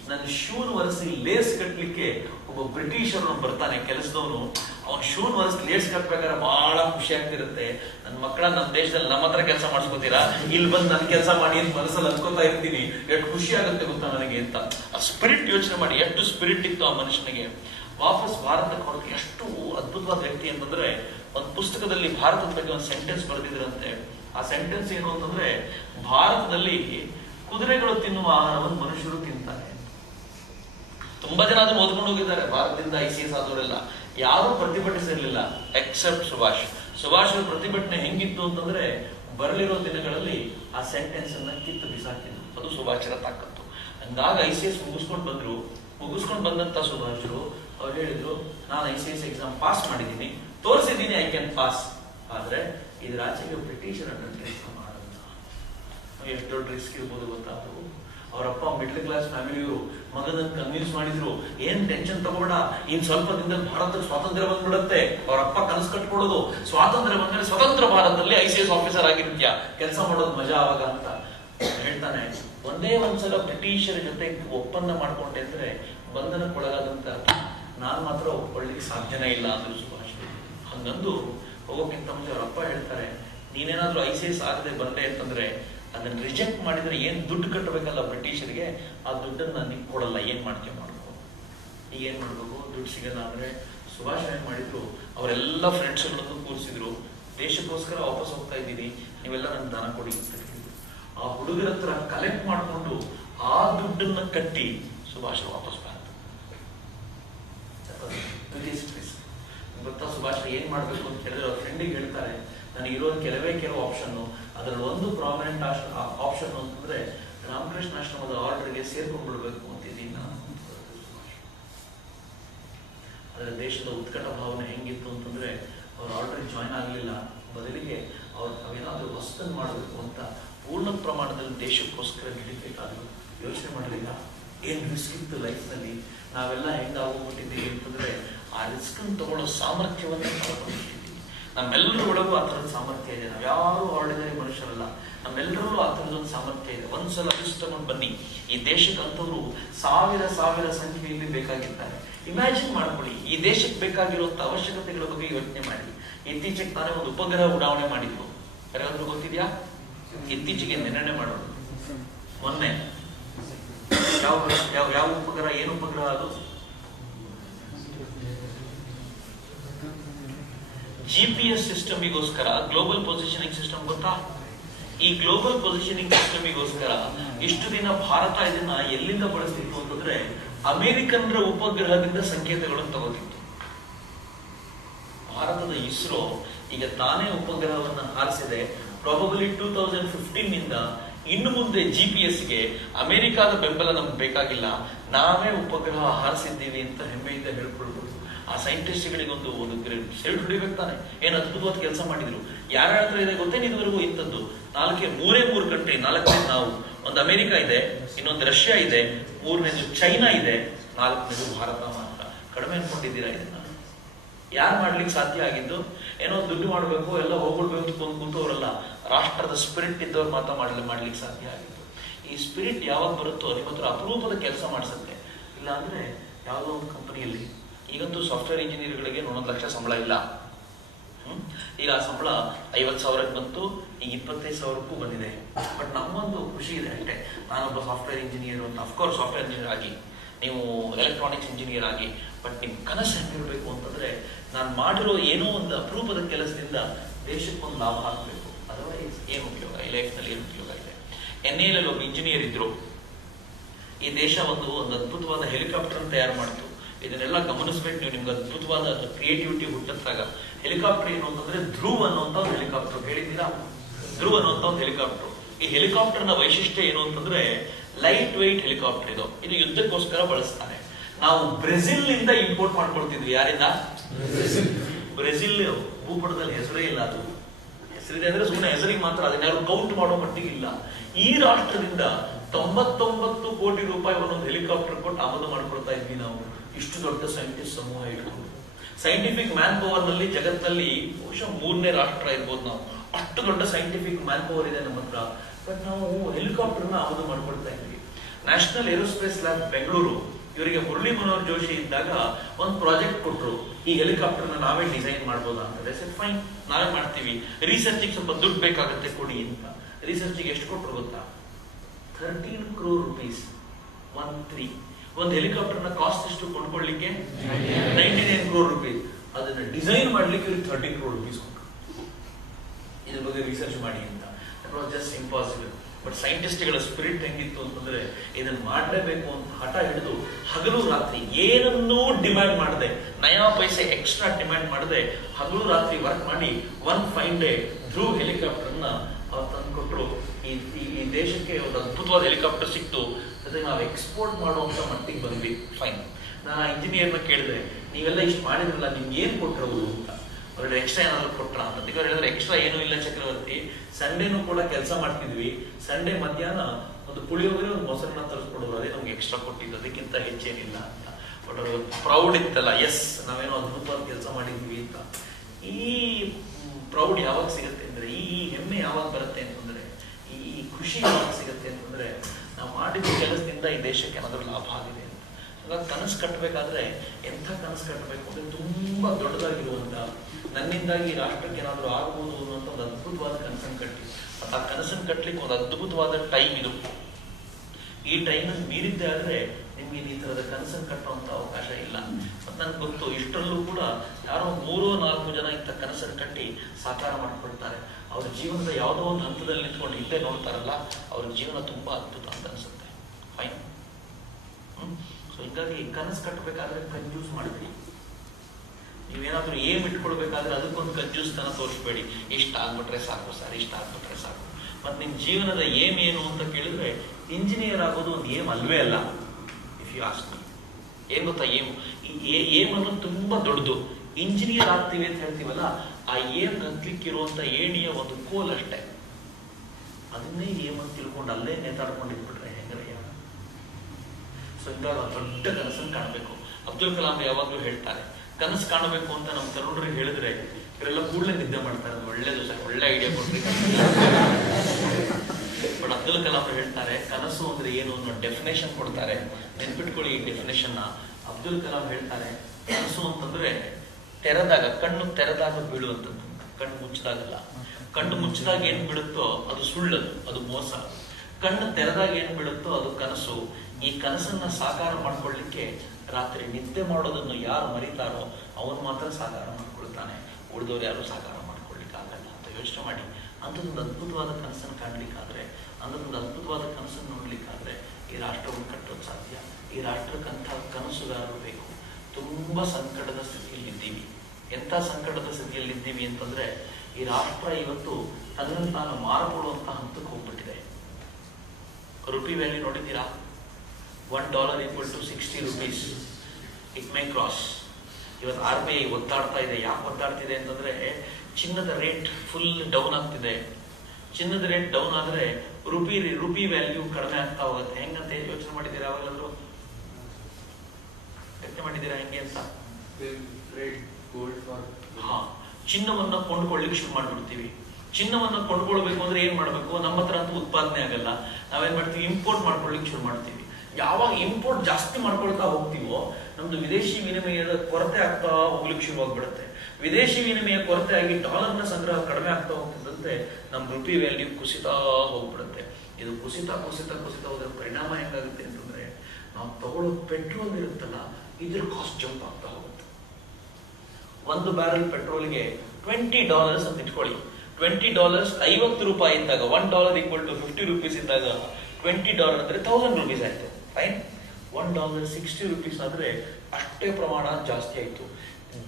ನನ್ನ ಶೂನ್ ಒರೆಸಿ ಲೇಸ್ ಕಟ್ಲಿಕ್ಕೆ ಒಬ್ಬ ಬ್ರಿಟಿಷರು ಬರ್ತಾನೆ ಕೆಲಸದವನು. ಅವ್ನ ಶೂನ್ ಒರೆಸಿ ಲೇಸ್ ಕಟ್ಬೇಕಾದ್ರೆ ಬಹಳ ಖುಷಿ ಆಗ್ತಿರುತ್ತೆ. ನನ್ನ ಮಕ್ಕಳ ನಮ್ಮ ದೇಶದಲ್ಲಿ ನಮ್ಮ ಹತ್ರ ಕೆಲಸ ಮಾಡಿಸ್ಕೋತೀರಾ, ಇಲ್ಲಿ ಬಂದು ನನ್ ಕೆಲಸ ಮಾಡಿ ಅಂತ ಮನಸ್ಸಲ್ಲಿ ಅನ್ಕೋತಾ ಇರ್ತೀನಿ, ಎಷ್ಟು ಖುಷಿ ಆಗುತ್ತೆ ಗೊತ್ತಾ ನನಗೆ ಅಂತ. ಆ ಸ್ಪಿರಿಟ್ ಯೋಚನೆ ಮಾಡಿ, ಎಷ್ಟು ಸ್ಪಿರಿಟ್ ಇತ್ತು ಆ ಮನುಷ್ಯನಿಗೆ. ವಾಪಸ್ ಭಾರತಕ್ಕೆ ಹೊರತು ಎಷ್ಟು ಅದ್ಭುತವಾದ ವ್ಯಕ್ತಿ ಅಂತಂದ್ರೆ, ಒಂದು ಪುಸ್ತಕದಲ್ಲಿ ಭಾರತದ ಬಗ್ಗೆ ಒಂದು ಸೆಂಟೆನ್ಸ್ ಬರೆದಿದ್ರಂತೆ. ಆ ಸೆಂಟೆನ್ಸ್ ಏನು ಅಂತಂದ್ರೆ, ಭಾರತದಲ್ಲಿ ಕುದುರೆಗಳು ತಿನ್ನುವ ಆಹಾರವನ್ನು ಮನುಷ್ಯರು ತಿಂತಾರೆ. ತುಂಬಾ ಜನ ಅದನ್ನು ಓದ್ಕೊಂಡು ಹೋಗಿದ್ದಾರೆ. ಭಾರತದಿಂದ ICS ಆದವರೆಲ್ಲ ಯಾರೂ ಪ್ರತಿಭಟಿಸಿರ್ಲಿಲ್ಲ ಎಕ್ಸೆಪ್ಟ್ ಸುಭಾಷ್. ಸುಭಾಷ್ ಅವ್ರ ಪ್ರತಿಭಟನೆ ಹೆಂಗಿತ್ತು ಅಂತಂದ್ರೆ ಬರಲಿರೋ ದಿನಗಳಲ್ಲಿ ಆ ಸೆಂಟೆನ್ಸ್ ಅನ್ನ ಕಿತ್ತು ಬಿಸಾಕಿದ್ರು. ಅದು ಸುಭಾಷರ ತಾಕತ್ತು. ಹಂಗಾಗಿ ICS ಮುಗಿಸ್ಕೊಂಡು ಬಂದ್ರು. ಮುಗಿಸ್ಕೊಂಡು ಬಂದಂತ ಸುಭಾಷರು ಅವ್ರು ಹೇಳಿದ್ರು, ನಾನು ICS ಎಕ್ಸಾಮ್ ಪಾಸ್ ಮಾಡಿದ್ದೀನಿ, ತೋರಿಸಿದ್ದೀನಿ ಐ ಕ್ಯಾನ್ ಪಾಸ್. ಆದ್ರೆ ಇದ್ರ ಆಚೆಗೆ ಬ್ರಿಟಿಷರ ಕೆಲಸ ಮಾಡಲ್ಲ. ಎಷ್ಟು ದೊಡ್ಡ ರಿಸ್ಕ್ ಇರ್ಬೋದು ಗೊತ್ತಾ? ಅವರಪ್ಪ ಮಿಡ್ಲ್ ಕ್ಲಾಸ್ ಫ್ಯಾಮಿಲಿಯವರು ಮಗನನ್ನು ಕನ್ವಿನ್ಸ್ ಮಾಡಿದ್ರು, ಏನ್ ಟೆನ್ಷನ್ ತಗೋಬೇಡ, ಇನ್ ಸ್ವಲ್ಪ ದಿನದಲ್ಲಿ ಭಾರತಕ್ಕೆ ಸ್ವಾತಂತ್ರ್ಯ ಬಂದ್ಬಿಡುತ್ತೆ. ಅವರಪ್ಪ ಕನಸು ಕಟ್ಕೊಡೋದು, ಸ್ವಾತಂತ್ರ್ಯ ಬಂದ್ಮೇಲೆ ಸ್ವತಂತ್ರ ಭಾರತದಲ್ಲಿ ICS ಆಫೀಸರ್ ಆಗಿರ್ತೀಯ, ಕೆಲಸ ಮಾಡೋದು ಮಜಾ ಆವಾಗ ಅಂತ ಹೇಳ್ತಾನೆ. ಒಂದೇ ಒಂದ್ಸಲ ಬ್ರಿಟಿಷರ ಜೊತೆ ಒಪ್ಪಂದ ಮಾಡ್ಕೊಂಡೆ ಅಂದ್ರೆ ಬಂಧನಕ್ಕೊಳಗಾದಂತ ನಾನ್ ಮಾತ್ರ ಒಪ್ಕೊಳ್ಳಿಕ್ಕೆ ಸಾಧ್ಯನೇ ಇಲ್ಲ ಅಂದ್ರು ಸುಭಾಷ್. ಹಂಗಂದು ಹೋಗೋಕ್ಕಿಂತ ಮುಂಚೆ ಅವರಪ್ಪ ಹೇಳ್ತಾರೆ, ನೀನೇನಾದ್ರೂ ICS ಆಗದೆ ಬಂದೆ ಅಂತಂದ್ರೆ ಅದನ್ನ ರಿಜೆಕ್ಟ್ ಮಾಡಿದ್ರೆ ಏನ್ ದುಡ್ಡು ಕಟ್ಟಬೇಕಲ್ಲ ಬ್ರಿಟಿಷರಿಗೆ, ಆ ದುಡ್ಡನ್ನ ನಿಂಗೆ ಕೊಡಲ್ಲ, ಏನ್ ಮಾಡ್ತೀವಿ ಮಾಡ್ಕೊ. ಈಗ ಏನ್ ಮಾಡ್ಬೇಕು? ದುಡ್ಡು ಸಿಗಲ್ಲ ಅಂದ್ರೆ ಸುಭಾಷ್ ಏನ್ ಮಾಡಿದ್ರು, ಅವರೆಲ್ಲ ಫ್ರೆಂಡ್ಸ್ಗಳನ್ನು ಕೂರಿಸಿದ್ರು, ದೇಶಕ್ಕೋಸ್ಕರ ವಾಪಸ್ ಹೋಗ್ತಾ ಇದ್ದೀನಿ, ನೀವೆಲ್ಲ ನನ್ಗೆ ದಾನ ಕೊಡಿ ಅಂತ ಹೇಳಿದ್ರು. ಆ ಹುಡುಗರ ಹತ್ರ ಕಲೆಕ್ಟ್ ಮಾಡ್ಕೊಂಡು ಆ ದುಡ್ಡನ್ನ ಕಟ್ಟಿ ಸುಭಾಷ್ ವಾಪಸ್ ಬಂದ್ರು. ಗೊತ್ತಾ ಸುಭಾಷ್ ಏನ್ ಮಾಡ್ಬೇಕು ಅಂತ ಹೇಳಿದ್ರೆ ಅವ್ರ ಫ್ರೆಂಡಿಗೆ ಹೇಳ್ತಾರೆ, ನನಗಿರೋ ಕೆಲವು ಆಪ್ಷನ್, ಅದರಲ್ಲಿ ಒಂದು ಪ್ರಾಮಿನೆಂಟ್ ಆಪ್ಷನ್ ಅಂತಂದ್ರೆ ರಾಮಕೃಷ್ಣ ಆಶ್ರಮದ ಆರ್ಡರ್ಗೆ ಸೇರ್ಕೊಂಡ್ಬಿಡ್ಬೇಕು ಅಂತಿದ್ದೀನಿ ನಾನು. ಅದರ ದೇಶದ ಉತ್ಕಟ ಭಾವನೆ ಹೆಂಗಿತ್ತು ಅಂತಂದ್ರೆ ಅವ್ರ ಆರ್ಡರ್ ಜಾಯ್ನ್ ಆಗಲಿಲ್ಲ, ಬದಲಿಗೆ ಅವ್ರು ನಾವೇನಾದ್ರೂ ಹೊಸದನ್ನು ಮಾಡಬೇಕು ಅಂತ ಪೂರ್ಣ ಪ್ರಮಾಣದಲ್ಲಿ ದೇಶಕ್ಕೋಸ್ಕರ ಗೆಲ್ಲಬೇಕಾದ್ರು. ಯೋಚನೆ ಮಾಡಲಿಲ್ಲ ಏನ್ ರಿಸ್ಕ್ ಇತ್ತು ಲೈಫ್ನಲ್ಲಿ, ನಾವೆಲ್ಲ ಹೆಂಗಾಗೋಗ್ಬಿಟ್ಟಿದ್ದೀವಿ ಅಂತಂದ್ರೆ ಆ ರಿಸ್ಕ್ ಅನ್ನು ತಗೊಳ್ಳೋ ಸಾಮರ್ಥ್ಯವನ್ನೇ ಕಳ್ಕೊಂಡಿದ್ದೀವಿ. ನಮ್ಮೆಲ್ಲರ ಒಳಗೂ ಆ ಥರದ ಸಾಮರ್ಥ್ಯ ಇದೆ. ನಾವು ಯಾರು ಆರ್ಡಿನರಿ ಮನುಷ್ಯರಲ್ಲ, ನಮ್ಮೆಲ್ಲರಲ್ಲೂ ಆ ಥರದೊಂದು ಸಾಮರ್ಥ್ಯ ಇದೆ. ಒಂದ್ಸಲ ರಿಸ್ಕ್ ತಗೊಂಡು ಬನ್ನಿ. ಈ ದೇಶಕ್ಕಂಥವ್ರು ಸಾವಿರ ಸಂಖ್ಯೆಯಲ್ಲಿ ಬೇಕಾಗಿದ್ದಾರೆ. ಇಮ್ಯಾಜಿನ್ ಮಾಡ್ಕೊಳ್ಳಿ, ಈ ದೇಶಕ್ಕೆ ಬೇಕಾಗಿರುವಂತ ಅವಶ್ಯಕತೆಗಳ ಬಗ್ಗೆ ಯೋಚನೆ ಮಾಡಿ. ಇತ್ತೀಚೆಗೆ ತಾನೇ ಒಂದು ಉಪಗ್ರಹ ಉಡಾವಣೆ ಮಾಡಿದ್ರು, ಯಾರಾದ್ರೂ ಗೊತ್ತಿದ್ಯಾ? ಇತ್ತೀಚೆಗೆ ನಿರ್ಣಯ ಮಾಡೋದು ಮೊನ್ನೆ ಯಾವ ಉಪಗ್ರಹ, ಏನು ಉಪಗ್ರಹ ಅದು? GPS ಸಿಸ್ಟಮಿಗೋಸ್ಕರ, ಗ್ಲೋಬಲ್ ಪೊಸಿಷನಿಂಗ್ ಸಿಸ್ಟಮ್ ಗೊತ್ತಾ? ಈ ಗ್ಲೋಬಲ್ ಪೊಸಿಷನಿಂಗ್ ಸಿಸ್ಟಮಿಗೋಸ್ಕರ ಇಷ್ಟು ದಿನ ಭಾರತ ಇದನ್ನ ಎಲ್ಲಿಂದ ಬಳಸ್ತಿತ್ತು ಅಂತಂದ್ರೆ ಅಮೆರಿಕನ್ರ ಉಪಗ್ರಹದಿಂದ ಸಂಕೇತಗಳನ್ನು ತಗೋತಿತ್ತು. ಭಾರತದ ಇಸ್ರೋ ಈಗ ತಾನೇ ಉಪಗ್ರಹವನ್ನು ಹಾರಿಸಿದೆ. ಪ್ರಾಬಬಲಿ 2015 ನಿಂದ ಇನ್ನು ಮುಂದೆ GPS-ಗೆ ಅಮೆರಿಕಾದ ಬೆಂಬಲ ನಮ್ಗೆ ಬೇಕಾಗಿಲ್ಲ, ನಾವೇ ಉಪಗ್ರಹ ಹಾರಿಸಿದ್ದೀವಿ ಅಂತ ಹೆಮ್ಮೆಯಿಂದ ಹೇಳ್ಕೊಳ್ಬಹುದು. ಆ ಸೈಂಟಿಸ್ಟ್ಗಳಿಗೊಂದು ಸೆಲ್ಟ್ ಹೊಡಿಬೇಕು ತಾನೆ. ಏನ್ ಅದ್ಭುತವಾದ ಕೆಲಸ ಮಾಡಿದ್ರು. ಯಾರ ಹತ್ರ ಇದೆ ಗೊತ್ತೇನು ಇದುವರೆಗೂ ಇಂಥದ್ದು? ಮೂರೇ ಕಂಟ್ರಿ, 4ನೇದು ನಾವು, ಒಂದು ಅಮೆರಿಕ ಇದೆ, ಇನ್ನೊಂದು ರಷ್ಯಾ ಇದೆ, 3ನೇದು ಚೈನಾ ಇದೆ, 4ನೇದು ಭಾರತ ಮಾತ್ರ. ಕಡಿಮೆ ಅನ್ಕೊಂಡಿದ್ದೀರಾ ಇದನ್ನ? ಯಾರು ಮಾಡ್ಲಿಕ್ಕೆ ಸಾಧ್ಯ ಆಗಿದ್ದು? ಏನೋ ದುಡ್ಡು ಮಾಡಬೇಕು, ಎಲ್ಲ ಹೋಗ್ಬಿಡ್ಬೇಕು ಕೂತವರಲ್ಲ, ರಾಷ್ಟ್ರದ ಸ್ಪಿರಿಟ್ ಇದ್ದವ್ರು ಮಾತ್ರ ಮಾಡ್ಲಿಕ್ಕೆ ಸಾಧ್ಯ ಆಗಿತ್ತು. ಈ ಸ್ಪಿರಿಟ್ ಯಾವಾಗ ಬರುತ್ತೋ ನಿಮ್ಮ ಹತ್ರ ಅಪರೂಪದ ಕೆಲಸ ಮಾಡಿಸುತ್ತೆ. ಇಲ್ಲ ಅಂದ್ರೆ ಯಾವುದೋ ಒಂದು ಕಂಪನಿಯಲ್ಲಿ, ಈಗಂತೂ ಸಾಫ್ಟ್ವೇರ್ ಇಂಜಿನಿಯರ್ಗಳಿಗೆ 1 ಲಕ್ಷ ಸಂಬಳ ಇಲ್ಲ. ಈಗ ಆ ಸಂಬಳ 50,000ಕ್ಕೆ ಬಂತು, ಈಗ 25,000ಕ್ಕೂ ಬಂದಿದೆ. ಬಟ್ ನಮ್ಮೊಂದು ಖುಷಿ ಇದೆ ಅಷ್ಟೇ, ನಾನೊಬ್ಬ ಸಾಫ್ಟ್ವೇರ್ ಇಂಜಿನಿಯರ್ ಅಂತ. ಅಫ್ಕೋರ್ಸ್ ಸಾಫ್ಟ್ವೇರ್ ಇಂಜಿನಿಯರ್ ಆಗಿ, ನೀವು ಎಲೆಕ್ಟ್ರಾನಿಕ್ಸ್ ಇಂಜಿನಿಯರ್ ಆಗಿ, ಬಟ್ ನಿಮ್ ಕನಸು ಹೆಂಗಿರ್ಬೇಕು ಅಂತಂದ್ರೆ ನಾನು ಮಾಡಿರೋ ಏನೋ ಒಂದು ಅಪರೂಪದ ಕೆಲಸದಿಂದ ದೇಶಕ್ಕೊಂದು ಲಾಭ ಆಗ್ಬೇಕು. ಅದರ್ವೈಸ್ ಏನು ಉಪಯೋಗ? ಈ ಲೈಫ್ನಲ್ಲಿ ಏನು ಉಪಯೋಗ ಇದೆ? NAL ಒಬ್ಬ ಇಂಜಿನಿಯರ್ ಇದ್ರು. ಈ ದೇಶ ಒಂದು ಅದ್ಭುತವಾದ ಹೆಲಿಕಾಪ್ಟರ್ ತಯಾರು ಮಾಡ್ತು. ಇದನ್ನೆಲ್ಲ ಗಮನಿಸ್ಬೇಕು ನೀವು. ನಿಮ್ಗೆ ಅದ್ಭುತವಾದ ಕ್ರಿಯೇಟಿವಿಟಿ ಹುಟ್ಟತ್ತಾಗ. ಹೆಲಿಕಾಪ್ಟರ್ ಏನು ಅಂತಂದ್ರೆ ಧ್ರುವ್ ಅನ್ನುವಂತ ಒಂದು ಹೆಲಿಕಾಪ್ಟರ್, ಹೇಳಿದ್ದೀರಾ? ಧ್ರುವ್ ಅನ್ನುವಂತ ಒಂದು ಹೆಲಿಕಾಪ್ಟರ್. ಈ ಹೆಲಿಕಾಪ್ಟರ್ನ ವೈಶಿಷ್ಟ್ಯ ಏನು ಅಂತಂದ್ರೆ ಲೈಟ್ ವೆಯ್ಟ್ ಹೆಲಿಕಾಪ್ಟರ್. ಇದು ಯುದ್ಧಕ್ಕೋಸ್ಕರ ಬಳಸ್ತಾರೆ. ನಾವು ಬ್ರೆಜಿಲ್ ನಿಂದ ಇಂಪೋರ್ಟ್ ಮಾಡ್ಕೊಳ್ತಿದ್ವಿ. ಯಾರಿಂದ? ಬ್ರೆಜಿಲ್ ಭೂಪಟದಲ್ಲಿ ಹೆಸರೇ ಇಲ್ಲ. ಅದು ಹೆಸರಿದೆ ಅಂದ್ರೆ ಸುಮ್ಮನೆ ಹೆಸರಿಗೆ ಮಾತ್ರ, ಅದನ್ಯಾರು ಕೌಂಟ್ ಮಾಡೋ ಮಟ್ಟಿಗೆ ಇಲ್ಲ. ಈ ರಾಷ್ಟ್ರದಿಂದ 99 ಕೋಟಿ ರೂಪಾಯಿ ಒಂದೊಂದು ಹೆಲಿಕಾಪ್ಟರ್ ಕೊಟ್ಟು ಆಮದು ಮಾಡ್ಕೊಳ್ತಾ ಇದ್ವಿ ನಾವು. ಇಷ್ಟು ದೊಡ್ಡ ಸೈಂಟಿಸ್ಟ್ ಸಮೂಹ ಇಟ್ಕೊಂಡು. ಸೈಂಟಿಫಿಕ್ ಮ್ಯಾನ್ ಪವರ್ ನಲ್ಲಿ ಜಗತ್ತಿನಲ್ಲಿ ಬಹುಶಃ 3ನೇ ರಾಷ್ಟ್ರ ಇರ್ಬೋದು ನಾವು. ಅಷ್ಟು ದೊಡ್ಡ ಸೈಂಟಿಫಿಕ್ ಮ್ಯಾನ್ ಪವರ್ ಇದೆ ನಮ್ಮ ಹತ್ರ. ಬಟ್ ನಾವು ಹೆಲಿಕಾಪ್ಟರ್ನ ಆಮದು ಮಾಡ್ಕೊಳ್ತಾ ಇದ್ವಿ. ನ್ಯಾಷನಲ್ ಏರೋಸ್ಪೇಸ್ ಲ್ಯಾಬ್ ಬೆಂಗಳೂರು ಇವರಿಗೆ ಮುರಳಿ ಮನೋಹರ್ ಜೋಶಿ ಇದ್ದಾಗ ಒಂದು ಪ್ರಾಜೆಕ್ಟ್ ಕೊಟ್ಟರು, ಈ ಹೆಲಿಕಾಪ್ಟರ್ನ ನಾವೇ ಡಿಸೈನ್ ಮಾಡ್ಬೋದಾ ಅಂತ. ಫೈನ್, ನಾವೇ ಮಾಡ್ತೀವಿ, ರಿಸರ್ಚ್ಗೆ ಸ್ವಲ್ಪ ದುಡ್ಡು ಬೇಕಾಗುತ್ತೆ ಕೊಡಿ ಅಂತ. ರಿಸರ್ಚ್ಗೆ ಎಷ್ಟು ಕೊಟ್ಟರು ಗೊತ್ತಾ? 13 crore rupees. 13. ಒಂದು ಹೆಲಿಕಾಪ್ಟರ್ನ ಕಾಸ್ಟ್ ಎಷ್ಟು ಕೊಂಡ್ಕೊಳ್ಳಿಕ್ಕೆ? 99 crore rupees. ಅದನ್ನ ಡಿಸೈನ್ ಮಾಡ್ಲಿಕ್ಕೆ 13 crore rupees ಕೊಟ್ಟರು. ಇದ್ರ ಬಗ್ಗೆ ರಿಸರ್ಚ್ ಮಾಡಿ ಅಂತ. That was just impossible. But ಸೈಂಟಿಸ್ಟ್ಗಳ ಸ್ಪಿರಿಟ್ ಹೆಂಗಿತ್ತು ಅಂತಂದ್ರೆ ಇದನ್ನ ಮಾಡಲೇಬೇಕು ಅಂತ ಹಠ ಹಿಡಿದು ಹಗಲು ರಾತ್ರಿ ಏನನ್ನೂ ಡಿಮ್ಯಾಂಡ್ ಮಾಡದೆ, ನಯಾ ಪೈಸೆ ಎಕ್ಸ್ಟ್ರಾ ಡಿಮ್ಯಾಂಡ್ ಮಾಡದೆ ಹಗಲು ರಾತ್ರಿ ವರ್ಕ್ ಮಾಡಿ one fine day Dhruv helicopter ನ ಅವ್ರು ತಂದುಕೊಟ್ರು. ಈ ದೇಶಕ್ಕೆ ಒಂದು ಅದ್ಭುತವಾದ ಹೆಲಿಕಾಪ್ಟರ್ ಸಿಕ್ತು. ಅದಕ್ಕೆ ನಾವು ಎಕ್ಸ್ಪೋರ್ಟ್ ಮಾಡುವಂತ ಮಟ್ಟಿಗೆ ಬಂದ್ವಿ. ಫೈನ್. ನಾನು ಆ ಇಂಜಿನಿಯರ್ನ ಕೇಳಿದೆ, ನೀವೆಲ್ಲ ಇಷ್ಟು ಮಾಡಿದ್ರಲ್ಲ, ನಿಮ್ಗೆ ಏನ್ ಕೊಟ್ಟರು ಅಂತ. ಅವ್ರಿಗೆ ಎಕ್ಸ್ಟ್ರಾ ಏನಾದ್ರು ಕೊಟ್ರ ಅಂತ. ಈಗ ಹೇಳಿದ್ರೆ ಎಕ್ಸ್ಟ್ರಾ ಏನೂ ಇಲ್ಲ ಚಕ್ರವರ್ತಿ, ಸಂಡೇನೂ ಕೂಡ ಕೆಲಸ ಮಾಡ್ತಿದ್ವಿ, ಸಂಡೇ ಮಧ್ಯಾಹ್ನ ಒಂದು ಪುಳಿಯೋಗರೆ ಒಂದು ಮೊಸರನ್ನ ತರಿಸ್ಕೊಡೋರು, ಅದೇ ನಮ್ಗೆ ಎಕ್ಸ್ಟ್ರಾ ಕೊಟ್ಟಿದ್ದು, ಅದಕ್ಕಿಂತ ಹೆಚ್ಚೇನಿಲ್ಲ ಅಂತ. ಬಟ್ ಅವ್ರಿಗೆ ಪ್ರೌಡ್ ಇತ್ತಲ್ಲ, ಎಸ್ ನಾವೇನೋ ಅದ್ಭುತವಾದ ಕೆಲಸ ಮಾಡಿದ್ವಿ ಅಂತ. ಈ ಪ್ರೌಡ್ ಯಾವಾಗ ಸಿಗುತ್ತೆ ಅಂದ್ರೆ, ಈ ಹೆಮ್ಮೆ ಯಾವಾಗ ಬರುತ್ತೆ ಅಂತಂದ್ರೆ, ಈ ಖುಷಿ ಯಾವಾಗ ಸಿಗುತ್ತೆ ಅಂತಂದ್ರೆ, ನಾವು ಮಾಡಿದ ಕೆಲಸದಿಂದ ಈ ದೇಶಕ್ಕೆ ಏನಾದ್ರೂ ಲಾಭ ಆಗಿದೆ ಅಂತ. ಇವಾಗ ಕನಸು ಕಟ್ಟಬೇಕಾದ್ರೆ ಎಂಥ ಕನಸು ಕಟ್ಟಬೇಕು ಅಂದ್ರೆ, ತುಂಬಾ ದೊಡ್ಡದಾಗಿರುವಂತ, ನನ್ನಿಂದಾಗಿ ರಾಷ್ಟ್ರಕ್ಕೆ ಏನಾದ್ರೂ ಆಗ್ಬೋದು ಅನ್ನೋಂಥ ಒಂದು ಅದ್ಭುತವಾದ ಕನಸನ್ನು ಕಟ್ಟಿ, ಮತ್ತು ಆ ಕನಸನ್ನು ಕಟ್ಲಿಕ್ಕೆ ಒಂದು ಅದ್ಭುತವಾದ ಟೈಮ್ ಇದು. ಈ ಟೈಮನ್ನು ಮೀರಿದ್ದೆ ಆದ್ರೆ ನಿಮ್ಗೆ ಈ ತರದ ಕನಸನ್ನು ಕಟ್ಟುವಂತ ಅವಕಾಶ ಇಲ್ಲ. ಮತ್ತು ನನ್ಗೆ ಗೊತ್ತು, ಇಷ್ಟರಲ್ಲೂ ಕೂಡ ಯಾರೋ 3-4 ಜನ ಇಂಥ ಕನಸನ್ನು ಕಟ್ಟಿ ಸಾಕಾರ ಮಾಡ್ಕೊಳ್ತಾರೆ. ಅವ್ರ ಜೀವನದ ಯಾವುದೋ ಒಂದು ಹಂತದಲ್ಲಿ ನಿಂತ್ಕೊಂಡು ಇಲ್ಲೇ ನೋಡ್ತಾರಲ್ಲ, ಅವ್ರ ಜೀವನ ತುಂಬಾ ಅದ್ಭುತ ಅಂತ ಅನ್ಸುತ್ತೆ. ಫೈನ್. ಸೊ ಹೀಗಾಗಿ ಕನಸು ಕಟ್ಟಬೇಕಾದ್ರೆ ಕಂಜೂಸ್ ಮಾಡಬೇಡಿ. ನೀವೇನಾದ್ರೂ ಏಮ್ ಇಟ್ಕೊಳ್ಬೇಕಾದ್ರೆ ಅದಕ್ಕೊಂದು ಕಂಜೂಸ್ತನ ತೋರಿಸ್ಬೇಡಿ. ಇಷ್ಟ ಆಗ್ಬಿಟ್ರೆ ಸಾಕು ಸರ್, ಇಷ್ಟ ಆಗ್ಬಿಟ್ರೆ ಸಾಕು. ಮತ್ತೆ ನಿಮ್ ಜೀವನದ ಏಮ್ ಏನು ಅಂತ ಕೇಳಿದ್ರೆ, ಇಂಜಿನಿಯರ್ ಆಗೋದು ಒಂದು ಏಮ್ ಅಲ್ವೇ ಅಲ್ಲ. ಇಫ್ ಯು ಆಸ್ಕ್ ಮೀ, ಏನ್ ಗೊತ್ತಾ ಏಮ್? ಏಮ್ ಅನ್ನೋದು ತುಂಬಾ ದೊಡ್ಡದು. ಇಂಜಿನಿಯರ್ ಆಗ್ತೀವಿ ಅಂತ ಹೇಳ್ತೀವಲ್ಲ, ಆ ಏಮ್ ಹತ್ಲಿಕ್ಕಿರುವಂತ ಏಣಿಯ ಒಂದು ಕೋಲ್ ಅಷ್ಟೇ. ಅದನ್ನೇ ಏಮ್ ಅಂತ ತಿಳ್ಕೊಂಡು ಅಲ್ಲೇ ನೇತಾಡ್ಕೊಂಡಿಟ್ಬಿಟ್ರೆ ಹೆಂಗ್ರಯ್ಯ? ಸೊ ಇಂದಾಗ ದೊಡ್ಡ ಕನಸನ್ನು ಕಾಣಬೇಕು. ಅಬ್ದುಲ್ ಕಲಾಂ ಯಾವಾಗ್ಲೂ ಹೇಳ್ತಾರೆ, ಕನಸು ಕಾಣಬೇಕು ಅಂತ ನಮ್ಮ ತರುಣರಿಗೆ ಹೇಳಿದ್ರೆ ಇವರೆಲ್ಲ ಕೂಡಲೇ ನಿದ್ದೆ ಮಾಡ್ತಾರೆ. ಒಳ್ಳೇದು ಸರ್, ಒಳ್ಳೆ ಐಡಿಯಾ ಕೊಡ್ರಿ. ಬಟ್ ಅಬ್ದುಲ್ ಕಲಾಂ ಹೇಳ್ತಾರೆ, ಕನಸು ಅಂದ್ರೆ ಏನು ಅನ್ನೋ ಡೆಫಿನೇಷನ್ ಕೊಡ್ತಾರೆ. ನೆನ್ಪಿಟ್ಕೊಳ್ಳಿ ಈ ಡೆಫಿನೇಷನ್ ನ. ಅಬ್ದುಲ್ ಕಲಾಂ ಹೇಳ್ತಾರೆ, ಕನಸು ಅಂತಂದ್ರೆ ತೆರೆದಾಗ, ಕಣ್ಣು ತೆರೆದಾಗ ಬೀಳುವಂಥದ್ದು, ಕಣ್ಣು ಮುಚ್ಚಿದಾಗಲ್ಲ. ಕಣ್ಣು ಮುಚ್ಚಿದಾಗ ಏನ್ ಬೀಳುತ್ತೋ ಅದು ಸುಳ್ಳದು, ಅದು ಮೋಸ. ಕಣ್ಣು ತೆರೆದಾಗ ಏನ್ ಬೀಳುತ್ತೋ ಅದು ಕನಸು. ಈ ಕನಸನ್ನ ಸಾಕಾರ ಮಾಡ್ಕೊಳ್ಳಿಕ್ಕೆ ರಾತ್ರಿ ನಿದ್ದೆ ಮಾಡೋದನ್ನು ಯಾರು ಮರಿತಾರೋ ಅವನು ಮಾತ್ರ ಸಾಕಾರ ಮಾಡ್ಕೊಳ್ತಾನೆ, ಉಳಿದವ್ರು ಯಾರು ಸಾಕಾರ ಮಾಡ್ಕೊಳ್ಲಿಕ್ಕೆ ಆಗಲ್ಲ ಅಂತ ಯೋಚನೆ ಮಾಡಿ. ಅಂಥದ್ದೊಂದು ಅದ್ಭುತವಾದ ಕನಸನ್ನು ಕಾಣಲಿಕ್ಕಾದ್ರೆ, ಅಂಥದ್ದೊಂದು ಅದ್ಭುತವಾದ ಕನಸನ್ನು ನೋಡ್ಲಿಕ್ಕಾದ್ರೆ ಈ ರಾಷ್ಟ್ರವನ್ನು ಕಟ್ಟೋದು ಸಾಧ್ಯ. ಈ ರಾಷ್ಟ್ರಕ್ಕಂಥ ಕನಸುಗಾರರು ಬೇಕು. ತುಂಬಾ ಸಂಕಟದ ಸ್ಥಿತಿಯಲ್ಲಿದ್ದೀವಿ. ಎಂಥ ಸಂಕಟದ ಸ್ಥಿತಿಯಲ್ಲಿದ್ದೀವಿ ಅಂತಂದ್ರೆ, ಈ ರಾಷ್ಟ್ರ ಇವತ್ತು ತನ್ನನ್ನು ತಾನು ಮಾರ್ಕೊಳ್ಳುವಂತ ಹಂತಕ್ಕೆ ಹೋಗ್ಬಿಟ್ಟಿದೆ. ರುಪಿ ವ್ಯಾಲ್ಯೂ ನೋಡಿದ್ದೀರಾ? $1 = 60 rupees. It may cross. ಇವತ್ತು RBI ಒತ್ತಾಡ್ತಾ ಇದೆ. ಯಾಕೆ ಒತ್ತಾಡ್ತಿದೆ ಅಂತಂದ್ರೆ, ಚಿನ್ನದ ರೇಟ್ ಫುಲ್ ಡೌನ್ ಆಗ್ತಿದೆ. ಚಿನ್ನದ ರೇಟ್ ಡೌನ್ ಆದ್ರೆ ರುಪಿ ವ್ಯಾಲ್ಯೂ ಕಡಿಮೆ ಆಗ್ತಾ ಹೋಗುತ್ತೆ. ಹೆಂಗಂತ ಯೋಚನೆ ಮಾಡಿದ್ದೀರಾ? ಯಾವಾಗಲಾದ್ರೂ ಯೋಚನೆ ಮಾಡಿದ್ದೀರಾ ಹೆಂಗೆ ಅಂತ? ಹಾ, ಚಿನ್ನವನ್ನ ಕೊಂಡ್ಕೊಳ್ಳಿಕ್ಕೆ ಶುರು ಮಾಡ್ಬಿಡ್ತೀವಿ. ಚಿನ್ನವನ್ನ ಕೊಂಡ್ಕೊಳ್ಬೇಕು ಅಂದ್ರೆ ಏನ್ ಮಾಡ್ಬೇಕು? ನಮ್ಮ ಹತ್ರ ಅಂತೂ ಉತ್ಪಾದನೆ ಆಗಲ್ಲ. ನಾವೇನ್ ಮಾಡ್ತೀವಿ? ಇಂಪೋರ್ಟ್ ಮಾಡ್ಕೊಳ್ಳಿಕ್ಕೆ ಶುರು ಮಾಡ್ತೀವಿ. ಯಾವಾಗ ಇಂಪೋರ್ಟ್ ಜಾಸ್ತಿ ಮಾಡ್ಕೊಳ್ತಾ ಹೋಗ್ತೀವೋ, ನಮ್ದು ವಿದೇಶಿ ವಿನಿಮಯದ ಕೊರತೆ ಆಗ್ತಾ ಹೋಗ್ಲಿಕ್ಕೆ ಶುರುವಾಗ್ಬಿಡುತ್ತೆ. ವಿದೇಶಿ ವಿನಿಮಯ ಕೊರತೆ ಆಗಿ ಡಾಲರ್ನ ಸಂಗ್ರಹ ಕಡಿಮೆ ಆಗ್ತಾ ಹೋಗ್ತಿದ್ದಂತೆ ನಮ್ಮ ರುಪಿ ವ್ಯಾಲ್ಯೂ ಕುಸಿತಾ ಹೋಗ್ಬಿಡುತ್ತೆ. ಇದು ಕುಸಿತ ಹೋದ್ರ ಪರಿಣಾಮ ಹೆಂಗಾಗುತ್ತೆ ಅಂತಂದ್ರೆ, ನಾವು ತಗೊಳ್ಳೋ ಪೆಟ್ರೋಲ್ ಇರುತ್ತಲ್ಲ, ಇದ್ರ ಕಾಸ್ಟ್ ಜಂಪ್ ಆಗ್ತಾ ಹೋಗುತ್ತೆ. 1 ಬ್ಯಾರಲ್ ಪೆಟ್ರೋಲ್ಗೆ $20 ಅಂತ ಇಟ್ಕೊಳ್ಳಿ. $20 ₹50 ಇದ್ದಾಗ, $1 = 50 rupees ಇದ್ದಾಗ $20 ಅಂದ್ರೆ 1000 rupees ಆಯ್ತು. ಫೈನ್. $1 60 rupees ಆದ್ರೆ ಅಷ್ಟೇ ಪ್ರಮಾಣ ಜಾಸ್ತಿ ಆಯ್ತು.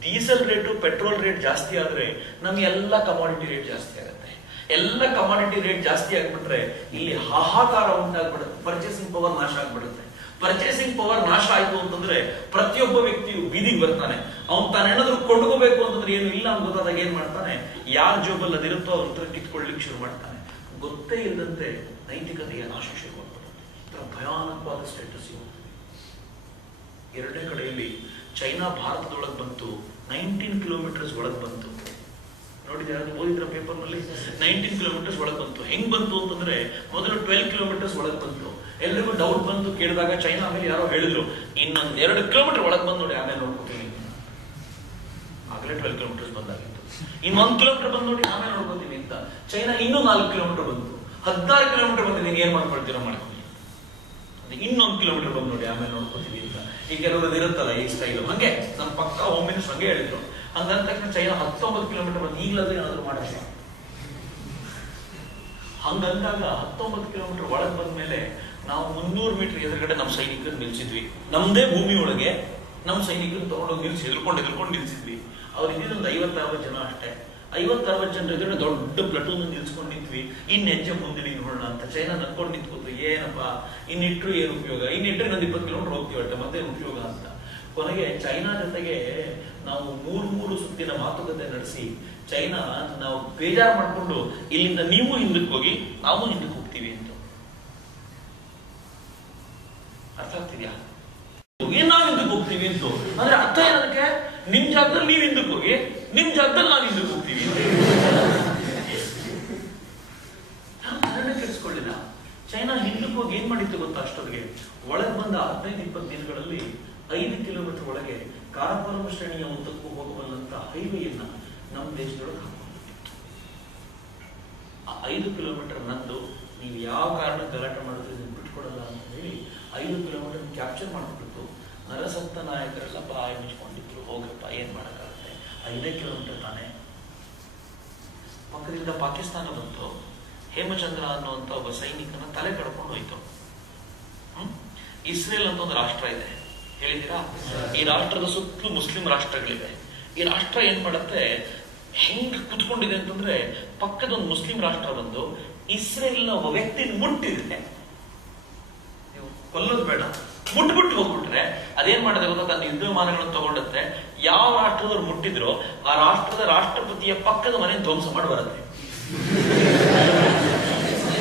ಡೀಸೆಲ್ ರೇಟು, ಪೆಟ್ರೋಲ್ ರೇಟ್ ಜಾಸ್ತಿ ಆದ್ರೆ ನಮ್ಗೆ ಎಲ್ಲ ಕಮಾಡಿಟಿ ರೇಟ್ ಜಾಸ್ತಿ ಆಗುತ್ತೆ. ಎಲ್ಲ ಕಮಾಡಿಟಿ ರೇಟ್ ಜಾಸ್ತಿ ಆಗ್ಬಿಟ್ರೆ ಇಲ್ಲಿ ಹಾಹಾಕಾರ ಉಂಟಾಗ್ಬಿಡುತ್ತೆ. ಪರ್ಚೇಸಿಂಗ್ ಪವರ್ ನಾಶ ಆಗ್ಬಿಡುತ್ತೆ. ಪರ್ಚೇಸಿಂಗ್ ಪವರ್ ನಾಶ ಆಯ್ತು ಅಂತಂದ್ರೆ ಪ್ರತಿಯೊಬ್ಬ ವ್ಯಕ್ತಿಯು ಬೀದಿಗೆ ಬರ್ತಾನೆ. ಅವ್ನು ತಾನೇನಾದ್ರೂ ಕೊಂಡ್ಕೋಬೇಕು ಅಂತಂದ್ರೆ ಏನು ಇಲ್ಲ ಅಂತ ಗೊತ್ತಾದಾಗ ಏನ್ ಮಾಡ್ತಾನೆ? ಯಾರ ಜೋಬಲ್ಲಿ ಅದಿರುತ್ತೋ ಅವ್ರ ಹತ್ರ ಕಿತ್ಕೊಳ್ಳಿಕ್ಕೆ ಶುರು ಮಾಡ್ತಾನೆ. ಗೊತ್ತೇ ಇಲ್ಲದಂತೆ ನೈತಿಕತೆಯ ನಾಶ ಶುರುವಾಗ್ಬಿಡುತ್ತೆ. ಭಯಾನಕವಾದ ಸ್ಟೇಟಸ್ ಇವು. ಎರಡನೇ ಕಡೆಯಲ್ಲಿ ಚೈನಾ ಭಾರತದೊಳಗೆ ಬಂತು, 19 ಕಿಲೋಮೀಟರ್ಸ್ ಒಳಗೆ ಬಂತು. ನೋಡಿದ್ರೆ ಓದಿದ್ರ ಪೇಪರ್ ನಲ್ಲಿ 19 ಕಿಲೋಮೀಟರ್ಸ್ ಒಳಗೆ ಬಂತು. ಹೆಂಗ್ ಬಂತು ಅಂತಂದ್ರೆ, ಮೊದಲು 12 ಕಿಲೋಮೀಟರ್ಸ್ ಒಳಗೆ ಬಂತು. ಎಲ್ರಿಗೂ ಡೌಟ್ ಬಂತು. ಕೇಳಿದಾಗ ಚೈನಾ ಮೇಲೆ ಯಾರೋ ಹೇಳಿದ್ರು, ಇನ್ನೊಂದ್ 2 ಕಿಲೋಮೀಟರ್ ಒಳಗೆ ಬಂದು ನೋಡಿ, ಆಮೇಲೆ ನೋಡ್ಕೊತೀನಿ. ಆಗಲೇ 12 ಕಿಲೋಮೀಟರ್ಸ್ ಬಂದಾಗಿತ್ತು. ಇನ್ನೊಂದು ಕಿಲೋಮೀಟರ್ ಬಂದು ನೋಡಿ, ಆಮೇಲೆ ನೋಡ್ಕೊತೀನಿ ಅಂತ ಚೈನಾ ಇನ್ನೂ 4 ಕಿಲೋಮೀಟರ್ ಬಂತು. 16 ಕಿಲೋಮೀಟರ್ ಬಂದಿದ್ದೀನಿ, ಏನ್ ಮಾಡ್ಕೊಳ್ತೀರೋ ಮಾಡ್ಕೊಳ್ಳಿ. ಇನ್ನೊಂದು ಕಿಲೋಮೀಟರ್ ಬಂದು ನೋಡಿ, ಆಮೇಲೆ ನೋಡ್ಕೊತೀವಿ ಅಂತ. ಈ ಕೆಲವ್ರದ್ದು ಇರುತ್ತಲ್ಲ ಈ ಸ್ಟೈಲು. ಹಂಗೆ ನಮ್ಮ ಪಕ್ಕ ಹೋಮ್ ಮಿನಿಸ್ಟರ್ ಹಂಗೆ ಹೇಳಿದ್ರು. ಹಂಗಂದ ತಕ್ಷಣ ಚೈನಾ 19 ಕಿಲೋಮೀಟರ್ ಬಂದು ಈಗಲಾದ್ರೂ ಏನಾದ್ರು ಮಾಡಿಲ್ಲ. ಹಂಗಂದಾಗ 19 ಕಿಲೋಮೀಟರ್ ಒಳಗೆ ಬಂದ್ಮೇಲೆ ನಾವು 300 ಮೀಟರ್ ಎದುರುಗಡೆ ನಮ್ಮ ಸೈನಿಕರು ನಿಲ್ಸಿದ್ವಿ. ನಮ್ದೇ ಭೂಮಿ ಒಳಗೆ ನಮ್ಮ ಸೈನಿಕರು ತಗೊಂಡೋಗಿ ನಿಲ್ಸಿ ಎದುರ್ಕೊಂಡು ನಿಲ್ಸಿದ್ವಿ. ಅವ್ರು ಇದ್ದಿದ್ದೊಂದು 50-60 ಜನ ಅಷ್ಟೇ. 50-60 ಜನರ ಎದುರುಗಡೆ ದೊಡ್ಡ ಪ್ಲಟೂನ್ ನಿಲ್ಸ್ಕೊಂಡು ನಿಂತ್ವಿ. ಹೆಜ್ಜೆ ಮುಂದೆ ನೋಡೋಣ ಅಂತ ಚೈನಾ ನನ್ಕೊಂಡು ನಿಂತ್ಕೊತು. ಏನಪ್ಪಾ ಇನ್ನಿಟ್ರು ಏನು ಉಪಯೋಗ, ಇನ್ನಿಟ್ರೆ ಇನ್ನೊಂದು 20 ಕಿಲೋಮೀಟರ್ ಹೋಗ್ತೀವಟ್ಟೆ ಮತ್ತೆ ಉಪಯೋಗ ಅಂತ. ಕೊನೆಗೆ ಚೈನಾ ಜೊತೆಗೆ ನಾವು 3 ಸುತ್ತಿನ ಮಾತುಕತೆ ನಡೆಸಿ ಚೈನಾ ನಾವು ಬೇಜಾರು ಮಾಡ್ಕೊಂಡು ಇಲ್ಲಿಂದ ನೀವು ಹಿಂದಕ್ಕೆ ಹೋಗಿ ನಾವು ಹಿಂದಕ್ಕೆ ಹೋಗ್ತೀವಿ ಅಂತ. ಅರ್ಥ ಆಗ್ತಿದ್ಯಾ? ನಾವು ಹಿಂದಕ್ಕೆ ಹೋಗ್ತೀವಿ ಅಂತ ಅಂದ್ರೆ ಅರ್ಥ ಏನದಕ್ಕೆ? ನಿಮ್ ಜಾಗದಲ್ಲಿ ನೀವು ಹಿಂದಕ್ಕೆ ಹೋಗಿ, ನಿಮ್ ಜಾಗದಲ್ಲಿ ನಾವು ಹಿಂದಕ್ಕೆ ಹೋಗ್ತೀವಿ ಅಂತ. ಕೆಡಿಸ್ಕೊಳ್ಳಿಲ್ಲ. ಚೈನಾ ಹಿಂದಕ್ಕೆ ಹೋಗಿ ಏನ್ ಮಾಡಿತ್ತು ಗೊತ್ತಾ? ಅಷ್ಟೊತ್ತಿಗೆ ಒಳಗೆ ಬಂದ 15-20 ದಿನಗಳಲ್ಲಿ 5 ಕಿಲೋಮೀಟರ್ ಒಳಗೆ ಕಾರಾಕೋರಂ ಶ್ರೇಣಿಯ ಉದ್ದಕ್ಕೂ ಹೋಗಬಲ್ಲಂತ ಹೈವೇಯನ್ನ ನಮ್ಮ ದೇಶದೊಳಗೆ ಹಾಕೊಂಡಿತ್ತು. ಆ 5 ಕಿಲೋಮೀಟರ್ ನಂದು, ನೀವು ಯಾವ ಕಾರಣ ಗಲಾಟೆ ಮಾಡಿದ್ರೆ ಬಿಟ್ಕೊಡಲ್ಲ ಅಂತ ಹೇಳಿ 5 ಕಿಲೋಮೀಟರ್ ಕ್ಯಾಪ್ಚರ್ ಮಾಡ್ಬಿಟ್ಟು ನರಸತ್ತ ನಾಯಕರೆಲ್ಲ ಬಾಯಿ ಮುಚ್ಕೊಂಡಿದ್ರು. ಹೋಗಪ್ಪ ಏನ್ ಮಾಡಕ್ಕಾಗುತ್ತೆ, 5 ಕಿಲೋಮೀಟರ್ ತಾನೆ. ಪಕ್ಕದಿಂದ ಪಾಕಿಸ್ತಾನ ಬಂತು. ಹೇಮಚಂದ್ರ ಅನ್ನುವಂತ ಒಬ್ಬ ಸೈನಿಕನ ತಲೆ ಕಡ್ಕೊಂಡು ಹೋಯ್ತು. ಇಸ್ರೇಲ್ ಅಂತ ಒಂದು ರಾಷ್ಟ್ರ ಇದೆ, ಹೇಳಿದ್ದೀರಾ? ಈ ರಾಷ್ಟ್ರದ ಸುತ್ತಲೂ ಮುಸ್ಲಿಂ ರಾಷ್ಟ್ರಗಳಿವೆ. ಈ ರಾಷ್ಟ್ರ ಏನ್ ಮಾಡುತ್ತೆ, ಹೆಂಗ್ ಕುತ್ಕೊಂಡಿದೆ ಅಂತಂದ್ರೆ ಪಕ್ಕದ ಒಂದು ಮುಸ್ಲಿಂ ರಾಷ್ಟ್ರ ಬಂದು ಇಸ್ರೇಲ್ನ ಒಬ್ಬ ವ್ಯಕ್ತಿ ಮುಟ್ಟಿದ್ರೆ, ನೀವು ಕೊಲ್ಲೋದು ಬೇಡ, ಮುಟ್ಬಿಟ್ಟು ಹೋಗ್ಬಿಟ್ರೆ ಅದೇನ್ ಮಾಡದೆ ಗೊತ್ತಾ? ತನ್ನ ಯುದ್ಧ ವಿಮಾನಗಳನ್ನು ತಗೊಂಡತ್ತೆ. ಯಾವ ರಾಷ್ಟ್ರದವ್ರು ಮುಟ್ಟಿದ್ರು ಆ ರಾಷ್ಟ್ರದ ರಾಷ್ಟ್ರಪತಿಯ ಪಕ್ಕದ ಮನೆ ಧ್ವಂಸ ಮಾಡಿ ಬರುತ್ತೆ.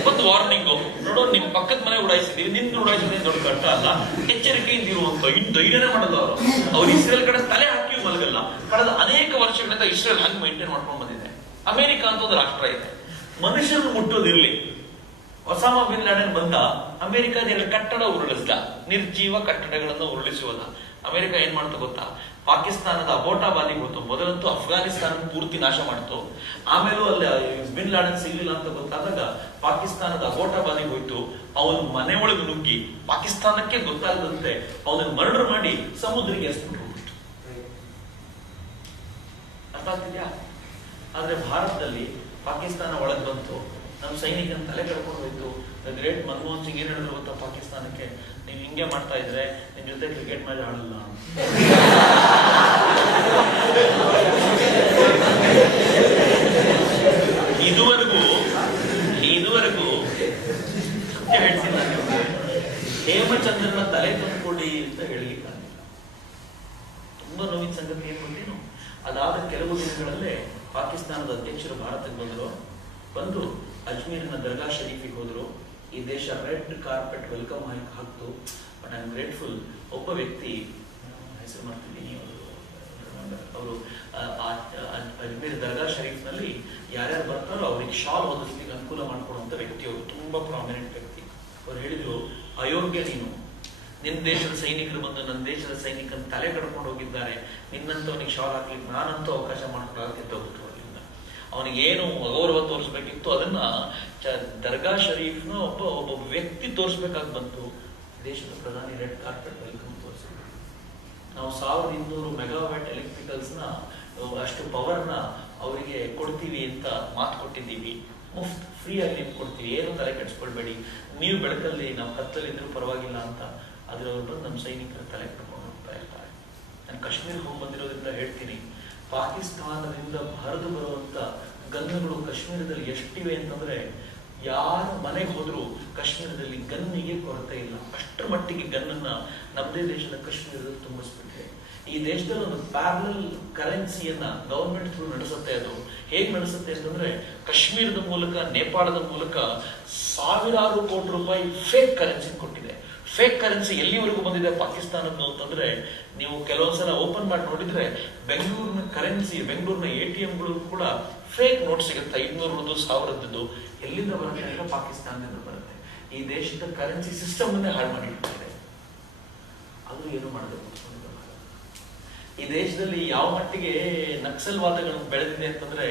ಒಂದು ವಾರ್ನಿಂಗು, ನೋಡೋ ನಿಮ್ ಪಕ್ಕದ ಮನೆ ಉಡಾಯಿಸಿದೀವಿ, ನಿಮ್ದು ಉಡಾಯಿಸಿದ್ರೆ ದೊಡ್ಡ ಕಷ್ಟ ಅಲ್ಲ, ಎಚ್ಚರಿಕೆಯಿಂದ ಇರುವಂತ. ಇನ್ನು ಧೈರ್ಯನೇ ಮಾಡಲ್ಲ ಅವ್ರು ಇಸ್ರೇಲ್ ಕಡೆ ತಲೆ ಹಾಕಿ ಮಲಗಲ್ಲ. ಕಳೆದ ಅನೇಕ ವರ್ಷಗಳಿಂದ ಇಸ್ರೇಲ್ ಹಂಗೆ ಮೈಂಟೈನ್ ಮಾಡ್ಕೊಂಡು ಬಂದಿದೆ. ಅಮೆರಿಕ ಅಂತ ಒಂದು ರಾಷ್ಟ್ರ ಇದೆ, ಮನುಷ್ಯರನ್ನು ಮುಟ್ಟೋದಿರ್ಲಿ. ಒಸಾಮಾ ಬಿನ್ ಲಾಡೆನ್ ಬಂದ, ಅಮೆರಿಕದ 2 ಕಟ್ಟಡ ಉರುಳಿಸ್ದ, ನಿರ್ಜೀವ ಕಟ್ಟಡಗಳನ್ನು ಉರುಳಿಸುವುದ. ಅಮೆರಿಕ ಏನ್ ಮಾಡ್ತು ಗೊತ್ತಾ? ಪಾಕಿಸ್ತಾನದ ಅಬೋಟಾಬಾದಿಗೆ ಹೋಯ್ತು. ಮೊದಲಂತೂ ಅಫ್ಘಾನಿಸ್ತಾನ ಪೂರ್ತಿ ನಾಶ ಮಾಡ್ತು. ಆಮೇಲೂ ಅಲ್ಲಿ ಬಿನ್ ಲಾಡೆನ್ ಸಿಗ್ಲಿಲ್ಲ ಅಂತ ಗೊತ್ತಾದಾಗ ಪಾಕಿಸ್ತಾನದ ಅಬೋಟಾಬಾದಿಗೆ ಹೋಯ್ತು. ಅವನ ಮನೆ ಒಳಗೆ ನುಗ್ಗಿ ಪಾಕಿಸ್ತಾನಕ್ಕೆ ಗೊತ್ತಾಗದಂತೆ ಅವನನ್ನು ಮರ್ಡರ್ ಮಾಡಿ ಸಮುದ್ರಕ್ಕೆ ಎಸ್ಬಿಟ್ಟು ಹೋಗ್ಬಿಟ್ಟು. ಅರ್ಥ ಆಗ್ತಿದ್ಯಾ? ಆದ್ರೆ ಭಾರತದಲ್ಲಿ ಪಾಕಿಸ್ತಾನ ಒಳಗೆ ಬಂತು, ನಮ್ಮ ಸೈನಿಕನ ತಲೆ ಕಳ್ಕೊಂಡು ಹೋಯ್ತು. ಗ್ರೇಟ್ ಮನಮೋಹನ್ ಸಿಂಗ್ ಏನ್ ಹೇಳಿದ್ರು ಗೊತ್ತಾ ಪಾಕಿಸ್ತಾನಕ್ಕೆ? ನೀವು ಹಿಂಗೆ ಮಾಡ್ತಾ ಇದ್ರೆ ನಿಮ್ ಜೊತೆ ಕ್ರಿಕೆಟ್ ಮ್ಯಾಚ್ ಆಡಲ್ಲ. ಇದುವರೆಗೂ ಸತ್ಯ ಹೇಳ್ತೀನಿ, ಹೇಮಚಂದ್ರನ ತಲೆ ತಂದ್ಕೊಡಿ ಅಂತ ಹೇಳಿಲ್ಲ. ತುಂಬಾ ನೋವಿನ ಸಂಗತಿ ಏನ್ ಗೊತ್ತೇನು? ಅದಾದ ಕೆಲವು ದಿನಗಳಲ್ಲೇ ಪಾಕಿಸ್ತಾನದ ಅಧ್ಯಕ್ಷರು ಭಾರತಕ್ಕೆ ಬಂದು ಅಜ್ಮೀರ್ನ ದರ್ಗಾ ಶರೀಫಿಗೆ ಹೋದ್ರು. ಈ ದೇಶ ರೆಡ್ ಕಾರ್ಪೆಟ್ ವೆಲ್ಕಮ್ ಹಾಕ್ತು. But I am grateful. ಒಬ್ಬ ವ್ಯಕ್ತಿ, ಹೆಸರು ಮಾಡ್ತಿದ್ದೀನಿ, ಅವರು ಅಜ್ಮೀರ್ ದರ್ಗಾ ಶರೀಫ್ ನಲ್ಲಿ ಯಾರ್ಯಾರು ಬರ್ತಾರೋ ಅವ್ರಿಗೆ ಶಾಲ್ ಓದಿಸ್ಲಿಕ್ಕೆ ಅನುಕೂಲ ಮಾಡ್ಕೊಡುವಂತ ವ್ಯಕ್ತಿ. ಅವರು ತುಂಬಾ ಪ್ರಾಮಿನೆಂಟ್ ವ್ಯಕ್ತಿ. ಅವ್ರು ಹೇಳಿದ್ರು, ಅಯೋಗ್ಯ ನೀನು, ನಿನ್ನ ದೇಶದ ಸೈನಿಕರು ಬಂದು ನನ್ನ ದೇಶದ ಸೈನಿಕನ ತಲೆ ಕಡ್ಕೊಂಡು ಹೋಗಿದ್ದಾರೆ, ನಿನ್ನಂತವನಿಗೆ ಶಾಲ್ ಹಾಕ್ಲಿಕ್ಕೆ ನಾನಂತೂ ಅವಕಾಶ ಮಾಡ್ಕೊಳಕ್ಕೆ ಅವನಿಗೆ ಏನು ಅಗೌರವ ತೋರಿಸ್ಬೇಕಿತ್ತು ಅದನ್ನ ದರ್ಗಾ ಶರೀಫ್ನ ಒಬ್ಬ ವ್ಯಕ್ತಿ ತೋರಿಸ್ಬೇಕಾಗಿ ಬಂತು. ದೇಶದ ಪ್ರಧಾನಿ ರೆಡ್ ಕಾರ್ಪೆಟ್ ವೆಲ್ಕಮ್ ತೋರಿಸಿದ್ರು. ನಾವು 1200 ಮೆಗಾವ್ಯಾಟ್ ಎಲೆಕ್ಟ್ರಿಕಲ್ಸ್ ನ ಅಷ್ಟು ಪವರ್ನ ಅವರಿಗೆ ಕೊಡ್ತೀವಿ ಅಂತ ಮಾತು ಕೊಟ್ಟಿದ್ದೀವಿ. ಮುಫ್ತ್ ಫ್ರೀ ಆಗಿ ನೀವು ಕೊಡ್ತೀವಿ, ಏನು ತಲೆ ಕೆಡಿಸ್ಕೊಳ್ಬೇಡಿ, ನೀವು ಬೆಳಕಲ್ಲಿ ನಾವು ಕತ್ತಲಿದ್ರೂ ಪರವಾಗಿಲ್ಲ ಅಂತ. ಆದ್ರೆ ಅವ್ರು ಬಂದು ನಮ್ಮ ಸೈನಿಕರ ತಲೆ ಕಟ್ಕೊಂಡು ಹೋಗ್ತಾ ಇರ್ತಾರೆ. ನಾನು ಕಾಶ್ಮೀರಕ್ಕೆ ಹೋಗಿ ಬಂದಿರೋದ್ರಿಂದ ಹೇಳ್ತೀನಿ, ಪಾಕಿಸ್ತಾನದಿಂದ ಹರಿದು ಬರುವಂತ ಗನ್ನುಗಳು ಕಾಶ್ಮೀರದಲ್ಲಿ ಎಷ್ಟಿವೆ ಅಂತಂದ್ರೆ ಯಾರ ಮನೆಗೆ ಹೋದ್ರು ಕಾಶ್ಮೀರದಲ್ಲಿ ಗನ್ನಿಗೆ ಕೊರತೆ ಇಲ್ಲ. ಅಷ್ಟರ ಮಟ್ಟಿಗೆ ಗನ್ನನ್ನ ನಮ್ಮದೇ ದೇಶದ ಕಾಶ್ಮೀರದಲ್ಲಿ ತುಂಬಿಸ್ಬಿಟ್ರೆ. ಈ ದೇಶದಲ್ಲಿ ಒಂದು ಪ್ಯಾರಲಲ್ ಕರೆನ್ಸಿಯನ್ನ ಗವರ್ಮೆಂಟ್ ಥ್ರೂ ನಡೆಸುತ್ತೆ. ಅದು ಹೇಗೆ ನಡೆಸುತ್ತೆ ಅಂತಂದ್ರೆ ಕಾಶ್ಮೀರದ ಮೂಲಕ, ನೇಪಾಳದ ಮೂಲಕ ಸಾವಿರಾರು ಕೋಟಿ ರೂಪಾಯಿ ಫೇಕ್ ಕರೆನ್ಸಿ ಕೊಟ್ಟಿದೆ. ಫೇಕ್ ಕರೆನ್ಸಿ ಎಲ್ಲಿವರೆಗೂ ಬಂದಿದೆ ಪಾಕಿಸ್ತಾನದ್ದು ಅಂತಂದ್ರೆ, ನೀವು ಕೆಲವೊಂದ್ಸಲ ಓಪನ್ ಮಾಡಿ ನೋಡಿದ್ರೆ ಬೆಂಗಳೂರಿನ ಕರೆನ್ಸಿ, ಬೆಂಗಳೂರಿನ ATMಗಳು ಕೂಡ ಫೇಕ್ ನೋಟ್ ಸಿಗುತ್ತೆ. 500 1000 ಎಲ್ಲಿಂದ ಬರುತ್ತೆ ಅಂದ್ರೆ ಪಾಕಿಸ್ತಾನದಿಂದ ಬರುತ್ತೆ. ಈ ದೇಶದ ಕರೆನ್ಸಿ ಸಿಸ್ಟಮ್ ಅನ್ನೇ ಹಾಳು ಮಾಡಿರ್ತಾರೆ. ಅದು ಏನು ಮಾಡಬೇಕು? ಈ ದೇಶದಲ್ಲಿ ಯಾವ ಮಟ್ಟಿಗೆ ನಕ್ಸಲ್ವಾದಗಳು ಬೆಳೆದಿದೆ ಅಂತಂದ್ರೆ,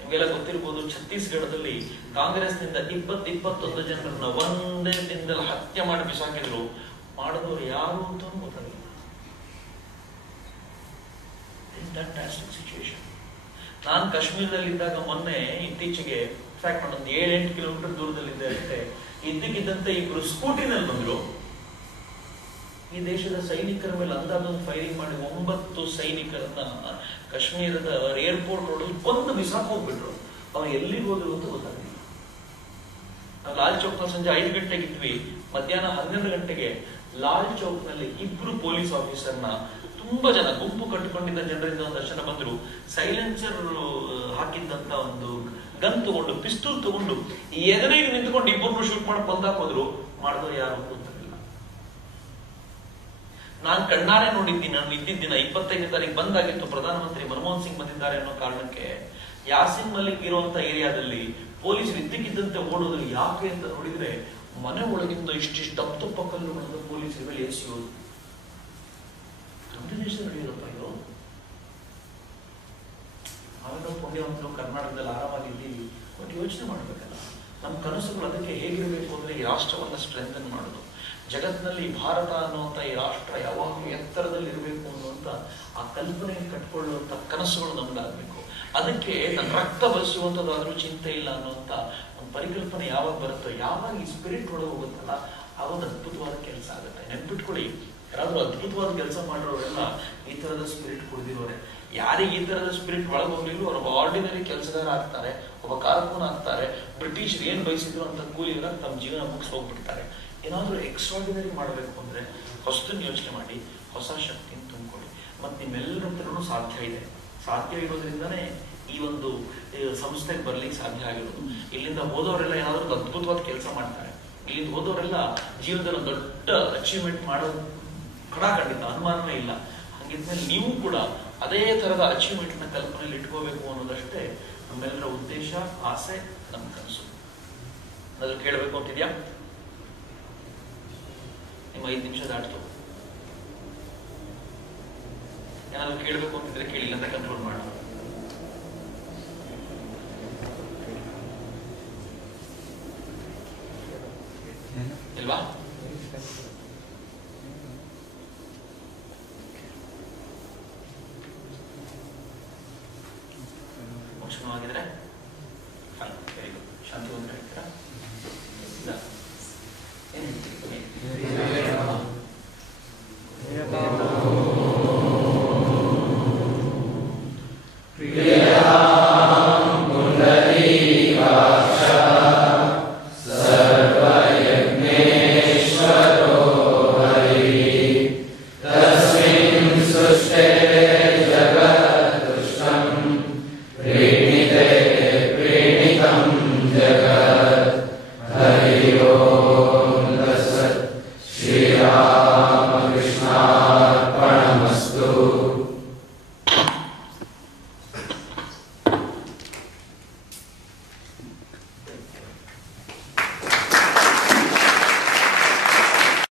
ನಿಮ್ಗೆಲ್ಲ ಗೊತ್ತಿರ್ಬೋದು, ಛತ್ತೀಸ್ಗಢದಲ್ಲಿ ಕಾಂಗ್ರೆಸ್ನಿಂದ 20-21 ಜನರನ್ನ ಒಂದೇ ದಿನದಲ್ಲಿ ಹತ್ಯೆ ಮಾಡಿ ಬಿಸಾಕಿದ್ರು. ಮಾಡಿದವರು ಯಾರು ಅಂತ ಗೊತ್ತಾಗಿಲ್ಲ. ಸಿಚುವೇಶನ್ ನಾನು ಕಾಶ್ಮೀರದಲ್ಲಿದ್ದಾಗ ಮೊನ್ನೆ ಇತ್ತೀಚೆಗೆ ಇನ್ಫ್ಯಾಕ್ಟ್ ನಾನೊಂದು 7-8 ಕಿಲೋಮೀಟರ್ ದೂರದಲ್ಲಿದ್ದೆ ಅಷ್ಟೇ, ಇದ್ದಕ್ಕಿದ್ದಂತೆ ಇಬ್ರು ಸ್ಕೂಟಿನಲ್ಲಿ ಬಂದ್ರು. ಈ ದೇಶದ ಸೈನಿಕರ ಮೇಲೆ ಅಂದಾಜೊಂದು ಫೈರಿಂಗ್ ಮಾಡಿ 9 ಸೈನಿಕರನ್ನ ಕಾಶ್ಮೀರದ ಏರ್ಪೋರ್ಟ್ ರೋಡಲ್ಲಿ ಕೊಂದು ಬಿಸಾಕ್ ಹೋಗ್ಬಿಟ್ರು. ಅವ್ರು ಎಲ್ಲಿಗೆ ಹೋದ್ರು ಅಂತ ಗೊತ್ತಾಗಲಿಲ್ಲ. ನಾವು ಲಾಲ್ ಚೌಕ್ನಲ್ಲಿ ಸಂಜೆ 5 ಗಂಟೆಗೆ ಇದ್ವಿ, ಮಧ್ಯಾಹ್ನ 12 ಗಂಟೆಗೆ ಲಾಲ್ ಚೌಕ್ ನಲ್ಲಿ ಇಬ್ರು ಪೊಲೀಸ್ ಆಫೀಸರ್ನ ತುಂಬಾ ಜನ ಗುಂಪು ಕಟ್ಟಿಕೊಂಡಿದ್ದ ಜನರಿಂದ ಒಂದಷ್ಟು ಬಂದ್ರು. ಸೈಲೆನ್ಸರ್ ಹಾಕಿದ್ದಂತ ಒಂದು ಗನ್ ತಗೊಂಡು, ಪಿಸ್ತೂಲ್ ತಗೊಂಡು ಎದುರಿಗೆ ನಿಂತ್ಕೊಂಡು ಇಬ್ಬರನ್ನು ಶೂಟ್ ಮಾಡಿ ಕೊಂದಾಕೋದ್ರು. ಮಾಡಿದವರು ಯಾರು ಗೊತ್ತಿಲ್ಲ. ನಾನು ಕಣ್ಣಾರೆ ನೋಡಿದ್ದೀನಿ. ನಾನು ಇದ್ದಿದ್ದಿನ 25ನೇ ತಾರೀಕು ಬಂದಾಗಿತ್ತು. ಪ್ರಧಾನಮಂತ್ರಿ ಮನಮೋಹನ್ ಸಿಂಗ್ ಬಂದಿದ್ದಾರೆ ಅನ್ನೋ ಕಾರಣಕ್ಕೆ ಯಾಸಿನ್ ಮಲಿಕ್ ಇರುವಂತ ಏರಿಯಾದಲ್ಲಿ ಪೊಲೀಸರು ಇದ್ದಕ್ಕಿದ್ದಂತೆ ಓಡೋದು. ಯಾಕೆ ಅಂತ ನೋಡಿದ್ರೆ ಮನೆ ಒಳಗಿಂದ ಇಷ್ಟಿಷ್ಟು ದಪ್ಪ ಕಲ್ಲುಗಳನ್ನು ಪೊಲೀಸರ ಮೇಲೆ ಎಸೆಯೋದು. ನಮ್ಮ ದೇಶದಲ್ಲಿ ನಡೆಯೋದಪ್ಪ ಇದು. ನಾವೆಲ್ಲ ಪುಣ್ಯವಂತರು ಕರ್ನಾಟಕದಲ್ಲಿ ಆರಾಮಾಗಿದ್ದೀವಿ. ಬಟ್ ಯೋಚನೆ ಮಾಡ್ಬೇಕಲ್ಲ, ನಮ್ಮ ಕನಸುಗಳು ಅದಕ್ಕೆ ಹೇಗಿರಬೇಕು ಅಂದ್ರೆ ಈ ರಾಷ್ಟ್ರವನ್ನ ಸ್ಟ್ರೆಂಥನ್ ಮಾಡೋದು. ಜಗತ್ತಿನಲ್ಲಿ ಭಾರತ ಅನ್ನುವಂಥ ಈ ರಾಷ್ಟ್ರ ಯಾವಾಗಲೂ ಎತ್ತರದಲ್ಲಿ ಇರಬೇಕು ಅನ್ನುವಂಥ ಆ ಕಲ್ಪನೆ ಕಟ್ಕೊಳ್ಳುವಂಥ ಕನಸುಗಳು ನಮ್ದಾಗಬೇಕು. ಅದಕ್ಕೆ ನನ್ನ ರಕ್ತ ಬಸಿಯುವಂಥದ್ದಾದ್ರೂ ಚಿಂತೆ ಇಲ್ಲ ಅನ್ನುವಂಥ ಒಂದು ಪರಿಕಲ್ಪನೆ ಯಾವಾಗ ಬರುತ್ತೋ, ಯಾವಾಗ ಈ ಸ್ಪಿರಿಟ್ ಒಳಗೆ ಹೋಗುತ್ತಲ್ಲ, ಆವಾಗ ಅದ್ಭುತವಾದ ಕೆಲಸ ಆಗುತ್ತೆ. ನೆನ್ಪಿಟ್ಕೊಳ್ಳಿ, ಯಾರಾದ್ರೂ ಅದ್ಭುತವಾದ ಕೆಲಸ ಮಾಡಿರೋರೆಲ್ಲ ಈ ತರದ ಸ್ಪಿರಿಟ್ ಕುಡಿದಿರೋರೆ. ಯಾರಿಗೆ ಈ ತರದ ಸ್ಪಿರಿಟ್ ಒಳಗೆ ಹೋಗ್ಲಿಲ್ಲ ಅವ್ರೊಬ್ಬ ಆರ್ಡಿನರಿ ಕೆಲಸಗಾರ ಆಗ್ತಾರೆ, ಒಬ್ಬ ಕಾರ್ಕೂನ್ ಆಗ್ತಾರೆ. ಬ್ರಿಟಿಷ್ ಏನ್ ಬಯಸಿದ್ರು ಅಂತ ಕೂಲಿಗಳ ತಮ್ಮ ಜೀವನ ಮುಗಿಸ್ ಹೋಗ್ಬಿಡ್ತಾರೆ. ಏನಾದ್ರೂ ಎಕ್ಸ್ಟ್ರಾರ್ಡಿನರಿ ಮಾಡಬೇಕು ಅಂದ್ರೆ ಹೊಸದನ್ನು ಯೋಚನೆ ಮಾಡಿ, ಹೊಸ ಶಕ್ತಿಯನ್ನು ತುಂಬಿಕೊಳ್ಳಿ. ಮತ್ತೆ ನಿಮ್ಮೆಲ್ಲರ ಹತ್ರನೂ ಸಾಧ್ಯ ಇದೆ. ಸಾಧ್ಯ ಇರೋದ್ರಿಂದನೇ ಈ ಒಂದು ಸಂಸ್ಥೆಗೆ ಬರ್ಲಿಕ್ಕೆ ಸಾಧ್ಯ ಆಗಿರೋದು. ಇಲ್ಲಿಂದ ಹೋದವರೆಲ್ಲ ಏನಾದ್ರೂ ಅದ್ಭುತವಾದ ಕೆಲಸ ಮಾಡ್ತಾರೆ. ಇಲ್ಲಿಂದ ಹೋದವರೆಲ್ಲ ಜೀವನದಲ್ಲಿ ಒಂದು ದೊಡ್ಡ ಅಚೀವ್ಮೆಂಟ್ ಮಾಡೋದು ಖಂಡಿತ ಅನುಮಾನನೇ ಇಲ್ಲ. ಹಂಗಿದ್ಮೇಲೆ ನೀವು ಕೂಡ ಅದೇ ತರದ ಅಚೀವ್ಮೆಂಟ್ ನ ಕಲ್ಪನೆಯಲ್ಲಿ ಇಟ್ಕೋಬೇಕು ಅನ್ನೋದಷ್ಟೇ ನಮ್ಮೆಲ್ಲರ ಉದ್ದೇಶ, ಆಸೆ, ನಮ್ಮ ಕನಸು. ಅದು ಕೇಳಬೇಕು ಅಂತಿದ್ಯಾ? ನಿಮ್ಮ 5 ನಿಮಿಷ ದಾಟ್ತು. ಏನಾದ್ರು ಕೇಳಬೇಕು ಅಂತಿದ್ರೆ ಕೇಳಿಲ್ಲ ಅಂತ ಕಂಟ್ರೋಲ್ ಮಾಡ. ಇಲ್ವಾ? ಮೋಕ್ಷವಾಗಿದ್ರೆ ಫೈನ್, ವೆರಿ ಗುಡ್. ಶಾಂತಿ ಬಂದ್ರೆ ಹೇಳ್ತೀರಾ?